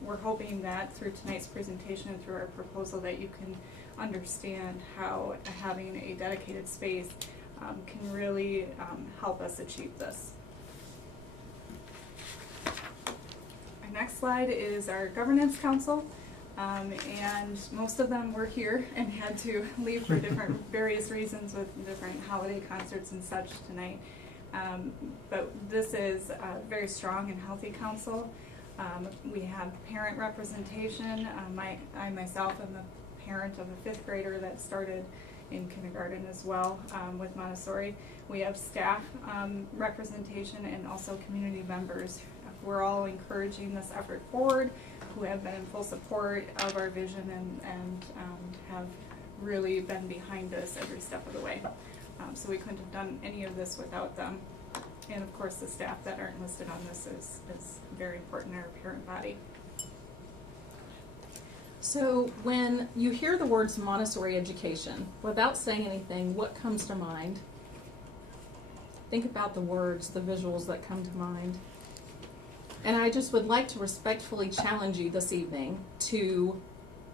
we're hoping that through tonight's presentation and through our proposal that you can understand how having a dedicated space can really help us achieve this. Our next slide is our governance council, and most of them were here and had to leave for different various reasons with different holiday concerts and such tonight. But this is a very strong and healthy council. We have parent representation. I myself am a parent of a 5th grader that started in kindergarten as well with Montessori. We have staff representation and also community members. We're all encouraging this effort forward, who have been in full support of our vision and have really been behind us every step of the way. So we couldn't have done any of this without them. And of course the staff that aren't listed on this is very important in our parent body. So when you hear the words Montessori education, without saying anything, what comes to mind? Think about the words, the visuals that come to mind. And I just would like to respectfully challenge you this evening to,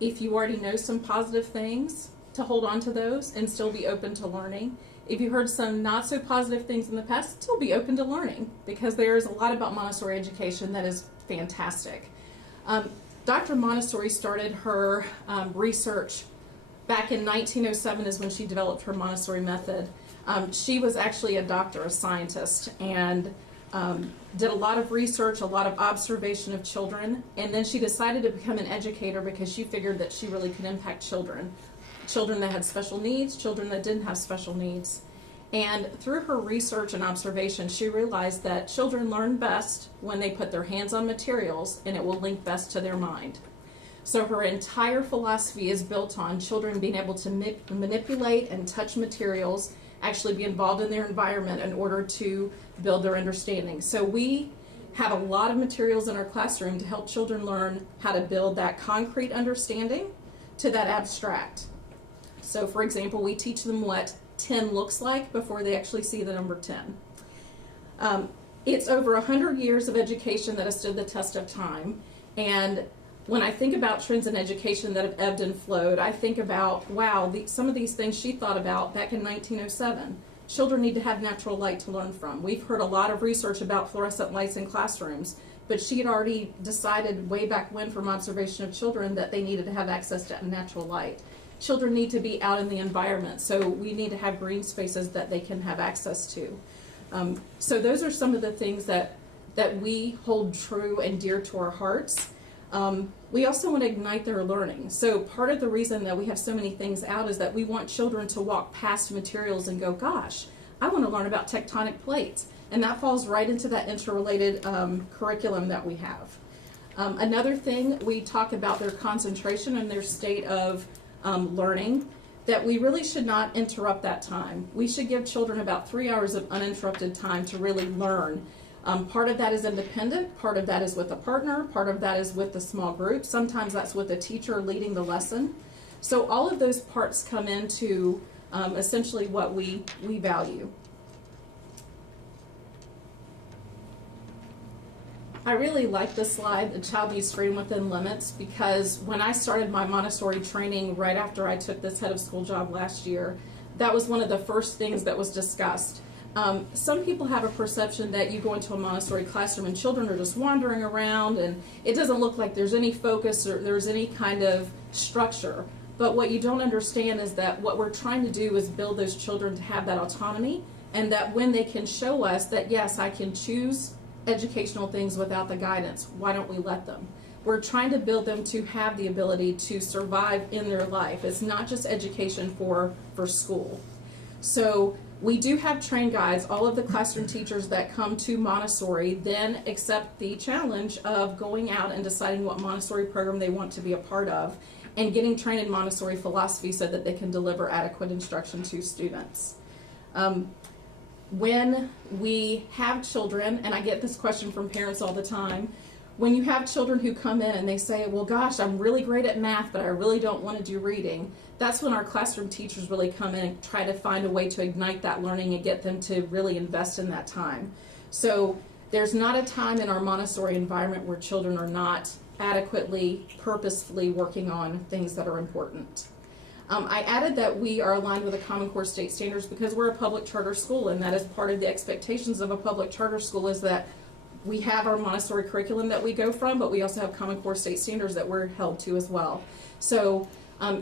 if you already know some positive things, to hold on to those and still be open to learning. If you heard some not so positive things in the past, still be open to learning, because there is a lot about Montessori education that is fantastic. Dr. Montessori started her research back in 1907 is when she developed her Montessori method. She was actually a doctor, a scientist, and did a lot of research, a lot of observation of children, and then she decided to become an educator because she figured that she really could impact children. Children that had special needs, children that didn't have special needs. And through her research and observation, she realized that children learn best when they put their hands on materials, and it will link best to their mind. So her entire philosophy is built on children being able to manipulate and touch materials, actually be involved in their environment in order to build their understanding. So we have a lot of materials in our classroom to help children learn how to build that concrete understanding to that abstract. So for example, we teach them what 10 looks like before they actually see the number 10. It's over 100 years of education that has stood the test of time, and when I think about trends in education that have ebbed and flowed, I think about, wow, some of these things she thought about back in 1907. Children need to have natural light to learn from. We've heard a lot of research about fluorescent lights in classrooms, but she had already decided way back when from observation of children that they needed to have access to natural light. Children need to be out in the environment, so we need to have green spaces that they can have access to. So those are some of the things that we hold true and dear to our hearts. We also want to ignite their learning. So part of the reason that we have so many things out is that we want children to walk past materials and go, gosh, I want to learn about tectonic plates. And that falls right into that interrelated curriculum that we have. Another thing, we talk about their concentration and their state of learning, that we really should not interrupt that time. We should give children about 3 hours of uninterrupted time to really learn. Part of that is independent, part of that is with a partner, part of that is with the small group, sometimes that's with a teacher leading the lesson. So all of those parts come into essentially what we value. I really like this slide, the child needs freedom within limits, because when I started my Montessori training right after I took this head of school job last year, that was one of the first things that was discussed. Some people have a perception that you go into a Montessori classroom and children are just wandering around and it doesn't look like there's any focus or there's any kind of structure. But what you don't understand is that what we're trying to do is build those children to have that autonomy, and that when they can show us that, yes, I can choose educational things without the guidance, why don't we let them? We're trying to build them to have the ability to survive in their life. It's not just education for school. So we do have trained guides. All of the classroom teachers that come to Montessori then accept the challenge of going out and deciding what Montessori program they want to be a part of and getting trained in Montessori philosophy so that they can deliver adequate instruction to students. When we have children, and I get this question from parents all the time, when you have children who come in and they say, well, gosh, I'm really great at math, but I really don't want to do reading, that's when our classroom teachers really come in and try to find a way to ignite that learning and get them to really invest in that time. So there's not a time in our Montessori environment where children are not adequately, purposefully working on things that are important. I added that we are aligned with the Common Core state standards because we're a public charter school, and that is part of the expectations of a public charter school, is that we have our Montessori curriculum that we go from, but we also have Common Core state standards that we're held to as well. So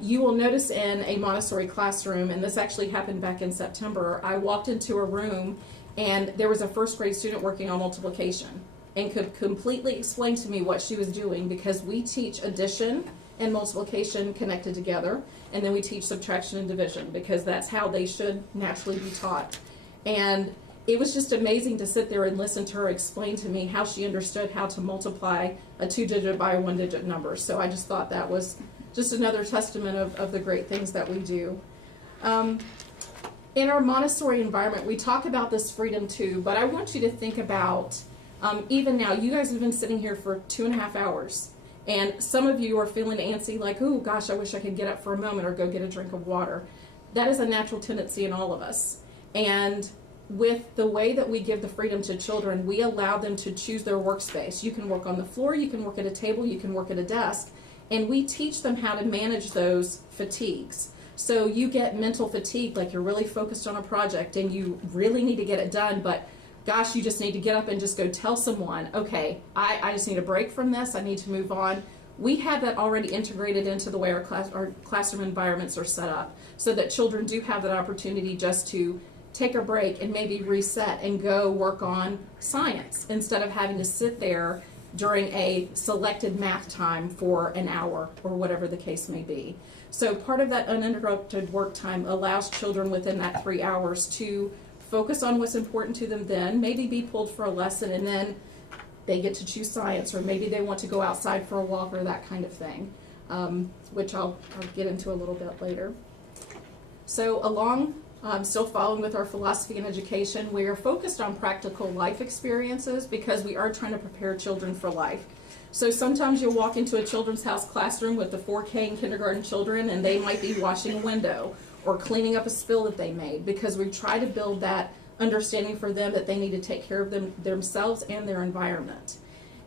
you will notice in a Montessori classroom, and this actually happened back in September, I walked into a room and there was a first grade student working on multiplication and could completely explain to me what she was doing, because we teach addition and multiplication connected together, and then we teach subtraction and division because that's how they should naturally be taught. And it was just amazing to sit there and listen to her explain to me how she understood how to multiply a 2-digit by a 1-digit number. So I just thought that was just another testament of the great things that we do. In our Montessori environment, we talk about this freedom too, but I want you to think about, even now, you guys have been sitting here for 2.5 hours, and some of you are feeling antsy, like, oh gosh, I wish I could get up for a moment or go get a drink of water. That is a natural tendency in all of us. And with the way that we give the freedom to children, we allow them to choose their workspace. You can work on the floor, you can work at a table, you can work at a desk, and we teach them how to manage those fatigues. So you get mental fatigue, like you're really focused on a project and you really need to get it done, but gosh, you just need to get up and just go tell someone, okay, I just need a break from this, I need to move on. We have that already integrated into the way our classroom environments are set up, so that children do have that opportunity just to take a break and maybe reset and go work on science instead of having to sit there during a selected math time for an hour or whatever the case may be. So part of that uninterrupted work time allows children within that 3 hours to focus on what's important to them then, maybe be pulled for a lesson, and then they get to choose science, or maybe they want to go outside for a walk or that kind of thing, which I'll get into a little bit later. So still following with our philosophy in education, we are focused on practical life experiences because we are trying to prepare children for life. So sometimes you'll walk into a children's house classroom with the 4K and kindergarten children, and they might be washing a window or cleaning up a spill that they made, because we try to build that understanding for them that they need to take care of themselves and their environment.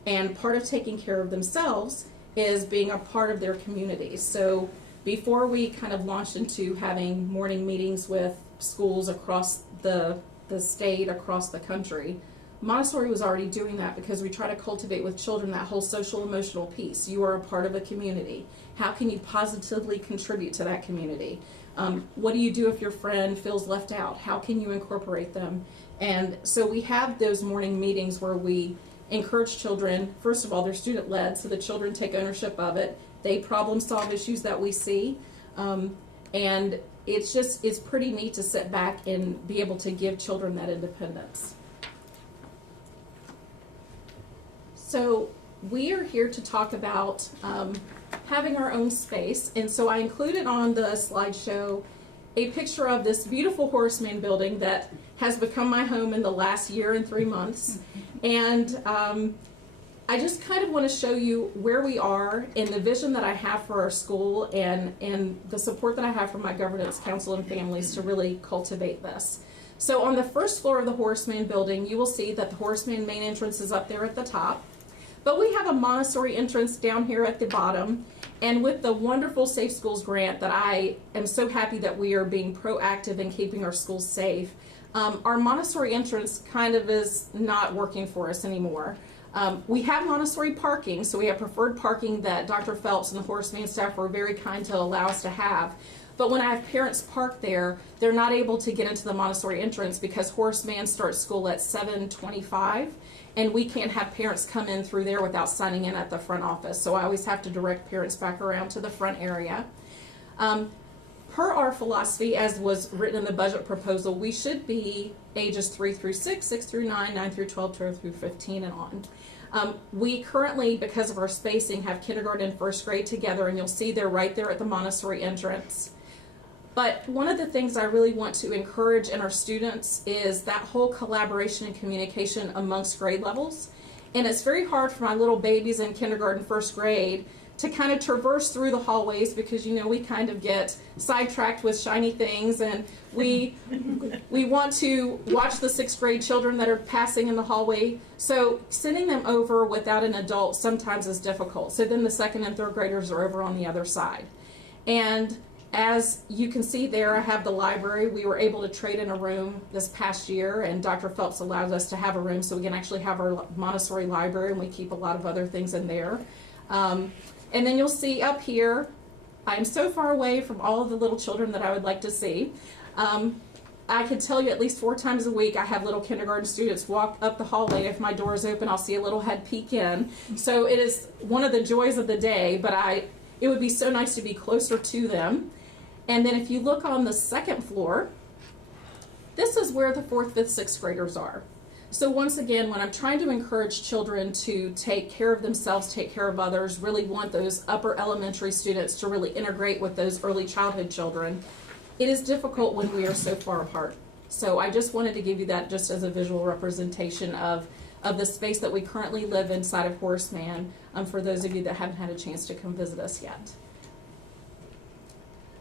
And part of taking care of themselves is being a part of their communities. So before we kind of launched into having morning meetings with schools across the state, across the country, Montessori was already doing that because we try to cultivate with children that whole social emotional piece. You are a part of a community. How can you positively contribute to that community? What do you do if your friend feels left out? How can you incorporate them? And so we have those morning meetings where we encourage children. First of all, they're student led, so the children take ownership of it. They problem solve issues that we see. And it's pretty neat to sit back and be able to give children that independence. So we are here to talk about having our own space, and so I included on the slideshow a picture of this beautiful Horace Mann building that has become my home in the last year and 3 months. And I just kind of want to show you where we are in the vision that I have for our school and the support that I have from my governance council and families to really cultivate this. So on the first floor of the Horace Mann building, you will see that the Horace Mann main entrance is up there at the top. But we have a Montessori entrance down here at the bottom, and with the wonderful Safe Schools grant that I am so happy that we are being proactive in keeping our schools safe, our Montessori entrance kind of is not working for us anymore. We have Montessori parking, so we have preferred parking that Dr. Phelps and the Horace Mann staff were very kind to allow us to have. But when I have parents park there, they're not able to get into the Montessori entrance because Horace Mann starts school at 7:25. And we can't have parents come in through there without signing in at the front office. So I always have to direct parents back around to the front area. Per our philosophy, as was written in the budget proposal, we should be ages 3 through 6, 6 through 9, 9 through 12, 12 through 15, and on. We currently, because of our spacing, have kindergarten and first grade together, and you'll see they're right there at the Montessori entrance. But one of the things I really want to encourage in our students is that whole collaboration and communication amongst grade levels. And it's very hard for my little babies in kindergarten, first grade to kind of traverse through the hallways because, you know, we kind of get sidetracked with shiny things, and we want to watch the 6th grade children that are passing in the hallway. So sending them over without an adult sometimes is difficult. So then the 2nd and 3rd graders are over on the other side. And as you can see there, I have the library. We were able to trade in a room this past year, and Dr. Phelps allowed us to have a room so we can actually have our Montessori library, and we keep a lot of other things in there. And then you'll see up here, I'm so far away from all of the little children that I would like to see. I can tell you at least 4 times a week I have little kindergarten students walk up the hallway. If my door is open, I'll see a little head peek in. So it is one of the joys of the day, but it would be so nice to be closer to them. And then if you look on the 2nd floor, this is where the 4th, 5th, 6th graders are. So once again, when I'm trying to encourage children to take care of themselves, take care of others, really want those upper elementary students to really integrate with those early childhood children, it is difficult when we are so far apart. So I just wanted to give you that just as a visual representation of the space that we currently live inside of Horace Mann, for those of you that haven't had a chance to come visit us yet.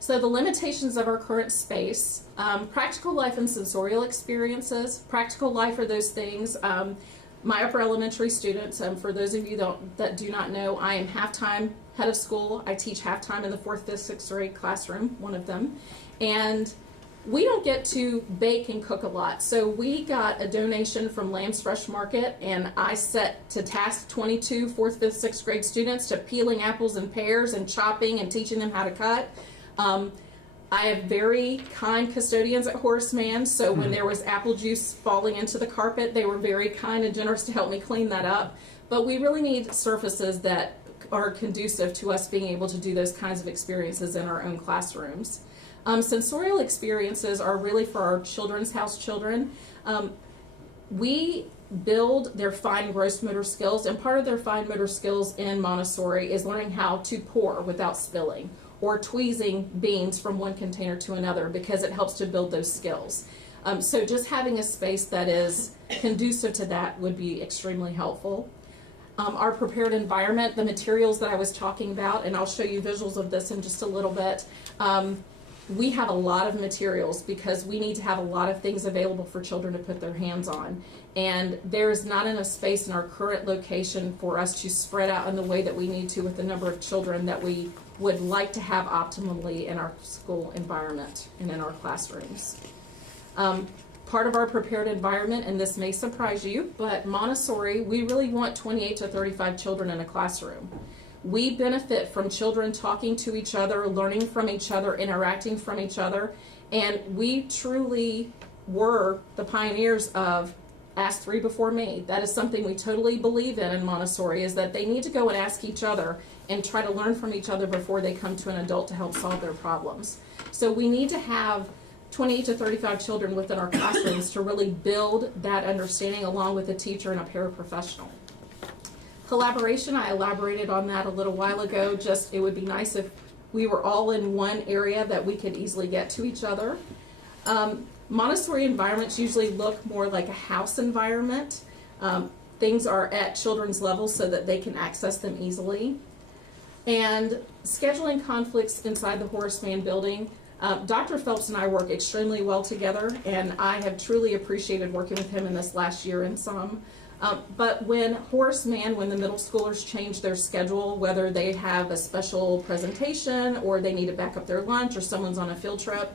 So the limitations of our current space, practical life and sensorial experiences. Practical life are those things. My upper elementary students, for those of you that do not know, I am half-time head of school. I teach half-time in the 4th, 5th, 6th grade classroom, one of them. And we don't get to bake and cook a lot. So we got a donation from Lamb's Fresh Market, and I set to task 22 4th, 5th, 6th grade students to peeling apples and pears and chopping and teaching them how to cut. I have very kind custodians at Horace Mann, so when there was apple juice falling into the carpet, they were very kind and generous to help me clean that up. But we really need surfaces that are conducive to us being able to do those kinds of experiences in our own classrooms. Sensorial experiences are really for our Children's House children. We build their fine gross motor skills, and part of their fine motor skills in Montessori is learning how to pour without spilling, or tweezing beans from one container to another, because it helps to build those skills. So just having a space that is conducive to that would be extremely helpful. Our prepared environment, the materials that I was talking about, and I'll show you visuals of this in just a little bit. We have a lot of materials because we need to have a lot of things available for children to put their hands on. And there's not enough space in our current location for us to spread out in the way that we need to with the number of children that we would like to have optimally in our school environment and in our classrooms. Part of our prepared environment, and this may surprise you, but Montessori, we really want 28 to 35 children in a classroom. We benefit from children talking to each other, learning from each other, interacting from each other, and we truly were the pioneers of Ask Three Before Me. That is something we totally believe in Montessori, is that they need to go and ask each other and try to learn from each other before they come to an adult to help solve their problems. So we need to have 28 to 35 children within our classrooms to really build that understanding along with a teacher and a paraprofessional. Collaboration, I elaborated on that a little while ago. Just, it would be nice if we were all in one area that we could easily get to each other. Montessori environments usually look more like a house environment. Things are at children's level so that they can access them easily. And scheduling conflicts inside the Horace Mann building. Dr. Phelps and I work extremely well together, and I have truly appreciated working with him in this last year and some. But when Horace Mann, when the middle schoolers change their schedule, whether they have a special presentation or they need to back up their lunch or someone's on a field trip,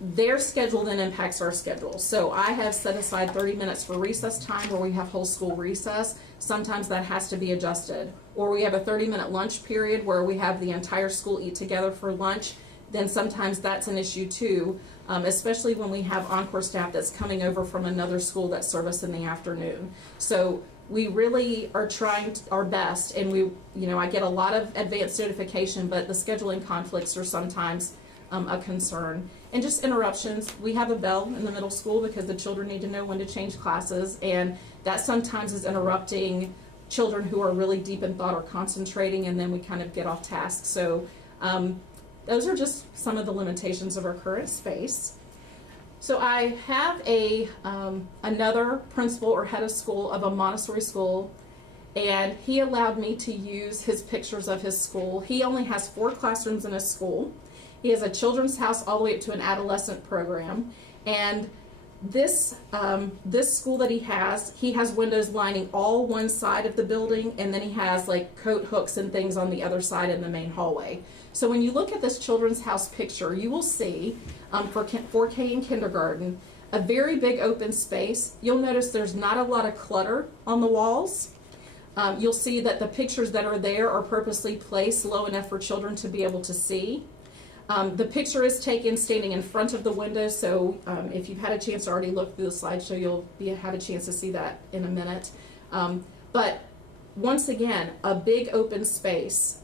their schedule then impacts our schedule. So I have set aside 30 minutes for recess time where we have whole school recess. Sometimes that has to be adjusted. Or we have a 30-minute lunch period where we have the entire school eat together for lunch. Then sometimes that's an issue too, especially when we have Encore staff that's coming over from another school that serve us in the afternoon. So we really are trying our best, and I get a lot of advanced notification, but the scheduling conflicts are sometimes a concern. And just interruptions. We have a bell in the middle school because the children need to know when to change classes, and that sometimes is interrupting children who are really deep in thought or concentrating, and then we kind of get off task. So those are just some of the limitations of our current space. So I have another principal or head of school of a Montessori school and he allowed me to use his pictures of his school. He only has 4 classrooms in his school. He has a children's house all the way up to an adolescent program, and this school that he has windows lining all one side of the building, and then he has like coat hooks and things on the other side in the main hallway. So when you look at this children's house picture, you will see for 4K in kindergarten, a very big open space. You'll notice there's not a lot of clutter on the walls. You'll see that the pictures that are there are purposely placed low enough for children to be able to see. The picture is taken standing in front of the window, so if you've had a chance to already look through the slideshow, you'll have a chance to see that in a minute. But once again, a big open space.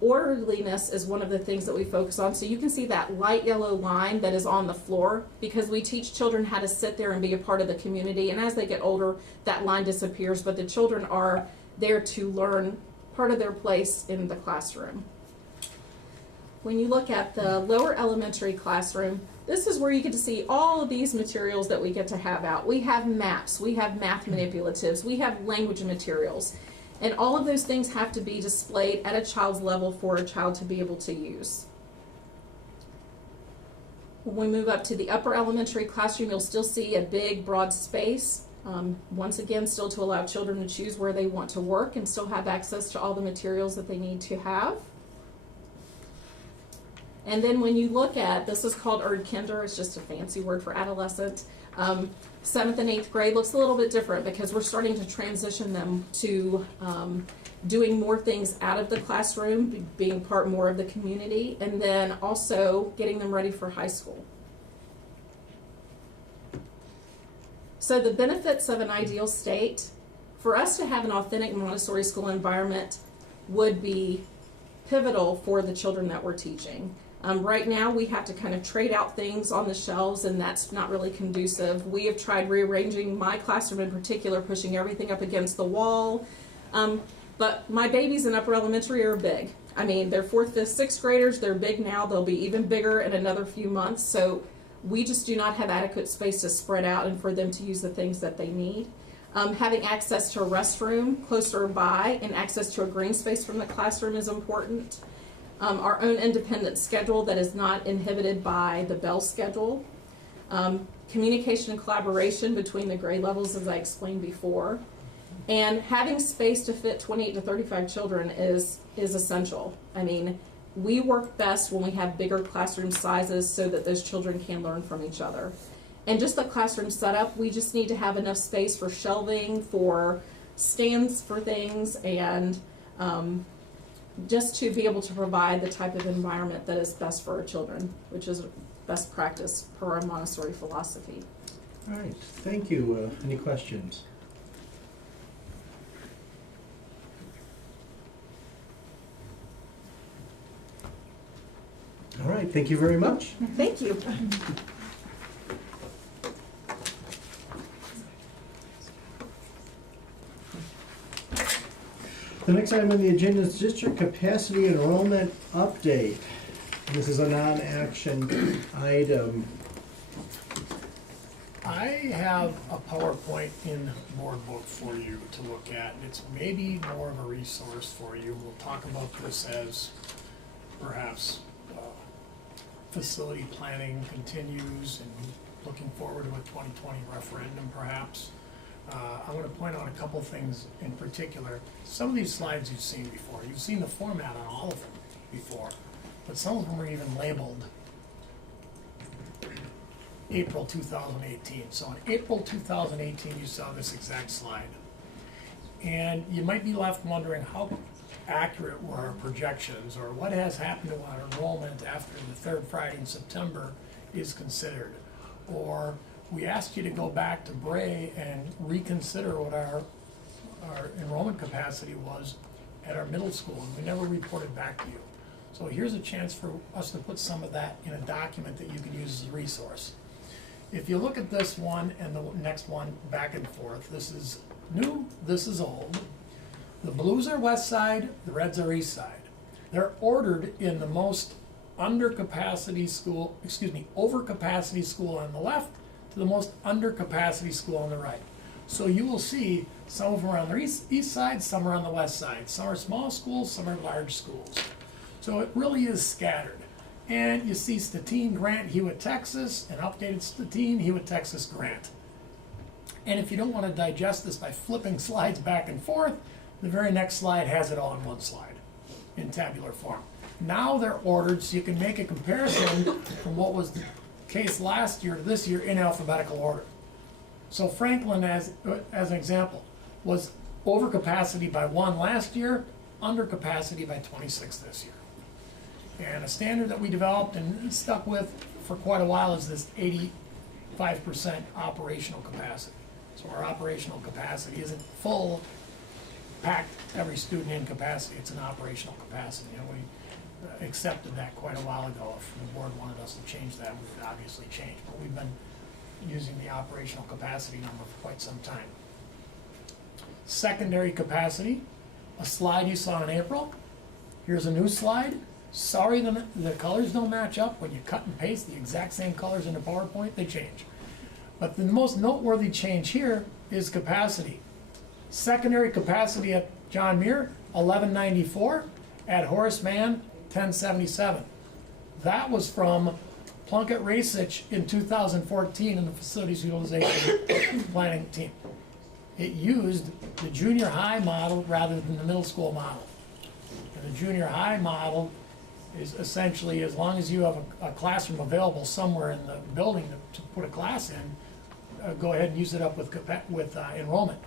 Orderliness is one of the things that we focus on. So you can see that light yellow line that is on the floor, because we teach children how to sit there and be a part of the community. And as they get older, that line disappears, but the children are there to learn part of their place in the classroom. When you look at the lower elementary classroom, this is where you get to see all of these materials that we get to have out. We have maps, we have math manipulatives, we have language materials. And all of those things have to be displayed at a child's level for a child to be able to use. When we move up to the upper elementary classroom, you'll still see a big, broad space. Once again, still to allow children to choose where they want to work and still have access to all the materials that they need to have. And then when you look at, this is called Kinder, it's just a fancy word for adolescent. 7th and 8th grade looks a little bit different because we're starting to transition them to doing more things out of the classroom, being part more of the community, and then also getting them ready for high school. So the benefits of an ideal state, for us to have an authentic Montessori school environment would be pivotal for the children that we're teaching. Right now we have to kind of trade out things on the shelves, and that's not really conducive. We have tried rearranging my classroom in particular, pushing everything up against the wall. But my babies in upper elementary are big. I mean, they're 4th, 5th, 6th graders, they're big now, they'll be even bigger in another few months. So we just do not have adequate space to spread out and for them to use the things that they need. Having access to a restroom closer by and access to a green space from the classroom is important. Our own independent schedule that is not inhibited by the bell schedule. Communication and collaboration between the grade levels, as I explained before. And having space to fit 28 to 35 children is essential. I mean, we work best when we have bigger classroom sizes so that those children can learn from each other. And just the classroom setup, we just need to have enough space for shelving, for stands for things, and just to be able to provide the type of environment that is best for our children, which is best practice per our Montessori philosophy. All right, thank you. Any questions? All right, thank you very much. Thank you. The next item on the agenda is district capacity enrollment update. This is a non-action item. I have a PowerPoint in board book for you to look at, and it's maybe more of a resource for you. We'll talk about this as perhaps facility planning continues and looking forward to a 2020 referendum perhaps. I want to point out a couple things in particular. Some of these slides you've seen before. You've seen the format on all of them before, but some of them were even labeled April 2018. So in April 2018, you saw this exact slide. And you might be left wondering how accurate were our projections, or what has happened to our enrollment after the third Friday in September is considered. Or we asked you to go back to Bray and reconsider what our enrollment capacity was at our middle school, and we never reported back to you. So here's a chance for us to put some of that in a document that you can use as a resource. If you look at this one and the next one back and forth, this is new, this is old. The blues are west side, the reds are east side. They're ordered in the most overcapacity school on the left to the most undercapacity school on the right. So you will see some of them are on the east side, some are on the west side. Some are small schools, some are large schools. So it really is scattered. And you see Statine, Grant, Hewitt, Texas, and updated Statine, Hewitt, Texas, Grant. And if you don't want to digest this by flipping slides back and forth, the very next slide has it all in one slide in tabular form. Now they're ordered so you can make a comparison from what was the case last year to this year in alphabetical order. So Franklin, as an example, was over capacity by 1 last year, under capacity by 26 this year. And a standard that we developed and stuck with for quite a while is this 85% operational capacity. So our operational capacity isn't full, packed every student in capacity, it's an operational capacity. And we accepted that quite a while ago. If the board wanted us to change that, we would obviously change. But we've been using the operational capacity number for quite some time. Secondary capacity, a slide you saw in April. Here's a new slide. Sorry, the colors don't match up. When you cut and paste the exact same colors in the PowerPoint, they change. But the most noteworthy change here is capacity. Secondary capacity at John Muir, 1194. At Horace Mann, 1077. That was from Plunkett Rasich in 2014 in the facilities utilization planning team. It used the junior high model rather than the middle school model. And the junior high model is essentially, as long as you have a classroom available somewhere in the building to put a class in, go ahead and use it up with enrollment.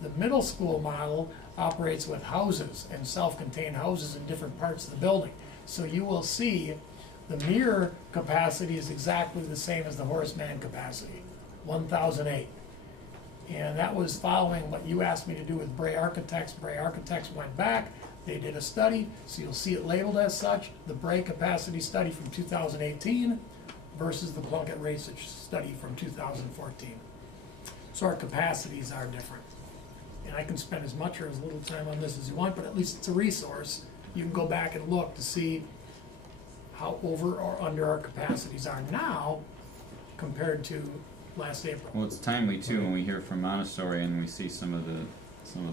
The middle school model operates with houses and self-contained houses in different parts of the building. So you will see the mirror capacity is exactly the same as the Horace Mann capacity, 1,008. And that was following what you asked me to do with Bray Architects. Bray Architects went back, they did a study, so you'll see it labeled as such, the Bray capacity study from 2018 versus the Plunkett Rasich study from 2014. So our capacities are different. And I can spend as much or as little time on this as you want, but at least it's a resource. You can go back and look to see how over or under our capacities are now compared to last April. Well, it's timely too when we hear from Montessori and we see some of the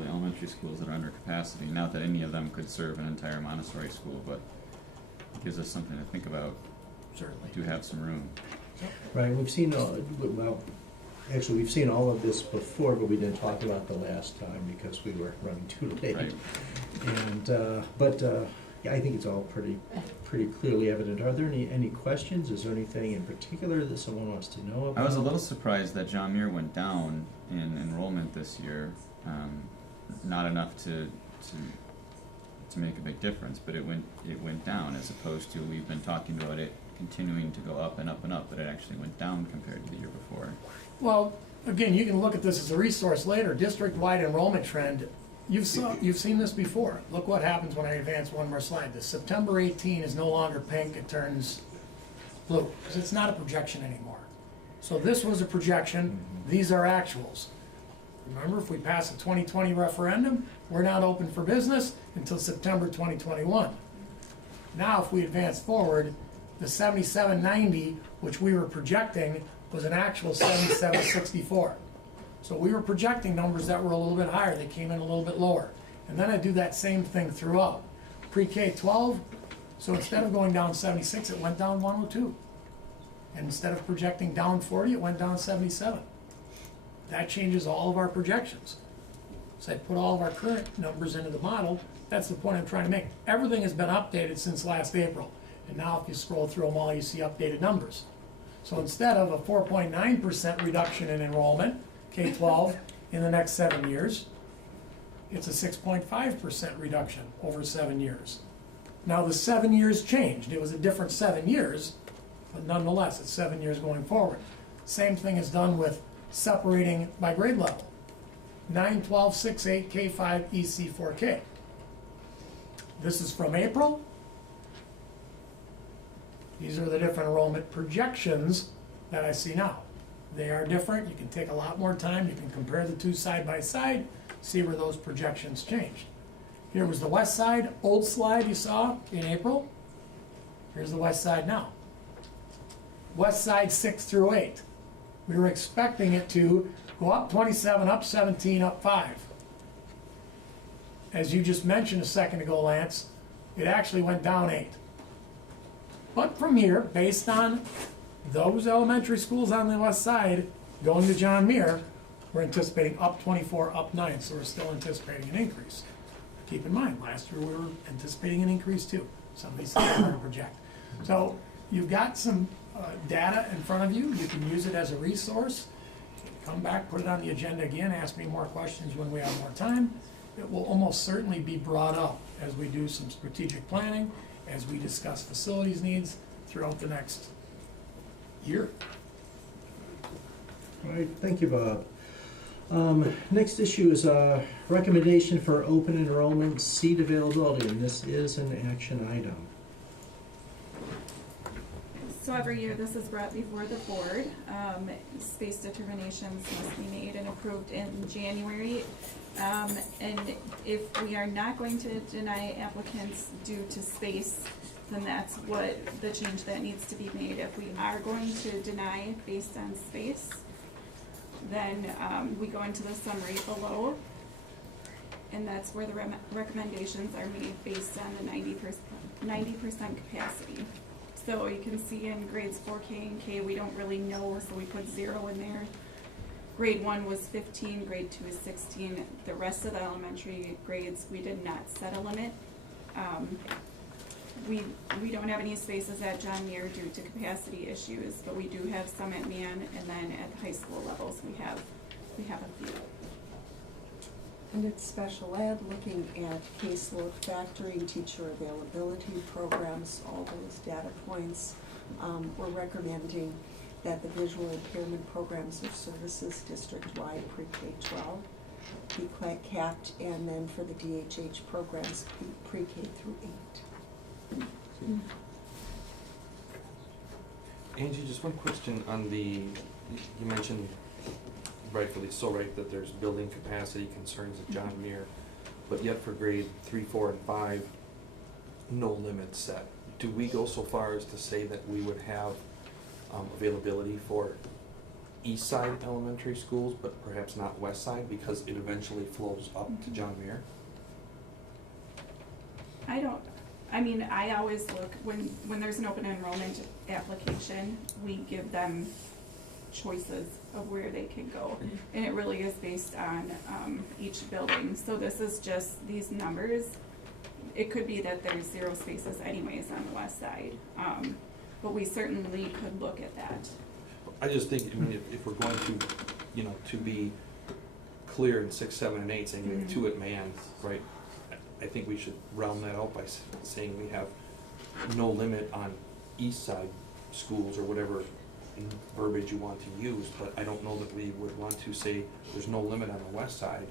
elementary schools that are under capacity. Not that any of them could serve an entire Montessori school, but it gives us something to think about. Certainly. To have some room. Right, we've seen, well, actually, we've seen all of this before, but we didn't talk about the last time because we were running too late. Right. And, yeah, I think it's all pretty clearly evident. Are there any questions? Is there anything in particular that someone wants to know about? I was a little surprised that John Muir went down in enrollment this year. Not enough to make a big difference, but it went down, as opposed to we've been talking about it continuing to go up and up and up, but it actually went down compared to the year before. Well, again, you can look at this as a resource later. District-wide enrollment trend, you've seen this before. Look what happens when I advance one more slide. The September 18 is no longer pink, it turns blue, because it's not a projection anymore. So this was a projection, these are actuals. Remember, if we pass a 2020 referendum, we're not open for business until September 2021. Now, if we advance forward, the 7790, which we were projecting, was an actual 7764. So we were projecting numbers that were a little bit higher. They came in a little bit lower. And then I do that same thing throughout. Pre-K 12, so instead of going down 76, it went down 102. And instead of projecting down 40, it went down 77. That changes all of our projections. So I put all of our current numbers into the model. That's the point I'm trying to make. Everything has been updated since last April. And now if you scroll through them all, you see updated numbers. So instead of a 4.9% reduction in enrollment, K-12, in the next 7 years, it's a 6.5% reduction over 7 years. Now the 7 years changed. It was a different 7 years, but nonetheless, it's 7 years going forward. Same thing is done with separating by grade level. 9, 12, 6, 8, K5, EC, 4K. This is from April. These are the different enrollment projections that I see now. They are different. You can take a lot more time. You can compare the two side by side, see where those projections changed. Here was the west side, old slide you saw in April. Here's the west side now. West side 6 through 8. We were expecting it to go up 27, up 17, up 5. As you just mentioned a second ago, Lance, it actually went down 8. But from here, based on those elementary schools on the west side going to John Muir, we're anticipating up 24, up 9, so we're still anticipating an increase. Keep in mind, last year we were anticipating an increase too. Some of these things are hard to project. So you've got some data in front of you. You can use it as a resource. Come back, put it on the agenda again, ask me more questions when we have more time. It will almost certainly be brought up as we do some strategic planning, as we discuss facilities needs throughout the next year. All right, thank you, Bob. Next issue is a recommendation for open enrollment seat availability, and this is an action item. So every year this is brought before the board. Space determinations must be made and approved in January. And if we are not going to deny applicants due to space, then that's what the change that needs to be made. If we are going to deny based on space, then we go into the summary below, and that's where the recommendations are made based on the 90% capacity. So you can see in grades 4K and K, we don't really know, so we put 0 in there. Grade 1 was 15, grade 2 is 16. The rest of the elementary grades, we did not set a limit. We don't have any spaces at John Muir due to capacity issues, but we do have some at Man, and then at the high school levels, we have a few. And it's special ed, looking at caseload factoring, teacher availability programs, all those data points. We're recommending that the visual impairment programs or services district-wide pre-K-12 be capped, and then for the DHH programs, pre-K through 8. Angie, just one question on the, you mentioned rightfully so right that there's building capacity concerns at John Muir, but yet for grade 3, 4, and 5, no limit set. Do we go so far as to say that we would have availability for east side elementary schools, but perhaps not west side, because it eventually flows up to John Muir? I always look, when there's an open enrollment application, we give them choices of where they can go. And it really is based on each building. So this is just these numbers. It could be that there's 0 spaces anyways on the west side. But we certainly could look at that. I just think, if we're going to, to be clear in 6, 7, and 8, saying we have 2 at Man, right? I think we should round that out by saying we have no limit on east side schools or whatever verbiage you want to use, but I don't know that we would want to say there's no limit on the west side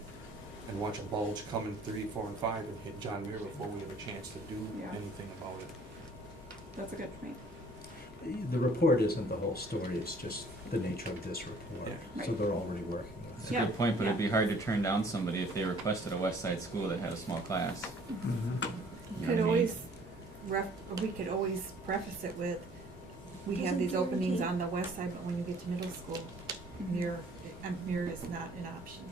and watch a bulge come in 3, 4, and 5 and hit John Muir before we have a chance to do anything about it. That's a good point. The report isn't the whole story, it's just the nature of this report. Yeah. So they're already working on That's it. a good point, but it'd be hard to turn down somebody if they requested a west side school that had a small class. We could always preface it with, we have these openings on the west side, but when you get to middle school, Muir is not an option.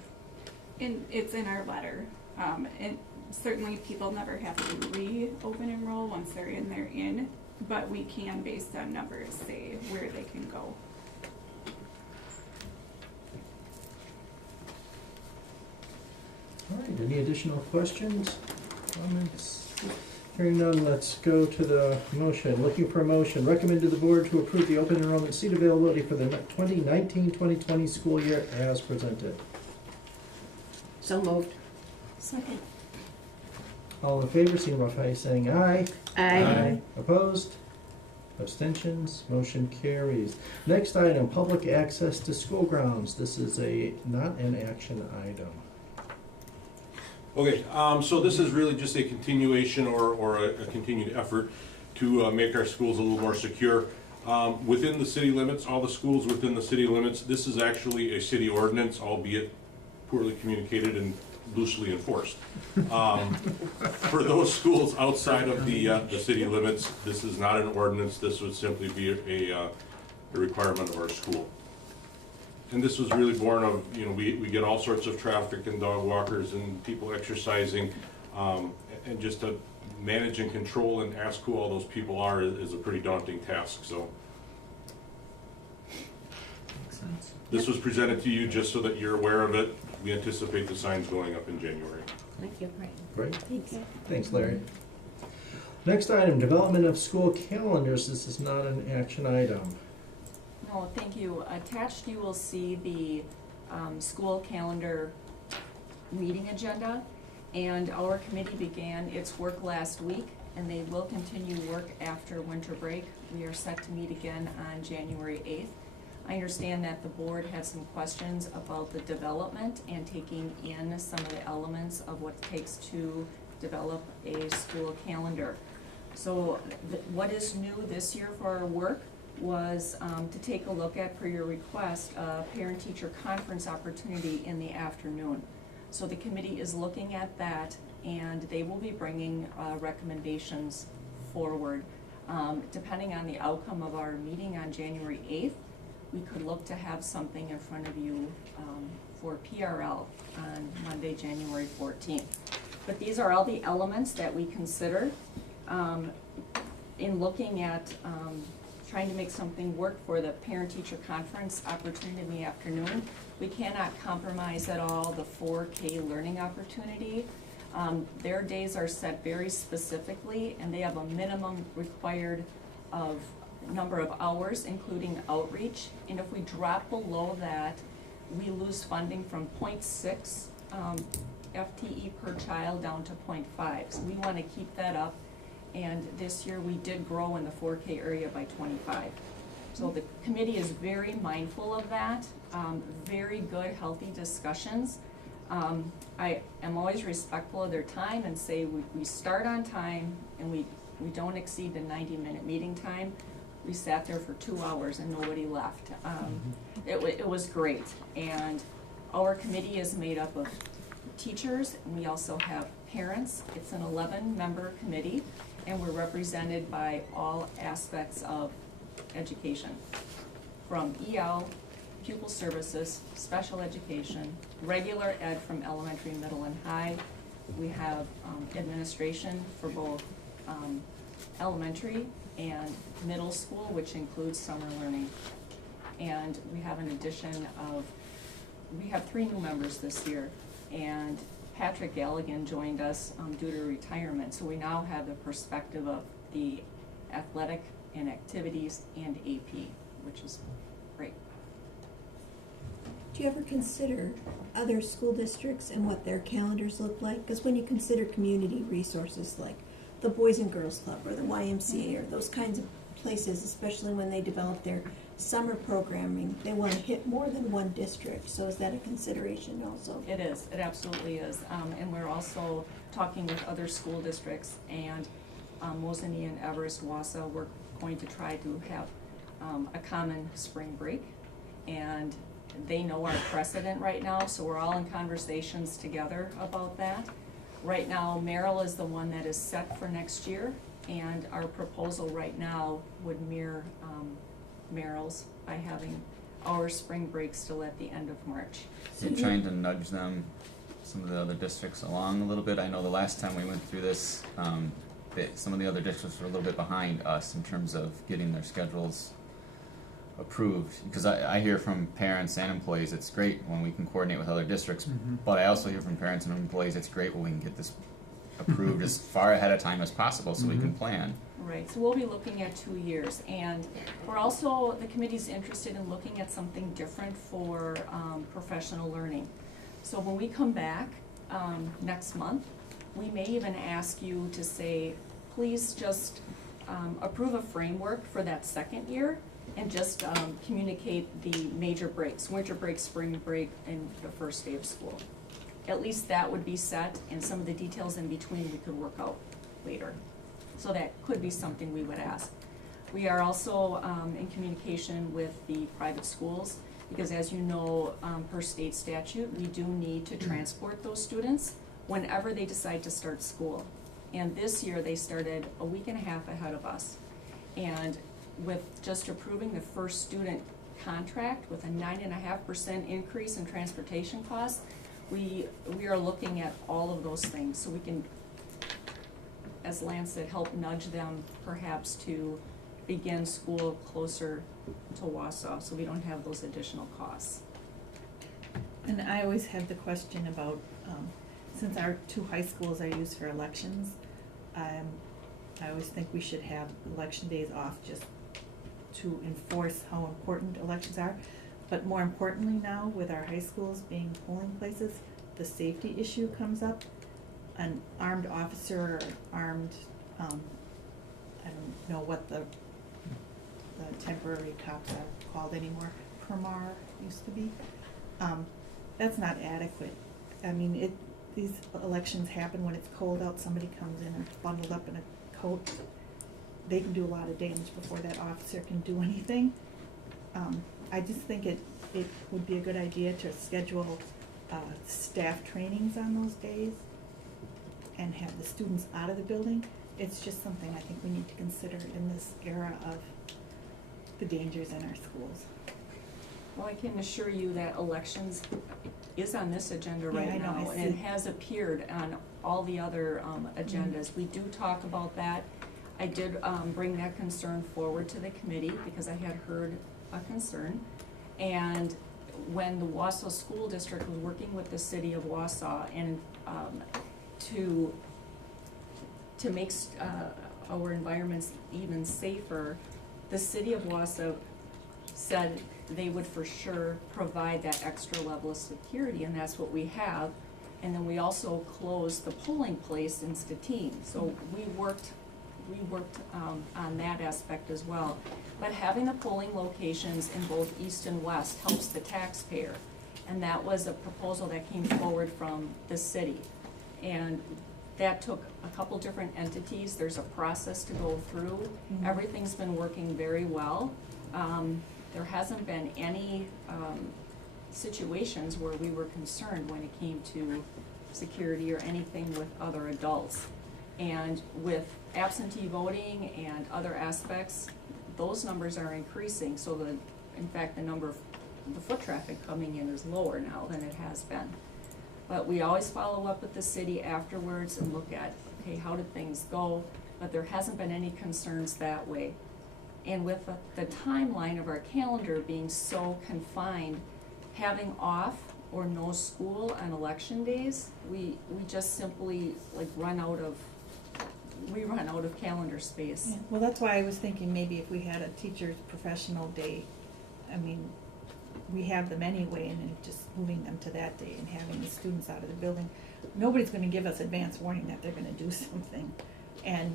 And it's in our letter. And certainly people never have to re-open enroll once they're in, but we can, based on numbers, say where they can go. All right, any additional questions, comments? Hearing none, let's go to the motion. Looking for a motion. Recommend to the board to approve the open enrollment seat availability for the 2019-2020 school year as presented. So moved. Second. All in favor, signify by saying aye. Aye. Opposed? Abstentions? Motion carries. Next item, public access to school grounds. This is not an action item. Okay, so this is really just a continuation or a continued effort to make our schools a little more secure. Within the city limits, all the schools within the city limits, this is actually a city ordinance, albeit poorly communicated and loosely enforced. For those schools outside of the city limits, this is not an ordinance. This would simply be a requirement of our school. And this was really born of, we get all sorts of traffic and dog walkers and people exercising, and just to manage and control and ask who all those people are is a pretty daunting task, so. Makes sense. This was presented to you just so that you're aware of it. We anticipate the signs going up in January. Thank you. Great. Thanks. Thanks, Larry. Next item, development of school calendars. This is not an action item. No, thank you. Attached, you will see the school calendar meeting agenda. And our committee began its work last week, and they will continue work after winter break. We are set to meet again on January 8th. I understand that the board had some questions about the development and taking in some of the elements of what it takes to develop a school calendar. So what is new this year for our work was to take a look at, per your request, a parent-teacher conference opportunity in the afternoon. So the committee is looking at that, and they will be bringing recommendations forward. Depending on the outcome of our meeting on January 8th, we could look to have something in front of you for PRL on Monday, January 14th. But these are all the elements that we consider in looking at trying to make something work for the parent-teacher conference opportunity in the afternoon. We cannot compromise at all the 4K learning opportunity. Their days are set very specifically, and they have a minimum required of number of hours, including outreach. And if we drop below that, we lose funding from 0.6 FTE per child down to 0.5. So we want to keep that up. And this year we did grow in the 4K area by 25. So the committee is very mindful of that. Very good, healthy discussions. I am always respectful of their time and say we start on time and we don't exceed the 90-minute meeting time. We sat there for 2 hours and nobody left. It was great. And our committee is made up of teachers, and we also have parents. It's an 11-member committee, and we're represented by all aspects of education, from EL, pupil services, special education, regular ed from elementary, middle, and high. We have administration for both elementary and middle school, which includes summer learning. And we have an addition of, we have 3 new members this year, and Patrick Galligan joined us due to retirement, so we now have the perspective of the athletic and activities and AP, which is great. Do you ever consider other school districts and what their calendars look like? Because when you consider community resources like the Boys and Girls Club or the YMCA or those kinds of places, especially when they develop their summer programming, they want to hit more than one district. So is that a consideration also? It is. It absolutely is. And we're also talking with other school districts, and Mosinee and Everest, Wausau, we're going to try to have a common spring break. And they know our precedent right now, so we're all in conversations together about that. Right now, Merrill is the one that is set for next year, and our proposal right now would mirror Merrill's by having our spring break still at the end of March. So you're trying to nudge them, some of the other districts along a little bit. I know the last time we went through this, some of the other districts were a little bit behind us in terms of getting their schedules approved. Because I hear from parents and employees it's great when we can coordinate with other districts, but I also hear from parents and employees it's great when we can get this approved as far ahead of time as possible so we can plan. Right, so we'll be looking at 2 years, and we're also, the committee's interested in looking at something different for professional learning. So when we come back next month, we may even ask you to say, please just approve a framework for that second year and just communicate the major breaks, winter break, spring break, and the first day of school. At least that would be set, and some of the details in between we could work out later. So that could be something we would ask. We are also in communication with the private schools, because as you know, per state statute, we do need to transport those students whenever they decide to start school. And this year they started a week and a half ahead of us. And with just approving the first student contract with a 9.5% increase in transportation costs, we are looking at all of those things, so we can, as Lance said, help nudge them perhaps to begin school closer to Wausau, so we don't have those additional costs. And I always have the question about, since our 2 high schools are used for elections, I always think we should have election days off just to enforce how important elections are. But more importantly now, with our high schools being polling places, the safety issue comes up. An armed officer or armed, I don't know what the temporary cops are called anymore, Permar used to be. That's not adequate. I mean, these elections happen when it's cold out, somebody comes in and bundled up in a coat. They can do a lot of damage before that officer can do anything. I just think it would be a good idea to schedule staff trainings on those days and have the students out of the building. It's just something I think we need to consider in this era of the dangers in our schools. Well, I can assure you that elections is on this agenda Yeah, right I know, now, I and it see. has appeared on all the other agendas. We do talk about that. I did bring that concern forward to the committee because I had heard a concern. And when the Wausau School District was working with the city of Wausau and to make our environments even safer, the city of Wausau said they would for sure provide that extra level of security, and that's what we have. And then we also closed the polling place in Stettin, so we worked on that aspect as well. But having the polling locations in both east and west helps the taxpayer, and that was a proposal that came forward from the city. And that took a couple different entities. There's a process to go through. Mhm. Everything's been working very well. There hasn't been any situations where we were concerned when it came to security or anything with other adults. And with absentee voting and other aspects, those numbers are increasing, so in fact, the number of the foot traffic coming in is lower now than it has been. But we always follow up with the city afterwards and look at, okay, how did things go? But there hasn't been any concerns that way. And with the timeline of our calendar being so confined, having off or no school on election days, we just simply run out of calendar space. Yeah, well, that's why I was thinking maybe if we had a teacher's professional day, I mean, we have them anyway, and then just moving them to that day and having the students out of the building. Nobody's gonna give us advance warning that they're gonna do something. And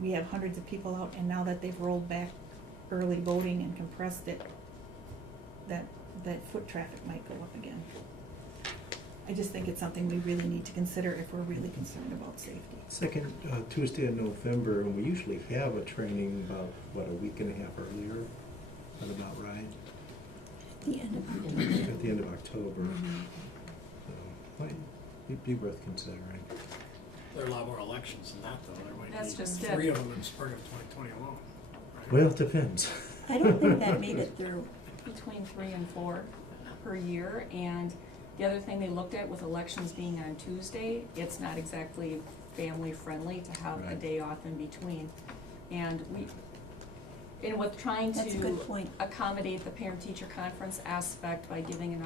we have hundreds of people out, and now that they've rolled back early voting and compressed it, that foot traffic might go up again. I just think it's something we really need to consider if we're really concerned about safety. Second Tuesday in November, and we usually have a training about, a week and a half earlier, is that about right? The end of October. At the end of October. So, might be worth considering. There are a lot more elections than that, though. There might That's be just 3 it. of them in spring of 2020 alone. Right? Well, it depends. I don't think that made it through. Between 3 and 4 per year, and the other thing they looked at with elections being on Tuesday, it's not exactly family friendly to have a Right. day off in between. And with trying That's a to good point. accommodate the parent-teacher conference aspect by giving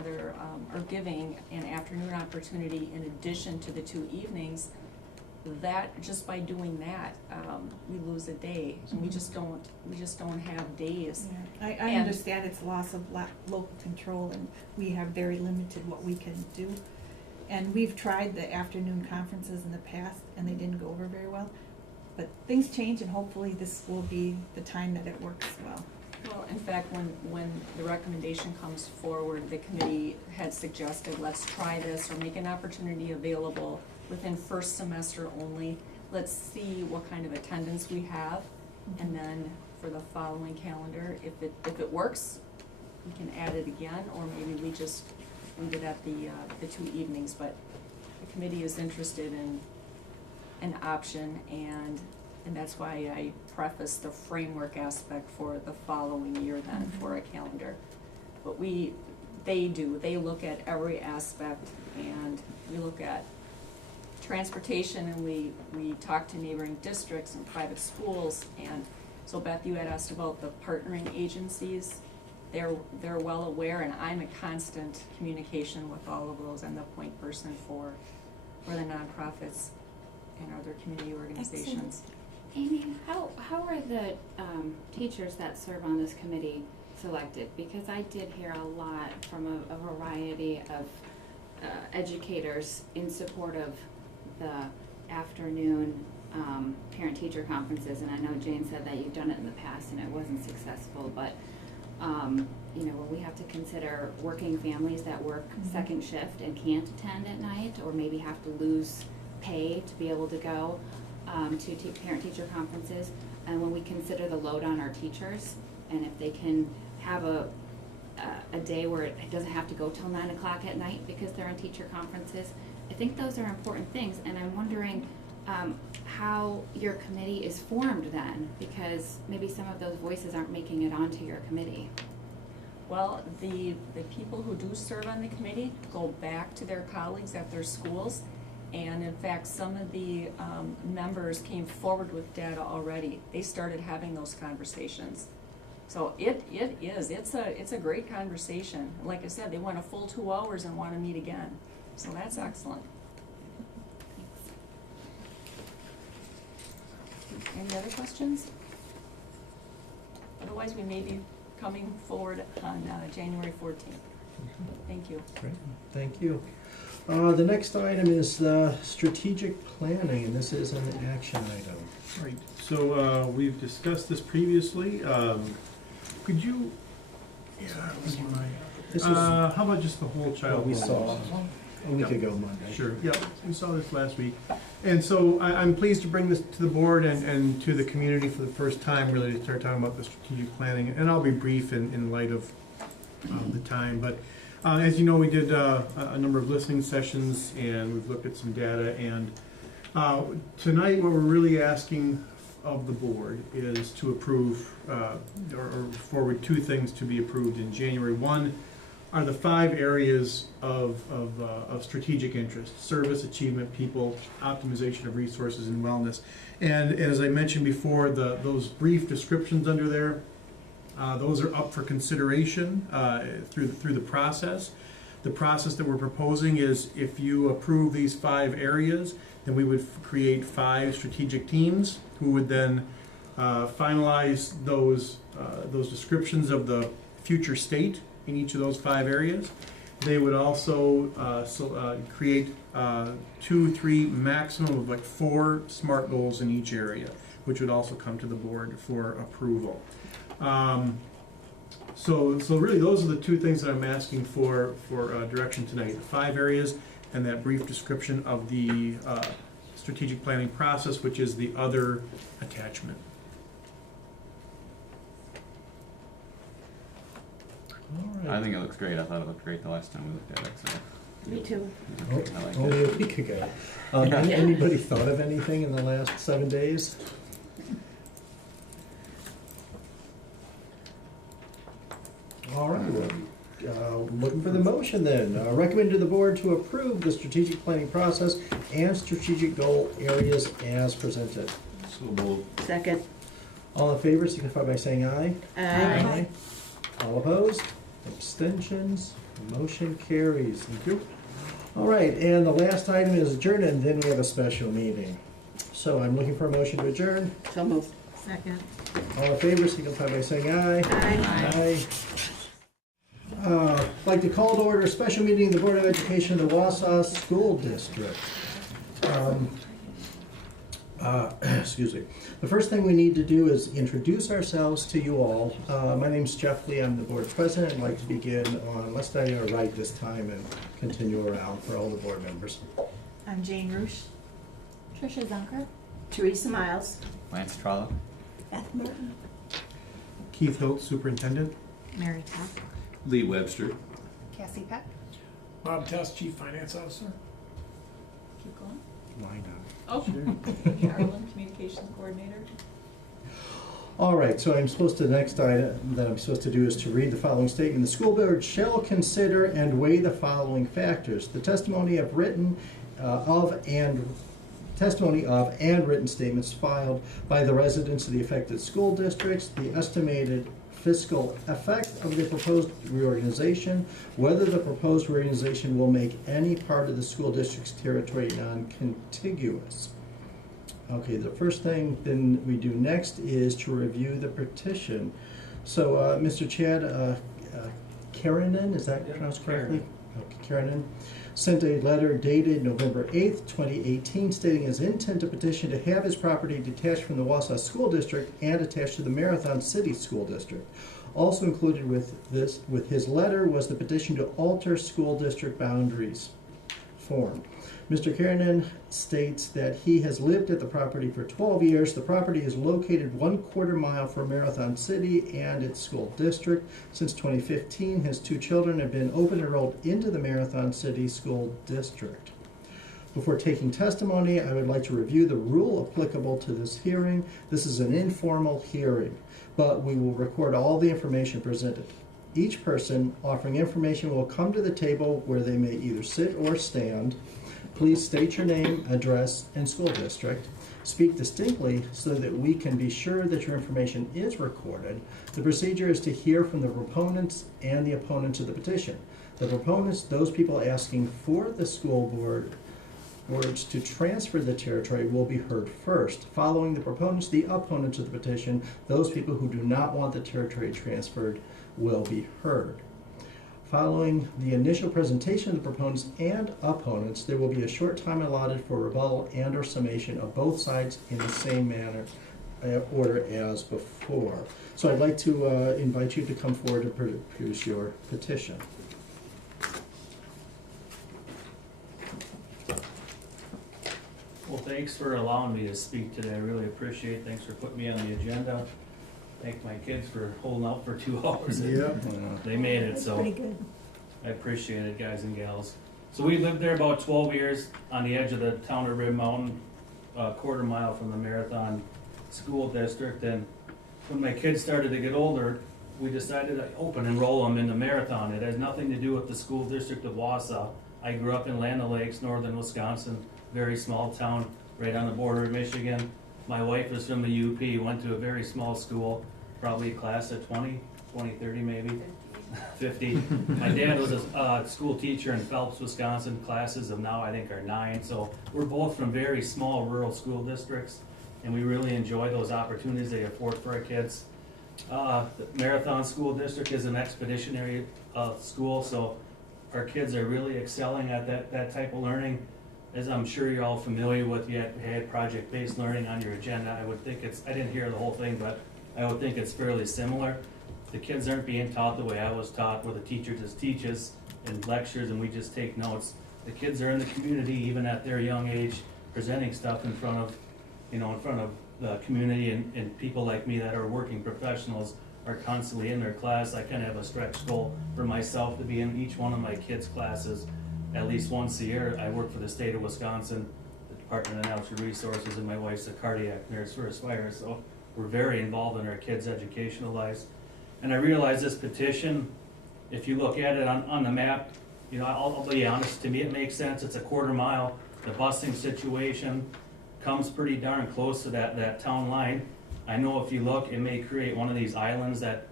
giving an afternoon opportunity in addition to the 2 evenings, that, just by doing that, we lose a day, and we just don't have days. Yeah, I And- understand it's loss of local control, and we have very limited what we can do. And we've tried the afternoon conferences in the past, and they didn't go over very well. But things change, and hopefully this will be the time that it works well. Well, in fact, when the recommendation comes forward, the committee had suggested, let's try this or make an opportunity available within first semester only. Let's see what kind of attendance we have, and then for the following calendar, if it works, we can add it again, or maybe we just leave it at the 2 evenings. But the committee is interested in an option, and that's why I prefaced the framework aspect for the following year then for a calendar. but they look at every aspect, and we look at transportation, and we talk to neighboring districts and private schools. And so Beth, you had asked about the partnering agencies. They're well aware, and I'm in constant communication with all of those. I'm the point person for the nonprofits and other community organizations. Amy, how are the teachers that serve on this committee selected? Because I did hear a lot from a variety of educators in support of the afternoon parent-teacher conferences, and I know Jane said that you've done it in the past and it wasn't successful, but you know, when we have to consider working families that work second shift and can't attend at night, or maybe have to lose pay to be able to go to parent-teacher conferences, and when we consider the load on our teachers, and if they can have a day where it doesn't have to go till 9 o'clock at night because they're in teacher conferences, I think those are important things, and I'm wondering how your committee is formed then, because maybe some of those voices aren't making it onto your committee. Well, the people who do serve on the committee go back to their colleagues at their schools, and in fact, some of the members came forward with data already. They started having those conversations. So it's a great conversation. Like I said, they went a full 2 hours and want to meet again. So that's excellent. Any other questions? Otherwise, we may be coming forward on January 14th. Thank you. Great, thank you. The next item is strategic planning, and this is an action item. Right, so we've discussed this previously. Could you, would you mind? How about just the whole child? We saw a week ago Monday. Sure, yeah, we saw this last week. And so I'm pleased to bring this to the board and to the community for the first time, really, to start talking about the strategic planning. And I'll be brief in light of the time, but as you know, we did a number of listening sessions, and we've looked at some data, and tonight what we're really asking of the board is to approve or forward 2 things to be approved in January. One are the 5 areas of strategic interest: service, achievement, people, optimization of resources, and wellness. And as I mentioned before, those brief descriptions under there, those are up for consideration through the process. The process that we're proposing is, if you approve these 5 areas, then we would create 5 strategic teams who would then finalize those descriptions of the future state in each of those 5 areas. They would also create 2, 3, maximum of like 4 SMART goals in each area, which would also come to the board for approval. So really, those are the 2 things that I'm asking for direction tonight: the 5 areas and that brief description of the strategic planning process, which is the other attachment. I think it looks great. I thought it looked great the last time we looked at it. So. Me too. I like Only it. a week ago. Anybody thought of anything in the last 7 days? All right, well, looking for the motion then. Recommend to the board to approve the strategic planning process and strategic goal areas as presented. So moved. Second. All in favor signify by saying aye. Aye. All opposed? Abstentions? Motion carries. Thank you. All right, and the last item is adjourn, and then we have a special meeting. So I'm looking for a motion to adjourn. So moved. Second. All in favor signify by saying aye. Aye. I'd like to call to order a special meeting of the Board of Education of the Wausau School District. Excuse me. The first thing we need to do is introduce ourselves to you all. My name's Jeff Lee. I'm the board president. I'd like to begin on left side or right this time and continue around for all the board members. I'm Jane Roosh. Tricia Zunker. Teresa Miles. Lance Trollope. Beth Martin. Keith Hilt, superintendent. Mary Tuck. Lee Webster. Cassie Peck. Bob Test, Chief Finance Officer. Keep going. Why not? Oh, Carolyn, Communications Coordinator. All right, so the next item that I'm supposed to do is to read the following statement. The school board shall consider and weigh the following factors: the testimony of and written statements filed by the residents of the affected school districts, the estimated fiscal effect of the proposed reorganization, whether the proposed reorganization will make any part of the school district's territory non-contiguous. Okay, the first thing then we do next is to review the petition. So, Mr. Chad, Karanen, is that pronounced correctly? Okay, Karanen sent a letter dated November 8th, 2018, stating his intent to petition to have his property detached from the Wausau School District and attached to the Marathon City School District. Also included with his letter was the petition to alter school district boundaries form. Mr. Karanen states that he has lived at the property for 12 years. The property is located 1/4 mile from Marathon City and its school district. Since 2015, his 2 children have been open enrolled into the Marathon City School District. Before taking testimony, I would like to review the rule applicable to this hearing. This is an informal hearing, but we will record all the information presented. Each person offering information will come to the table where they may either sit or stand. Please state your name, address, and school district. Speak distinctly so that we can be sure that your information is recorded. The procedure is to hear from the proponents and the opponents of the petition. The proponents, those people asking for the school boards to transfer the territory, will be heard first. Following the proponents, the opponents of the petition, those people who do not want the territory transferred, will be heard. Following the initial presentation of the proponents and opponents, there will be a short time allotted for rebuttal and or summation of both sides in the same manner, order as before. So I'd like to invite you to come forward to produce your petition. Well, thanks for allowing me to speak today. I really appreciate it. Thanks for putting me on the agenda. Thank my kids for holding out for 2 hours. Yep. They made it, so Pretty good. I appreciate it, guys and gals. So we lived there about 12 years on the edge of the town of Red Mountain, 1/4 mile from the Marathon School District. And when my kids started to get older, we decided to open enroll them in the Marathon. It has nothing to do with the school district of Wausau. I grew up in Land O'Lakes, northern Wisconsin, very small town right on the border of Michigan. My wife is from the UP, went to a very small school, probably a class of 20, 30 maybe, 50. My dad was a school teacher in Phelps, Wisconsin. Classes of now I think are 9. So we're both from very small rural school districts, and we really enjoy those opportunities they afford for our kids. The Marathon School District is an expeditionary school, so our kids are really excelling at that type of learning. As I'm sure you're all familiar with, you had project-based learning on your agenda. I would think I didn't hear the whole thing, but I would think it's fairly similar. The kids aren't being taught the way I was taught, where the teacher just teaches in lectures and we just take notes. The kids are in the community, even at their young age, presenting stuff in front of the community, and people like me that are working professionals are constantly in their class. I kind of have a stretch goal for myself to be in each one of my kids' classes at least once a year. I work for the state of Wisconsin, the Department of Natural Resources, and my wife's a cardiac nurse for Aspire, so we're very involved in our kids' educational lives. And I realize this petition, if you look at it on the map, I'll be honest, to me it makes sense. It's a 1/4 mile. The busing situation comes pretty darn close to that town line. I know if you look, it may create one of these islands that,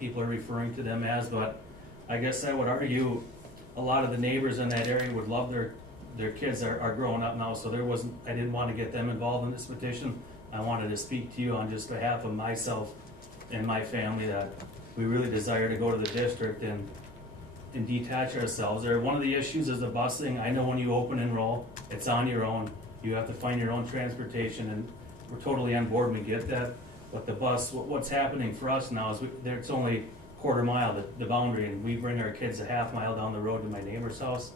people are referring to them as, but I guess I would argue a lot of the neighbors in that area would love their kids are growing up now, so I didn't want to get them involved in this petition. I wanted to speak to you on just behalf of myself and my family that we really desire to go to the district and detach ourselves. One of the issues is the busing. I know when you open enroll, it's on your own. You have to find your own transportation, and we're totally on board, we get that. But the bus, what's happening for us now is it's only 1/4 mile, the boundary, and we bring our kids a 1/2 mile down the road to my neighbor's house.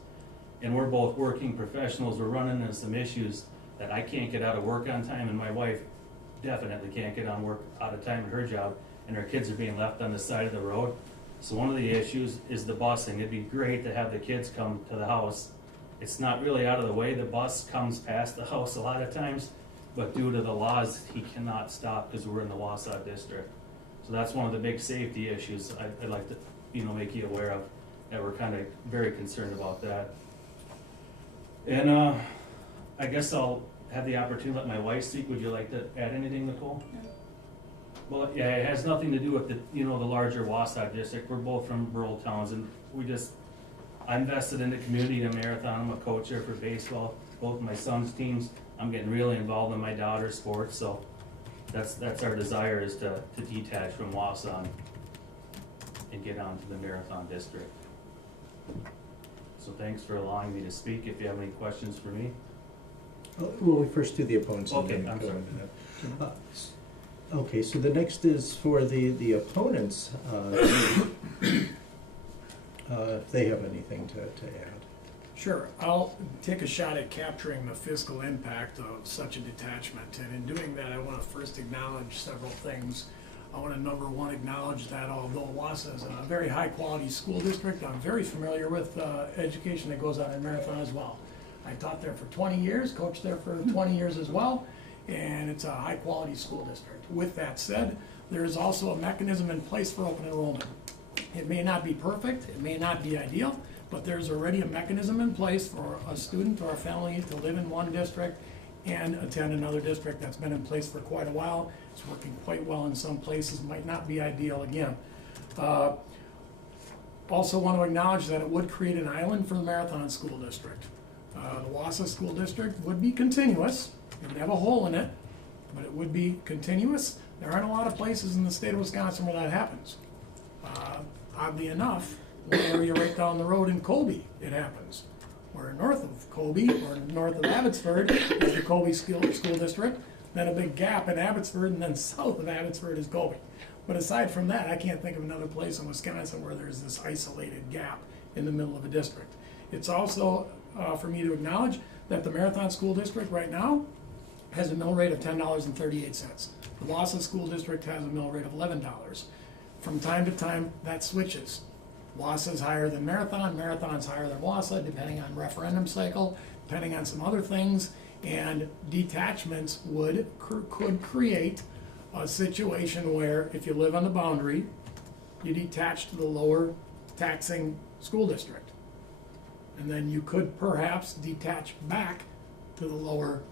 And we're both working professionals. We're running into some issues that I can't get out of work on time, and my wife definitely can't get out of time in her job, and our kids are being left on the side of the road. So one of the issues is the busing. It'd be great to have the kids come to the house. It's not really out of the way. The bus comes past the house a lot of times, but due to the laws, he cannot stop because we're in the Wausau district. So that's one of the big safety issues I'd like to, make you aware of, that we're kind of very concerned about that. And I guess I'll have the opportunity to let my wife speak. Would you like to add anything, Nicole? No. Well, yeah, it has nothing to do with the larger Wausau district. We're both from rural towns, and I'm invested in the community, in marathon. I'm a coach here for baseball, both my son's teams. I'm getting really involved in my daughter's sports, so that's our desire, is to detach from Wausau and get on to the marathon district. So thanks for allowing me to speak. If you have any questions for me. Well, we first do the opponents. and Okay, then I'm go sorry. into that. Okay, so the next is for the opponents, if they have anything to add. Sure, I'll take a shot at capturing the fiscal impact of such a detachment, and in doing that, I want to first acknowledge several things. I want to, number one, acknowledge that although Wausau is a very high-quality school district, I'm very familiar with education that goes on in Marathon as well. I taught there for 20 years, coached there for 20 years as well, and it's a high-quality school district. With that said, there is also a mechanism in place for open enrollment. It may not be perfect, it may not be ideal, but there's already a mechanism in place for a student or a family to live in one district and attend another district. That's been in place for quite a while. It's working quite well in some places, might not be ideal again. Also want to acknowledge that it would create an island for the Marathon School District. The Wausau School District would be continuous. It would have a hole in it, but it would be continuous. There aren't a lot of places in the state of Wisconsin where that happens. Oddly enough, one area right down the road in Colby, it happens. Where north of Colby, or north of Abbotsford, is the Colby School District, then a big gap in Abbotsford, and then south of Abbotsford is Colby. But aside from that, I can't think of another place in Wisconsin where there's this isolated gap in the middle of a district. It's also for me to acknowledge that the Marathon School District right now has a mill rate of $10.38. The Wausau School District has a mill rate of $11. From time to time, that switches. Wausau's higher than Marathon, Marathon's higher than Wausau, depending on referendum cycle, depending on some other things, and detachments could create a situation where if you live on the boundary, you detach to the lower taxing school district. And then you could perhaps detach back to the lower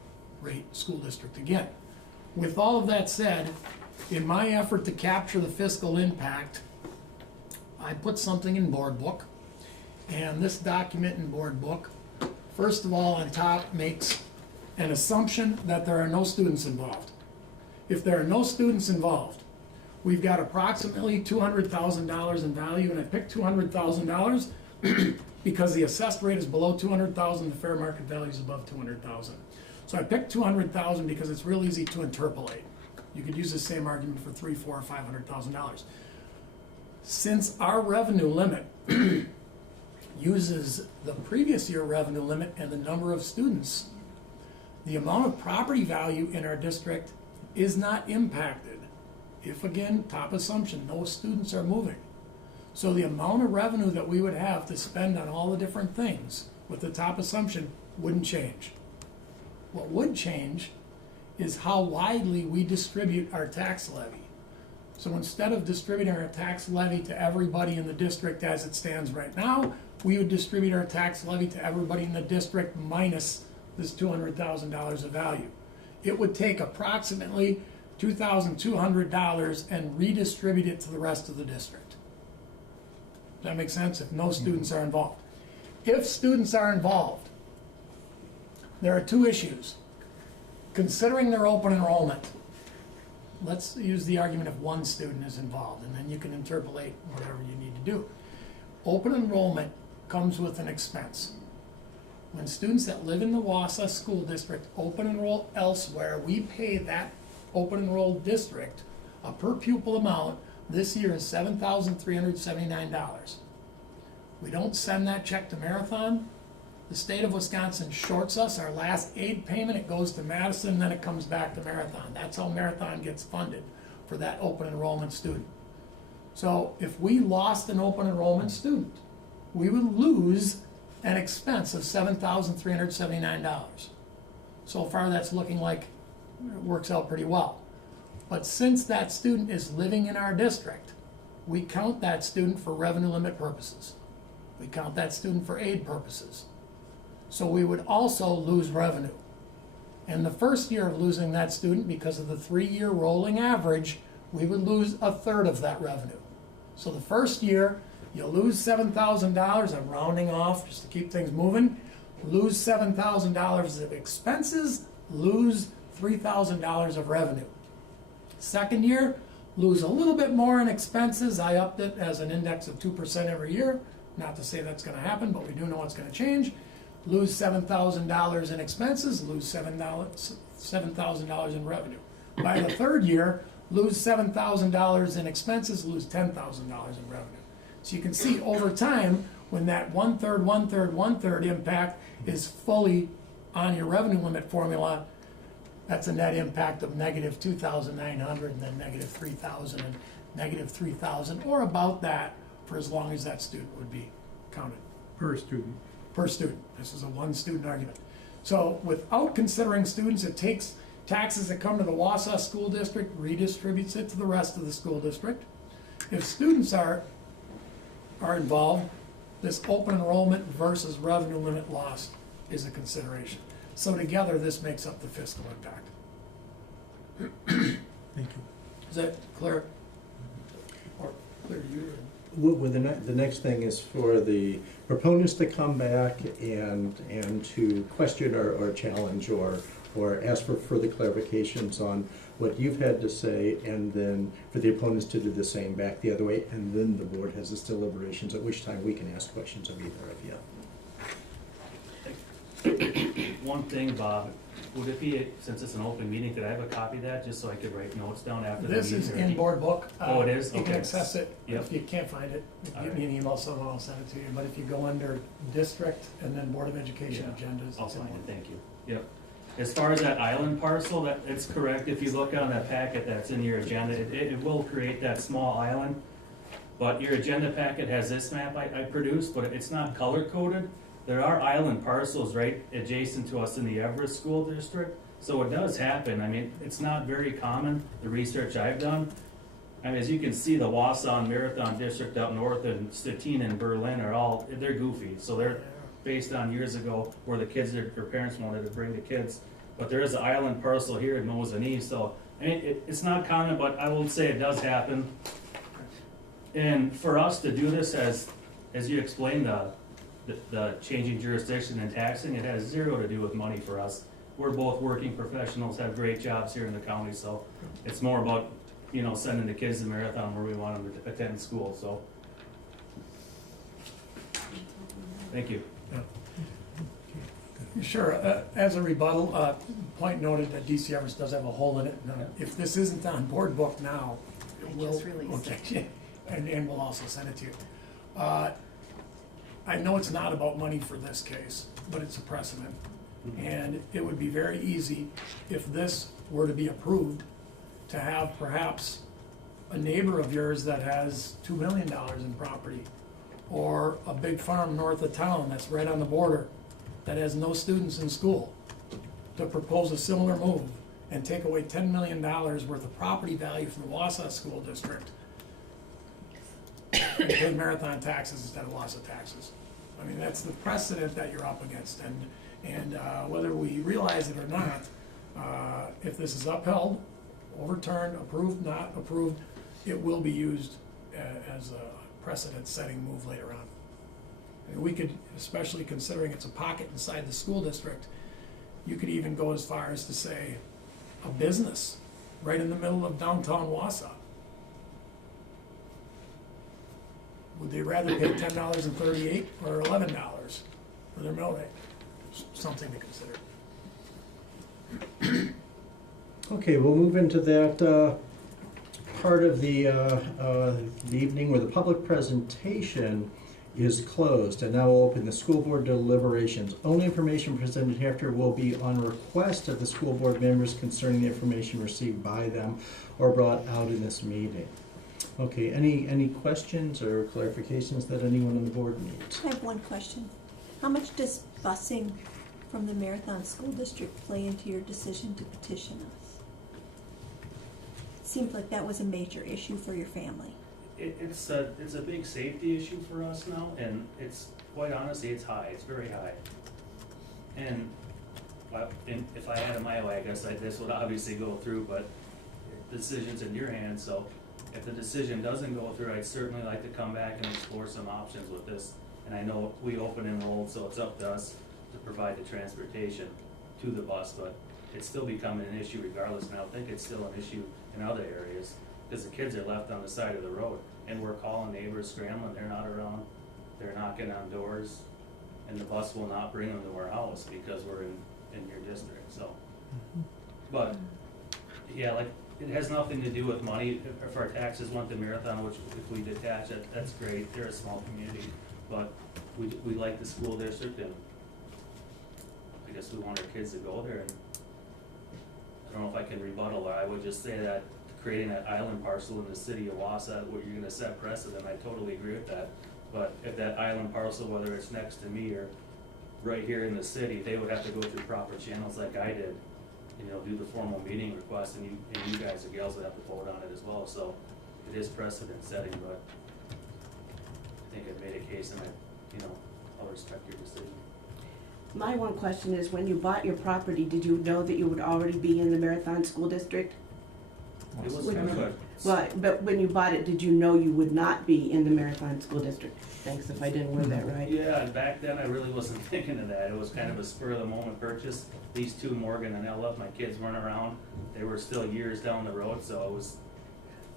rate school district again. With all of that said, in my effort to capture the fiscal impact, I put something in board book, and this document in board book, first of all, on top makes an assumption that there are no students involved. If there are no students involved, we've got approximately $200,000 in value, and I picked $200,000 because the assessed rate is below $200,000, the fair market value is above $200,000. So I picked $200,000 because it's real easy to interpolate. You could use the same argument for $300,000, $400,000, or $500,000. Since our revenue limit uses the previous year revenue limit and the number of students, the amount of property value in our district is not impacted. If, again, top assumption, no students are moving. So the amount of revenue that we would have to spend on all the different things with the top assumption wouldn't change. What would change is how widely we distribute our tax levy. So instead of distributing our tax levy to everybody in the district as it stands right now, we would distribute our tax levy to everybody in the district minus this $200,000 of value. It would take approximately $2,200 and redistribute it to the rest of the district. Does that make sense? If no students are involved. If students are involved, there are two issues. Considering their open enrollment, let's use the argument if one student is involved, and then you can interpolate whatever you need to do. Open enrollment comes with an expense. When students that live in the Wausau School District open enroll elsewhere, we pay that open enrolled district a per pupil amount. This year is $7,379. We don't send that check to Marathon. The state of Wisconsin shorts us our last aid payment. It goes to Madison, then it comes back to Marathon. That's how Marathon gets funded for that open enrollment student. So if we lost an open enrollment student, we would lose an expense of $7,379. So far that's looking like it works out pretty well. But since that student is living in our district, we count that student for revenue limit purposes. We count that student for aid purposes. So we would also lose revenue. In the first year of losing that student, because of the 3-year rolling average, we would lose a third of that revenue. So the first year, you lose $7,000, I'm rounding off just to keep things moving, lose $7,000 of expenses, lose $3,000 of revenue. Second year, lose a little bit more in expenses. I upped it as an index of 2% every year. Not to say that's going to happen, but we do know it's going to change. Lose $7,000 in expenses, lose $7,000 in revenue. By the third year, lose $7,000 in expenses, lose $10,000 in revenue. So you can see over time, when that 1/3, 1/3, 1/3 impact is fully on your revenue limit formula, that's a net impact of negative 2,900 and then negative 3,000 and negative 3,000, or about that for as long as that student would be counted. Per student. Per student. This is a one-student argument. So without considering students, it takes taxes that come to the Wausau School District, redistributes it to the rest of the school district. If students are involved, this open enrollment versus revenue limit loss is a consideration. So together, this makes up the fiscal impact. Thank you. Is that clear? Or clear to you? Well, the next thing is for the proponents to come back and to question or challenge or ask for further clarifications on what you've had to say, and then for the opponents to do the same back the other way, and then the board has its deliberations, at which time we can ask questions of either of you. One thing, Bob, would it be, since it's an open meeting, could I have a copy of that, just so I could write notes down after the meeting? This is in board book. Oh, it is? You can Okay. access it. Yep. If you can't find it, give me an email, someone will send it to you. But if you go under district and then Board of Education agendas. I'll it's in find it, one. thank you. Yep. As far as that island parcel, that, it's correct, if you look on that packet that's in your agenda, it will create that small island. But your agenda packet has this map I produced, but it's not color coded. There are island parcels right adjacent to us in the Everest School District, so it does happen. I mean, it's not very common, the research I've done. I mean, as you can see, the Wausau and Marathon District up north and Stettin and Berlin are all, they're goofy. So they're based on years ago where the kids, their parents wanted to bring the kids. But there is an island parcel here in Mosinee, so I mean, it's not common, but I will say it does happen. And for us to do this, as you explained, the changing jurisdiction and taxing, it has zero to do with money for us. We're both working professionals, have great jobs here in the county, so it's more about, you know, sending the kids to Marathon where we want them to attend school, so. Thank you. Sure, as a rebuttal, point noted that DC Everest does have a hole in it. Now, if this isn't on board book now, we'll take it, and we'll also send it to you. I know it's not about money for this case, but it's a precedent. And it would be very easy, if this were to be approved, to have perhaps a neighbor of yours that has $2 million in property, or a big farm north of town that's right on the border that has no students in school, to propose a similar move and take away $10 million worth of property value from the Wausau School District and pay Marathon taxes instead of Wausau taxes. I mean, that's the precedent that you're up against, and whether we realize it or not, if this is upheld, overturned, approved, not approved, it will be used as a precedent-setting move later on. I mean, we could, especially considering it's a pocket inside the school district, you could even go as far as to say a business right in the middle of downtown Wausau. Would they rather pay $10.38 or $11 for their mill rate? Something to consider. Okay, we'll move into that part of the evening where the public presentation is closed, and now we'll open the school board deliberations. Only information presented after will be on request of the school board members concerning the information received by them or brought out in this meeting. Okay, any questions or clarifications that anyone on the board needs? I have one question. How much does busing from the Marathon School District play into your decision to petition us? seemed like that was a major issue for your family. It's a big safety issue for us now, and it's, quite honestly, it's high, it's very high. And if I had it my way, I guess this would obviously go through, but the decision's in your hands, so if the decision doesn't go through, I'd certainly like to come back and explore some options with this. And I know we open enrolled, so it's up to us to provide the transportation to the bus, but it's still becoming an issue regardless, and I think it's still an issue in other areas, because the kids are left on the side of the road, and we're calling neighbors scrambling, they're not around, they're knocking on doors, and the bus will not bring them to our house because we're in your district, so. But, yeah, like, it has nothing to do with money. If our taxes went to Marathon, which if we detach it, that's great, they're a small community, but we like the school district, and I guess we want our kids to go there, and I don't know if I can rebuttal, or I would just say that creating that island parcel in the city of Wausau, where you're gonna set precedent, I totally agree with that. But if that island parcel, whether it's next to me or right here in the city, they would have to go through proper channels like I did, you know, do the formal meeting request, and you guys, the gals, would have to vote on it as well, so it is precedent setting, but I think I've made a case, and I'll respect your decision. My one question is, when you bought your property, did you know that you would already be in the Marathon School District? It was kind of a. Well, but when you bought it, did you know you would not be in the Marathon School District? Thanks if I didn't word that right. Yeah, and back then I really wasn't thinking of that. It was kind of a spur of the moment purchase. These two, Morgan and Ella, my kids weren't around. They were still years down the road, so I was,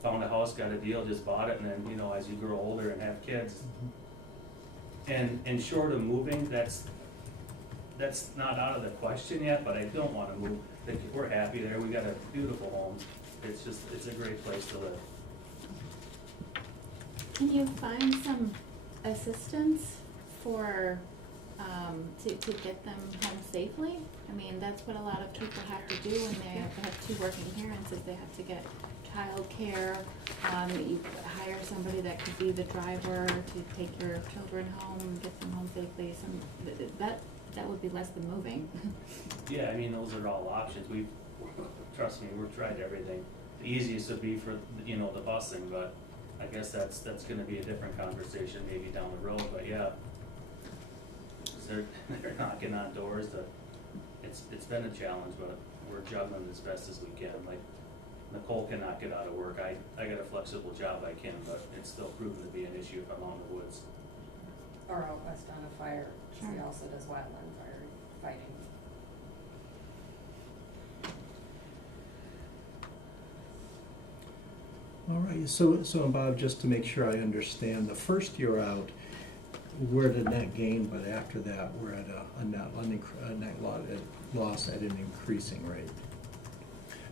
found a house, got a deal, just bought it, and then, you know, as you grow older and have kids. And short of moving, that's not out of the question yet, but I don't wanna move. We're happy there. We got a beautiful home. It's a great place to live. Can you find some assistance for, to get them home safely? I mean, that's what a lot of people have to do when they have two working parents, is they have to get childcare. You hire somebody that could be the driver to take your children home, get them home safely. That would be less than moving. Yeah, I mean, those are all options. Trust me, we've tried everything. The easiest would be for, you know, the busing, but I guess that's gonna be a different conversation maybe down the road, but yeah. 'Cause they're knocking on doors. It's been a challenge, but we're juggling as best as we can. Like, Nicole cannot get out of work. I got a flexible job, I can, but it's still proven to be an issue if I'm out in the woods. Or out west on a fire, she Sure. also does wildland fire fighting. All right, so Bob, just to make sure I understand, the first year out, we're at a net gain, but after that, we're at a net loss at an increasing rate.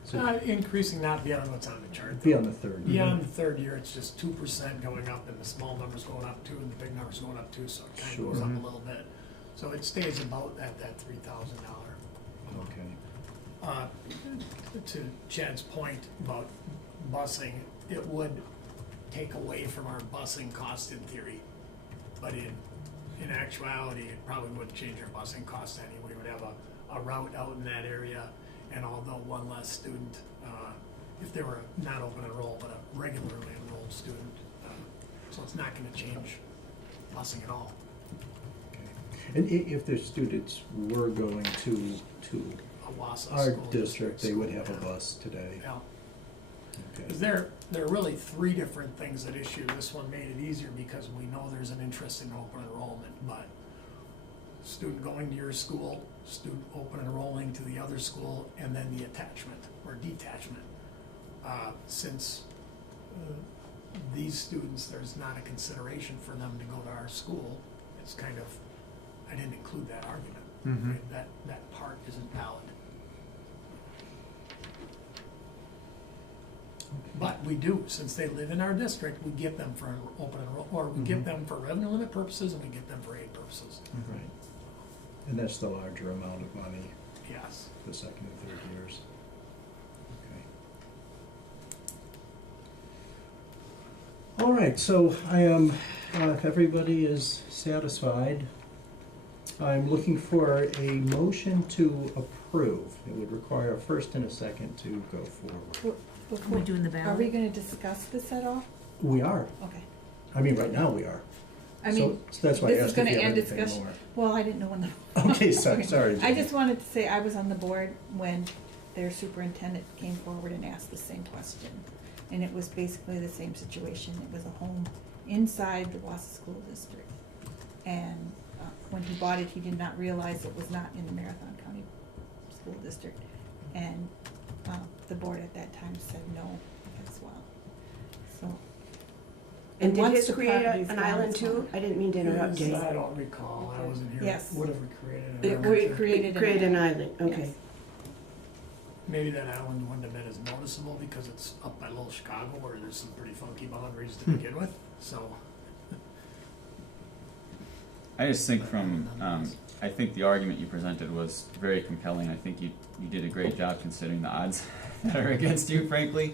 So Increasing not beyond what's on the chart. beyond the third year. Beyond the third year, it's just 2% going up, and the small number's going up too, and the big number's going up too, so it kind of goes up a little bit. So it stays about at that $3,000. Okay. To Chad's point about busing, it would take away from our busing cost in theory, but in actuality, it probably wouldn't change our busing cost any. We would have a route out in that area, and although one less student, if they were not open enrolled, but a regularly enrolled student, so it's not gonna change busing at all. And if the students were going to A Wausau our school district, they would have a yeah. bus today. Yeah. Okay. Because there are really three different things at issue. This one made it easier because we know there's an interest in open enrollment, but student going to your school, student open enrolling to the other school, and then the attachment or detachment. Since these students, there's not a consideration for them to go to our school, it's kind of, I didn't include that argument. Mm-hmm. Right? That part isn't valid. But we do, since they live in our district, we get them for open enroll, or we get them for revenue limit purposes, and we get them for aid purposes. Right. And that's the larger amount of money, Yes. the second and third years. Okay. All right, so I am, if everybody is satisfied, I'm looking for a motion to approve. It would require a first and a second to go forward. Before- doing the Are we ballot? gonna discuss this at all? We are. Okay. I mean, right now we are. I mean, So that's why I this is asked if gonna you have end anything discussion. more. Well, I didn't know when the. Okay, sorry, I Jenny. just wanted to say, I was on the board when their superintendent came forward and asked the same question. And it was basically the same situation. It was a home inside the Wausau School District. And when he bought it, he did not realize it was not in the Marathon County School District. And the board at that time said no as well. So. And did once his the create property's an gone, island it's too? gone. I didn't mean to interrupt, Yes, Jane. I don't recall, I wasn't here. Yes. Would have recreated an It island. created an island, okay. Yes. Maybe that island wouldn't have been as noticeable because it's up by Little Chicago where there's some pretty funky boundaries to begin with, so. I just think I think the argument you presented was very compelling. I think you did a great job considering the odds that are against you, frankly.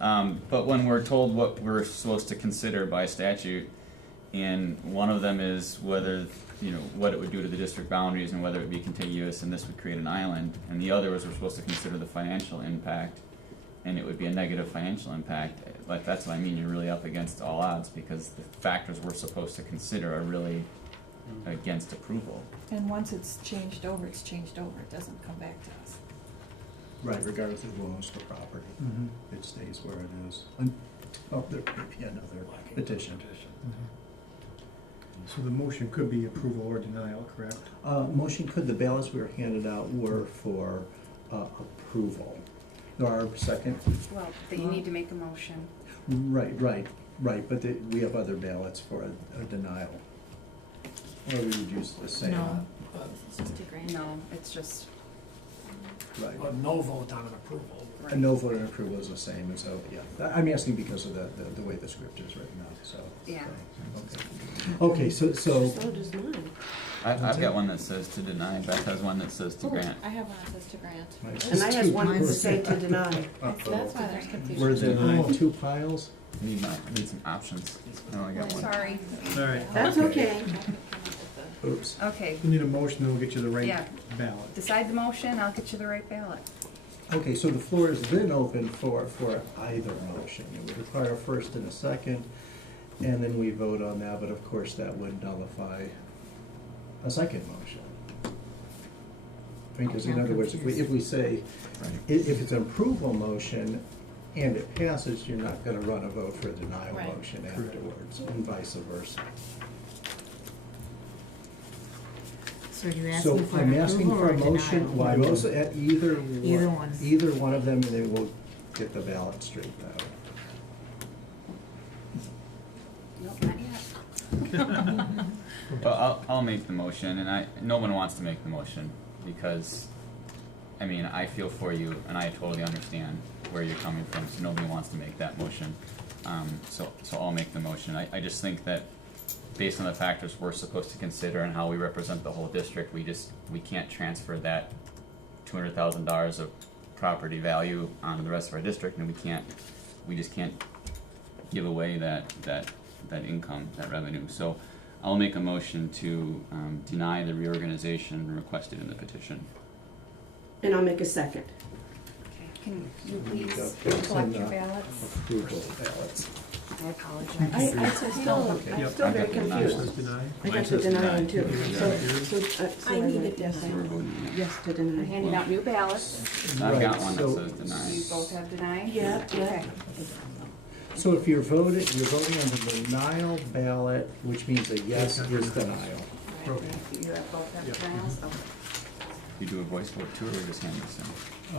But when we're told what we're supposed to consider by statute, and one of them is whether, what it would do to the district boundaries and whether it would be contiguous and this would create an island, and the other was we're supposed to consider the financial impact, and it would be a negative financial impact. Like, that's what I mean, you're really up against all odds because the factors we're supposed to consider are really against approval. And once it's changed over, it's changed over. It doesn't come back to us. Right, regardless of who owns the property. Mhm. It stays where it is. Until there may be another petition. So the motion could be approval or denial, correct? Motion could, the ballots we were handed out were for approval. Our second, Well, that you need to make a motion. right, but we have other ballots for a denial. Or we would use the same. No. It's just a grant. No, it's just, Right. A no vote on an approval. A no vote and approval is the same, and so, yeah. I'm asking because of the way the script is written out, so. Yeah. Okay, so. So does mine. I've got one that says to deny, Beth has one that says to grant. I have one that says to grant. And I have one that say to deny. That's why there's confusion. We're denying two piles? Need some options. I only got one. sorry. All right. That's okay. Oops. Okay, You need a motion, then we'll get you the right Yeah. ballot. decide the motion, I'll get you the right ballot. Okay, so the floor has been open for either motion. It would require a first and a second, and then we vote on that, but of course that would nullify a second motion. Because in other words, if we say, if it's an approval motion and it passes, you're not gonna run a vote for a denial Right. motion afterwards, and vice versa. So you're So asking for I'm an asking approval for or a motion, denial? well, I'm also at either Either one. one. Either one of them, and then we'll get the ballot straightened out. Nope, not yet. Well, I'll make the motion, and no one wants to make the motion, because, I mean, I feel for you, and I totally understand where you're coming from, so nobody wants to make that motion. So I'll make the motion. I just think that, based on the factors we're supposed to consider and how we represent the whole district, we can't transfer that $200,000 of property value onto the rest of our district, and we just can't give away that income, that revenue. So I'll make a motion to deny the reorganization requested in the petition. And I'll make a second. Okay, can you please Send, collect your ballots? Approval ballots. I apologize. I'm still very confused. Says deny? I got to deny them too. I need write it yes, So we're voting yes. yes to I'm deny. handing out new ballots. I've got Right, one that so- says deny. You both have denied? Yeah, yeah. Okay. So if you're voting on the denial ballot, which means a yes is denial. All right, you have both have denials? Okay. You do a voice vote too, or we just hand this in?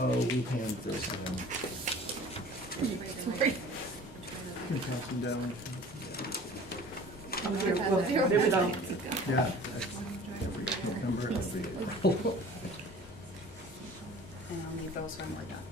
Oh, we hand this in. You can pass them down. There we go. Yeah. Every November, every April. And I'll need those when we're done.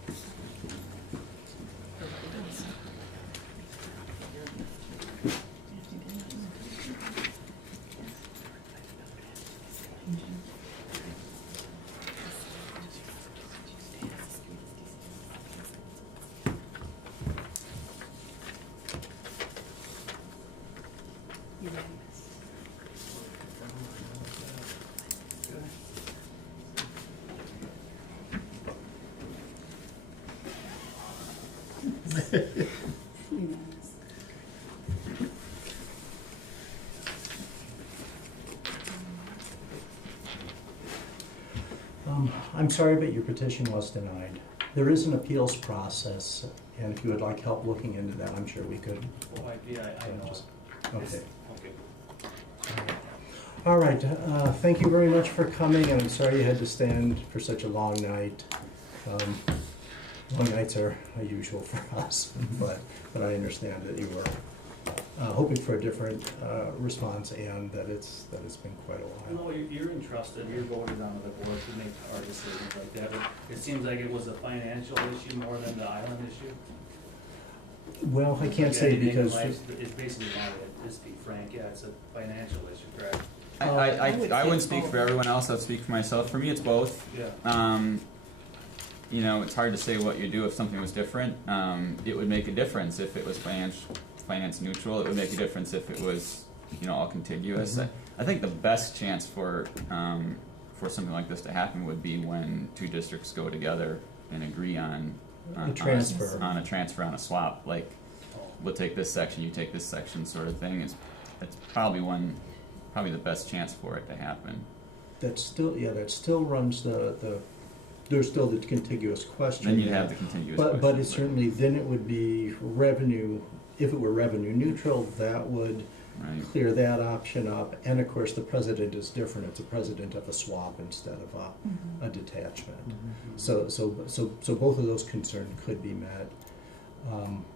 Unanimous. I'm sorry, but your petition was denied. There is an appeals process, and if you would like help looking into that, I'm sure we could. Oh, I know. Okay. Okay. All right, thank you very much for coming, and I'm sorry you had to stand for such a long night. Long nights are unusual for us, but I understand that you were hoping for a different response, and that it's been quite a while. No, you're entrusted, you're voted on the board to make hard decisions like that. It seems like it was a financial issue more than the island issue. Well, I can't say because It's basically not it, just to be frank, yeah, it's a financial issue, correct? I wouldn't speak for everyone else, I'd speak for myself. For me, it's both. Yeah. You know, it's hard to say what you do if something was different. It would make a difference if it was finance neutral. It would make a difference if it was, you know, all contiguous. I think the best chance for something like this to happen would be when two districts go together and agree on a transfer, on a swap. Like, we'll take this section, you take this section, sort of thing. It's probably the best chance for it to happen. That still runs there's still the contiguous question. Then you'd have the contiguous question. But it certainly, then it would be revenue, if it were revenue neutral, that would clear that option up. And of course, the president is different. It's a president of a swap instead of a detachment. So both of those concerns could be met.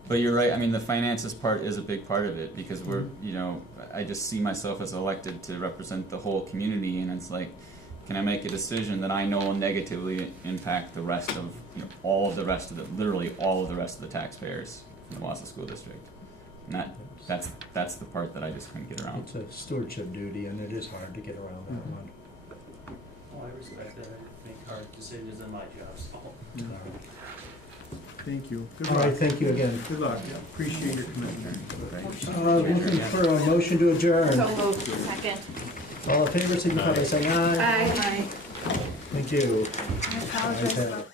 But you're right, I mean, the finances part is a big part of it, because we're, you know, I just see myself as elected to represent the whole community, and it's like, can I make a decision that I know will negatively impact the rest of, you know, literally all of the rest of the taxpayers in the Wausau School District? And that's the part that I just couldn't get around. It's a stewardship duty, and it is hard to get around that one. Well, I respect that, I make hard decisions in my job, so. Thank you. Good All luck. right, thank you again. Good luck. Appreciate your commitment. Looking for a motion to adjourn. So moved. Second. All in favor, signify by saying aye. Aye. Thank you. I apologize Okay. about